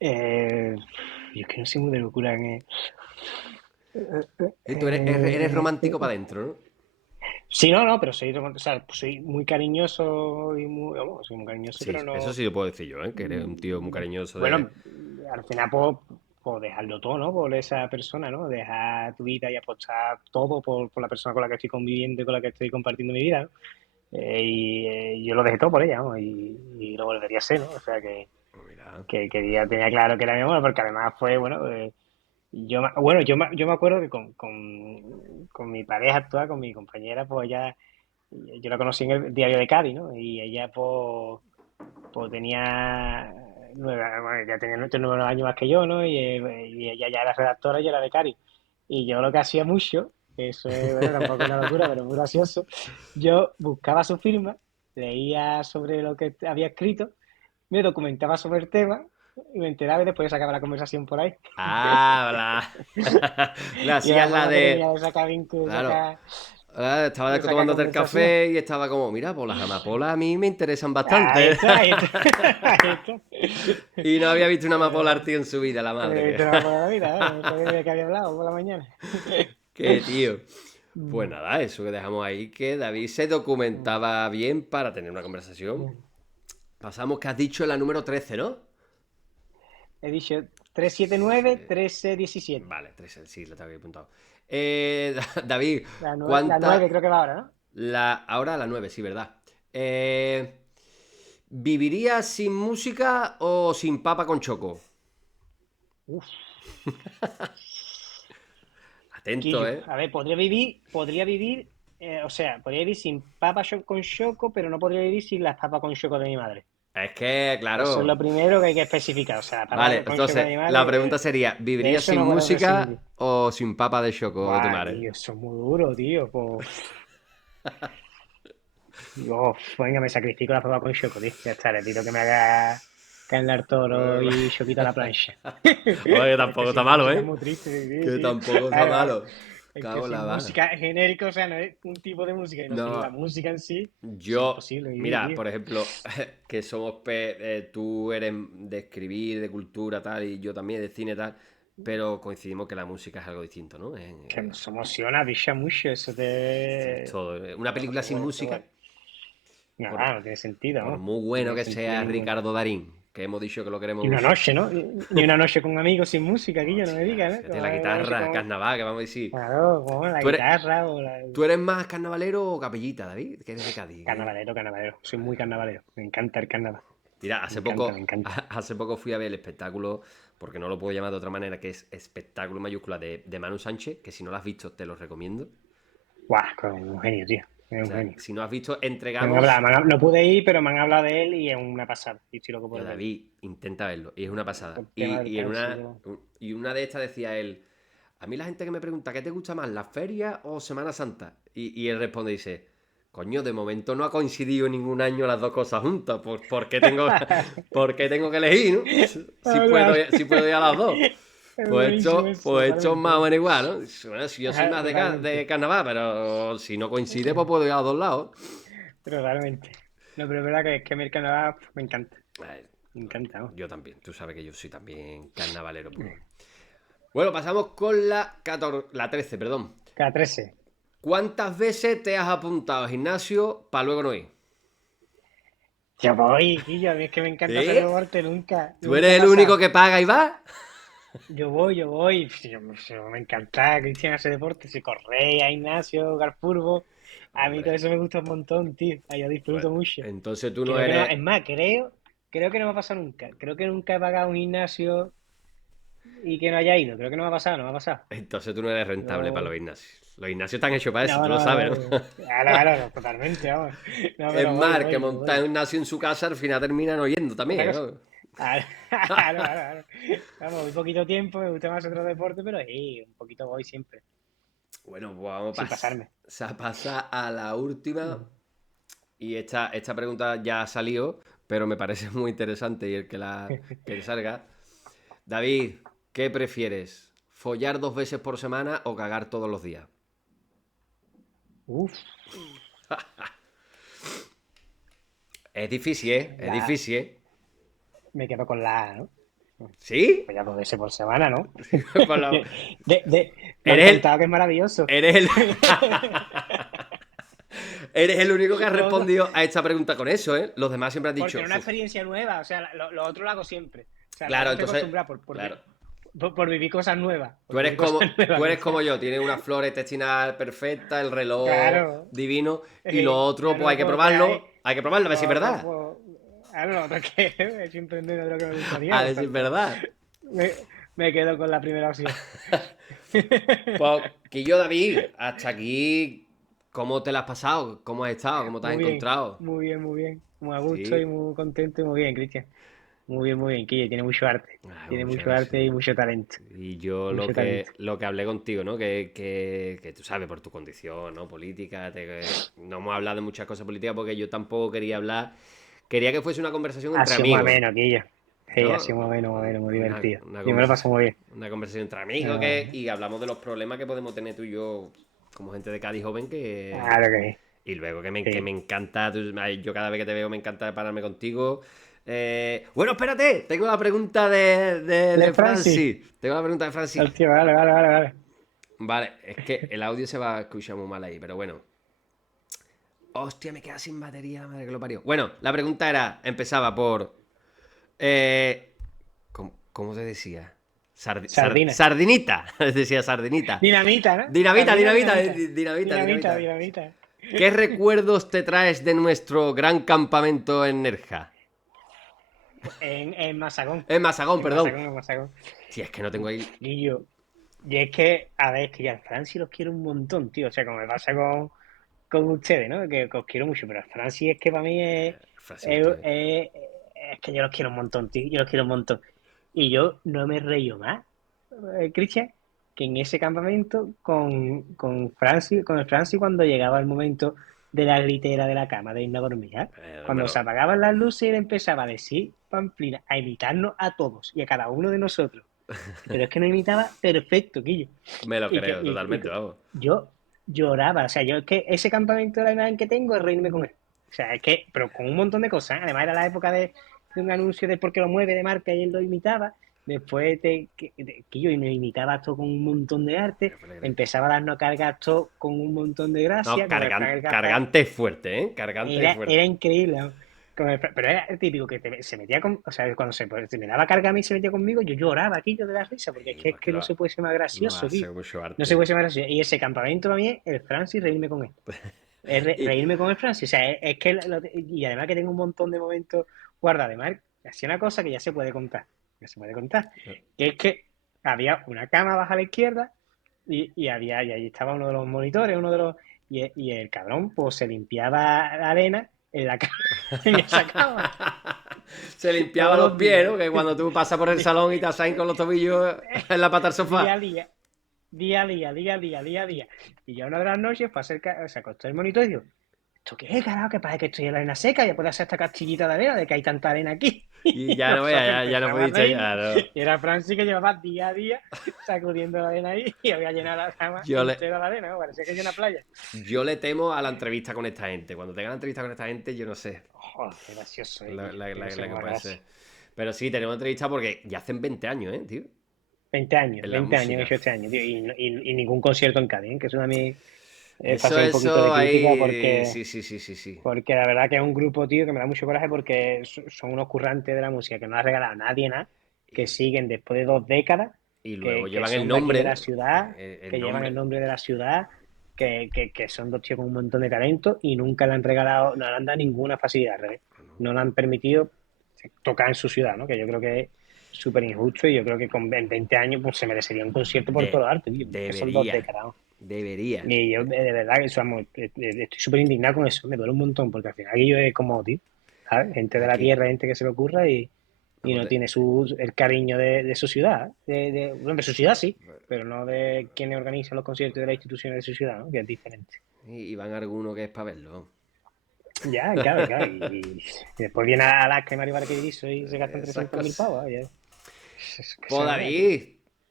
Yo es que no soy muy de locura Y tú eres romántico para adentro, ¿no? Sí, no, pero soy muy cariñoso y vamos, soy muy cariñoso, Sí, pero no. eso sí lo puedo decir yo, ¿eh? Que eres un tío muy cariñoso de... Bueno, al final puedo dejarlo todo, ¿no? Por esa persona, ¿no? Dejar tu vida y apostar todo por la persona con la que estoy conviviendo y con la que estoy compartiendo mi vida, ¿no? Yo lo dejé todo por ella, ¿no? Y lo volvería a hacer, ¿no? O sea Mira. que tenía claro que era mi amor, porque además fue, bueno, yo me acuerdo que con mi pareja actual, con mi compañera, pues yo la conocí en el diario de Cádiz, ¿no? Y ella, pues tenía ya tenía 9 años más que yo, ¿no? Y ella ya era redactora y yo era becario. Y yo lo que hacía mucho, que eso es, bueno, tampoco es una locura, pero es muy gracioso, yo buscaba su firma, leía sobre lo que había escrito, me documentaba sobre el tema y me enteraba y después sacaba la conversación por ahí. Ah, le Y era hacías la la forma que tenía de... de sacar vínculos, Claro. Estaba de sacar tomándote el conversación. café y estaba como, mira, pues las amapolas a mí me interesan Ahí bastante. está, ahí está, ahí está. Y no había visto una amapola al tío en su vida, la madre. Te va por la vida, ¿eh? No sabía de qué había hablado por la mañana. Qué tío. Pues nada, eso que dejamos ahí, que David se documentaba bien para tener una conversación. Pasamos que has dicho la número 13, ¿no? He dicho 379, 1317. Vale, 13, sí, la tengo aquí apuntado. David, La 9 ¿cuánta... creo que va ahora, ¿no? Ahora la 9, sí, ¿verdad? ¿Vivirías sin música o sin papa con choco? Uf. Atento, Quillo. ¿eh? A ver, podría vivir O sea, podría vivir sin papas con choco, pero no podría vivir sin las papas con choco de mi madre. Es que, Eso es lo claro. primero que hay que especificar. O sea, Vale, papas con choco de entonces, mi la madre, pregunta sería, de ¿vivirías eso sin no puedo música prescindir. o sin papa de choco de tu Buah, madre? tío, eso es muy duro, tío. Pues, oh, venga, me sacrifico las papas con choco, tío. Ya está, le pido que me haga carne al toro y choquito a la plancha. Oye, que Porque es que tampoco está sin malo, música es ¿eh? muy triste vivir, Que tío. tampoco está Claro, claro. malo. Es que Cago en la sin mano. música genérica, o sea, no es un tipo de música, y no sin la No, música en sí, es yo, imposible vivir, mira, tío. por ejemplo, que somos, tú eres de escribir, de cultura, tal, y yo también de cine, tal, pero coincidimos que la música es algo distinto, ¿no? Que nos emociona, picha mucho, eso te... Todo. Una película sin música, por, Nada, no tiene sentido, por ¿no? muy No bueno tiene que sentido sea ninguno. Ricardo Darín, que hemos dicho que lo queremos Ni una mucho. noche, ¿no? Ni una noche con amigos sin música, aquí yo no me Hostia, diga, ¿no? fíjate, Como la una noche guitarra, con... carnaval, que vamos a decir. Claro, como la ¿Tú eres, guitarra o la... tú eres más carnavalero o capellita, David? Que eres de Cádiz. Carnavalero, carnavalero. Soy Vale, muy vale. carnavalero. Me encanta el carnaval. Mira, Me encanta, me encanta. hace poco fui a ver el espectáculo, porque no lo puedo llamar de otra manera, que es espectáculo mayúscula de Manu Sánchez, que si no lo has visto te lo recomiendo. Guau, es un genio, tío. Es O un sea, genio. si no has visto, Me han hablado, entregamos. no pude ir, pero me han hablado de él y es una pasada. Y estoy loco por Yo, verlo. David, intenta verlo, y es una pasada. El tema del cáncer. Y una de estas decía él, a mí la gente que me pregunta, ¿qué te gusta más, la feria o Semana Santa? Y él responde y dice, coño, de momento no ha coincidido ningún año las dos cosas juntas, ¿por qué tengo, por qué tengo que elegir, ¿no? Si puedo ir a las dos. Es buenísimo eso, Pues hecho totalmente. más o menos igual, ¿no? Bueno, si yo soy Ajá, más totalmente. de carnaval, pero si no coincide, pues puedo ir a los dos lados. Totalmente. No, pero es verdad que a mí el carnaval me encanta. Eh, Me encanta, ¿no? Yo también, tú sabes que yo soy también carnavalero puro. Bueno, pasamos con la 13, perdón. Cada 13. ¿Cuántas veces te has apuntado al gimnasio para luego no ir? Yo voy, Guillo, a mí es que me encanta hacer ¿Eh? deporte, nunca, ¿Tú nunca he eres el único pasado. que paga y va? Yo voy. Me encanta, Cristian, hacer deporte, si correr, a gimnasio, jugar fútbol. A mí todo Hombre, eso me gusta un montón, tío. Ay, yo pues disfruto mucho. entonces tú no Creo que no, eres. es más, creo que no me ha pasado nunca. Creo que nunca he pagado un gimnasio y que no haya ido. Creo que no me ha pasado, no me ha pasado. Entonces tú no eres rentable para Yo, los gimnasios. Los gimnasios están hechos para eso, no, tú lo no, sabes, no. ¿no? Claro, claro, no, totalmente, vamos. No, Es pero voy, más, el que voy, yo monta un voy. gimnasio en su casa al final terminan oyendo Otra también, cosa. ¿no? Claro, claro, claro, claro. Vamos, muy poquito tiempo, me gusta más otro deporte, pero sí, un poquito voy siempre, Bueno, pues vamos sin pasarme. a pasar a la última. Y esta pregunta ya ha salido, pero me parece muy interesante y el que salga. David, ¿qué prefieres? ¿Follar 2 veces por semana o cagar todos los días? Uf, Es difícil, ¿eh? Es la, difícil, ¿eh? me quedo con la A, ¿no? ¿Sí? Pues ya 2 veces por semana, ¿no? Por lo- Me han Eres el... contado que es maravilloso. Eres el... Eres el único que ha Todo, respondido a esta pregunta con eso, ¿eh? Los demás siempre han porque dicho... es una "Uf". experiencia nueva, o sea, lo otro lo hago siempre. O sea, lo Claro, otro estoy entonces... acostumbrado Claro. por vivir cosas nuevas. Tú Por eres vivir cosas como, nuevas, tú eres Cristian. como yo, tienes una flora intestinal perfecta, el reloj Claro, divino, y lo otro, yo no pues me puedo quedar ahí. hay que probarlo, a ver si es Lo otro, verdad. pues, lo otro que es emprender de lo que me gustaría, A por ver si es tanto, verdad. me, me quedo con la primera opción. Pues, que yo, David, hasta aquí, ¿cómo te la has pasado? ¿Cómo has estado? ¿Cómo te has Muy bien, encontrado? muy bien, muy bien. Muy a gusto y Sí. muy contento y muy bien, Cristian. Muy bien. Quille tiene mucho arte. Ah, pues Tiene muchas mucho arte y gracias. mucho talento. Y yo Mucho talento. lo que hablé contigo, ¿no? Que tú sabes, por tu condición, ¿no? Política, no hemos hablado de muchas cosas políticas porque yo tampoco quería hablar. Quería que fuese una conversación Ha entre sido muy amigos, ameno, Quille. Sí, ha ¿no? sido muy ameno, muy divertido. Una Yo me lo paso conversación, muy bien. una conversación entre amigos Eh, y hablamos de los problemas que podemos tener tú y yo como gente de Cádiz joven que... claro que Y luego que sí. me encanta, yo cada vez que te veo me encanta pararme contigo. Bueno, espérate, tengo la pregunta De de Francis. Francis. Tengo la pregunta de Francis. Hostia, vale. Vale, es que el audio se va a escuchar muy mal ahí, pero bueno. Hostia, me queda sin batería, madre que lo parió. Bueno, la pregunta empezaba por... ¿cómo se decía? Sardina. Sardinita, decía sardinita. Dinamita, ¿no? Dinamita, Sardina, dinamita, dinamita. dinamita. Dinamita. ¿Qué recuerdos te traes de nuestro gran campamento en Nerja? En Masagón. En Masagón, perdón. En Masagón. Si es que no tengo ahí... Y yo es que, a ver, es que ya al Francis los quiero un montón, tío. O sea, como me pasa con ustedes, ¿no? Que os quiero mucho, pero Francia es que para mí Francia es, Mistral. es que yo los quiero un montón, tío, yo los quiero un montón. Y yo no me he reído más, Cristian, que en ese campamento con el Francis cuando llegaba el momento de la gritera de la cama, de irnos a dormir, ¿eh? Cuando se Bueno, apagaban las luces, él empezaba a decir, Pamplina, a imitarnos a todos y a cada uno de nosotros. Pero es que nos imitaba perfecto, Quillo. me lo Y, que, creo totalmente, vamos. yo lloraba, o sea, yo es que ese campamento de la imagen que tengo es reírme con él. O sea, es que, pero con un montón de cosas, ¿eh? Además era la época de un anuncio de por qué lo mueve de marca y él lo imitaba. Después que yo me imitaba esto con un montón de arte, empezaba a darnos cargas esto con un montón de No, gracia, con el Fran el Cazador. cargante es fuerte, ¿eh? Cargante es Era fuerte. increíble, ¿no? Pero era el típico que se metía con, o sea, cuando se me daba carga a mí y se metía conmigo, yo lloraba aquí yo de la risa, porque Sí, es que porque no se puede ser más lo gracioso, tío. hace mucho No se puede arte. ser más gracioso. Y ese campamento para mí es el Francis reírme con él. Es Y, reírme con el Francis. O sea, es que, y además que tengo un montón de momentos guardados. Además, hacía una cosa que ya se puede contar. Ya se puede contar. Que es que había una cama baja a la izquierda y ahí estaba uno de los monitores, y el cabrón, pues se limpiaba la arena en la cama, en esa cama, se limpiaba todos los los pies, días. ¿no? Que cuando tú pasas por el salón y te asain con los tobillos en la pata del Día sofá. a día, día a día, día a día, día a día. Y ya una de las noches fue se acostó el monitor y dijo, ¿esto qué es, carajo? Que parece que estoy en la arena seca, ya puede hacer esta castillita de arena de que hay tanta arena aquí. Y Y ya no veas, nosotros ya no empezamos a pudiste, reírnos. ya no. Y era Francis que llevaba día a día sacudiendo la arena ahí y había llenado la cama Yo le, entera de arena, ¿no? Parecía que era una playa. yo le temo a la entrevista con esta gente. Cuando tenga la entrevista con esta gente, yo no sé Joder, qué gracioso, la, Guillo. la- Que no la- se la que me puede gracia. ser. Pero sí, tenemos entrevista porque ya hacen 20 años, tío? 20 años, En la 20 años he música. hecho este año, tío, y ningún concierto en Cádiz, ¿eh? Que eso a mí Eso, pasé un poquito de eso, crítica ahí. Sí, sí, sí, sí, sí. porque la verdad que es un grupo, tío, que me da mucho coraje porque son unos currantes de la música que no ha regalado a nadie nada, que Y, siguen después de 2 décadas, y luego que llevan el son de aquí nombre, de ¿no? la ciudad, El que llevan el nombre. nombre de la ciudad, que son dos tíos con un montón de talento y nunca le han regalado, no le han dado ninguna facilidad, al revés. No le han permitido tocar en su ciudad, ¿no? Que yo creo que es súper injusto y yo creo que con 20 años pues se merecería un concierto por todo el arte, tío, que son dos Debería. décadas, ¿no? Debería. Y yo de verdad que eso, vamos, estoy súper indignado con eso, me duele un montón, porque al final yo es como, tío, ¿sabes? Gente de la Aquí. tierra, gente que se le ocurra y Vamos, no tiene el cariño de su ciudad, bueno, de su ciudad sí, pero no de quienes organizan los conciertos de las instituciones de su ciudad, ¿no? Que es diferente. y van algunos que es para verlo. Ya, claro, claro. Y después viene Alaska y Mario Vaquerizo y se gastan Esas 300.000 cosas. pavos. Es que se Pues me vea, tío. David,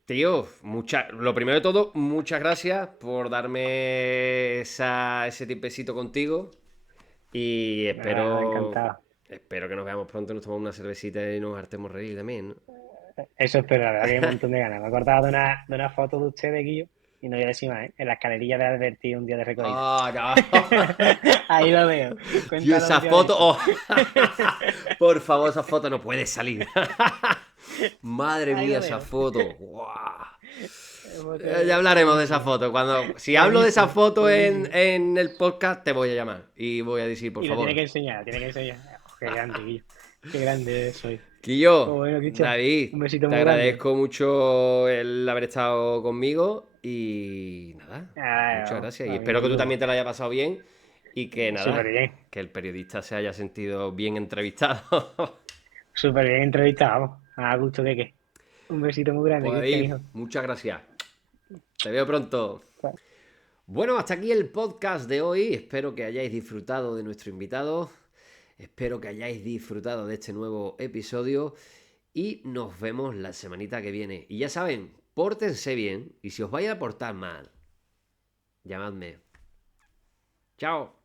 tío, lo primero de todo, muchas gracias por darme ese tipecito contigo. Y Nada, espero, encantado. espero que nos veamos pronto, nos tomemos una cervecita y nos hartemos reír también, ¿no? Eso espero, la verdad que hay un montón de ganas. Me he acordado de una foto de ustedes, Guillo, y no voy a decir más, ¿eh? En la escalerilla de Alberti un día de recogida. ¡Ah, no! Ahí lo veo. Tío, Cuéntalo un esa día de foto, esto. oh, por favor, esa foto no puede salir. Madre Ahí mía, lo esa veo. foto. ¡Guau! Ya Qué hablaremos de esa buenísimo. foto. Si hablo de esa Buenísimo, foto buenísimo. en el podcast, te voy a llamar y voy a decir, por Y lo tiene favor. que enseñar, tiene que enseñar. Oh, qué grande, Guillo. Qué grande soy. Pues Quillo, bueno, Cristian, David, un besito te muy grande. agradezco mucho el haber estado conmigo y nada, muchas gracias. Y A mí espero un que tú lujo. también te lo hayas pasado bien y que Súper nada, bien. que el periodista se haya sentido bien entrevistado. Súper bien entrevistado, vamos. A gusto de qué. Un besito muy grande, Pues Cristian, David, hijo. muchas gracias. Te veo pronto. Bueno, hasta aquí el podcast de hoy. Espero que hayáis disfrutado de nuestro invitado. Espero que hayáis disfrutado de este nuevo episodio. Y nos vemos la semanita que viene. Y ya saben, pórtense bien. Y si os vais a portar mal, llamadme. Chao.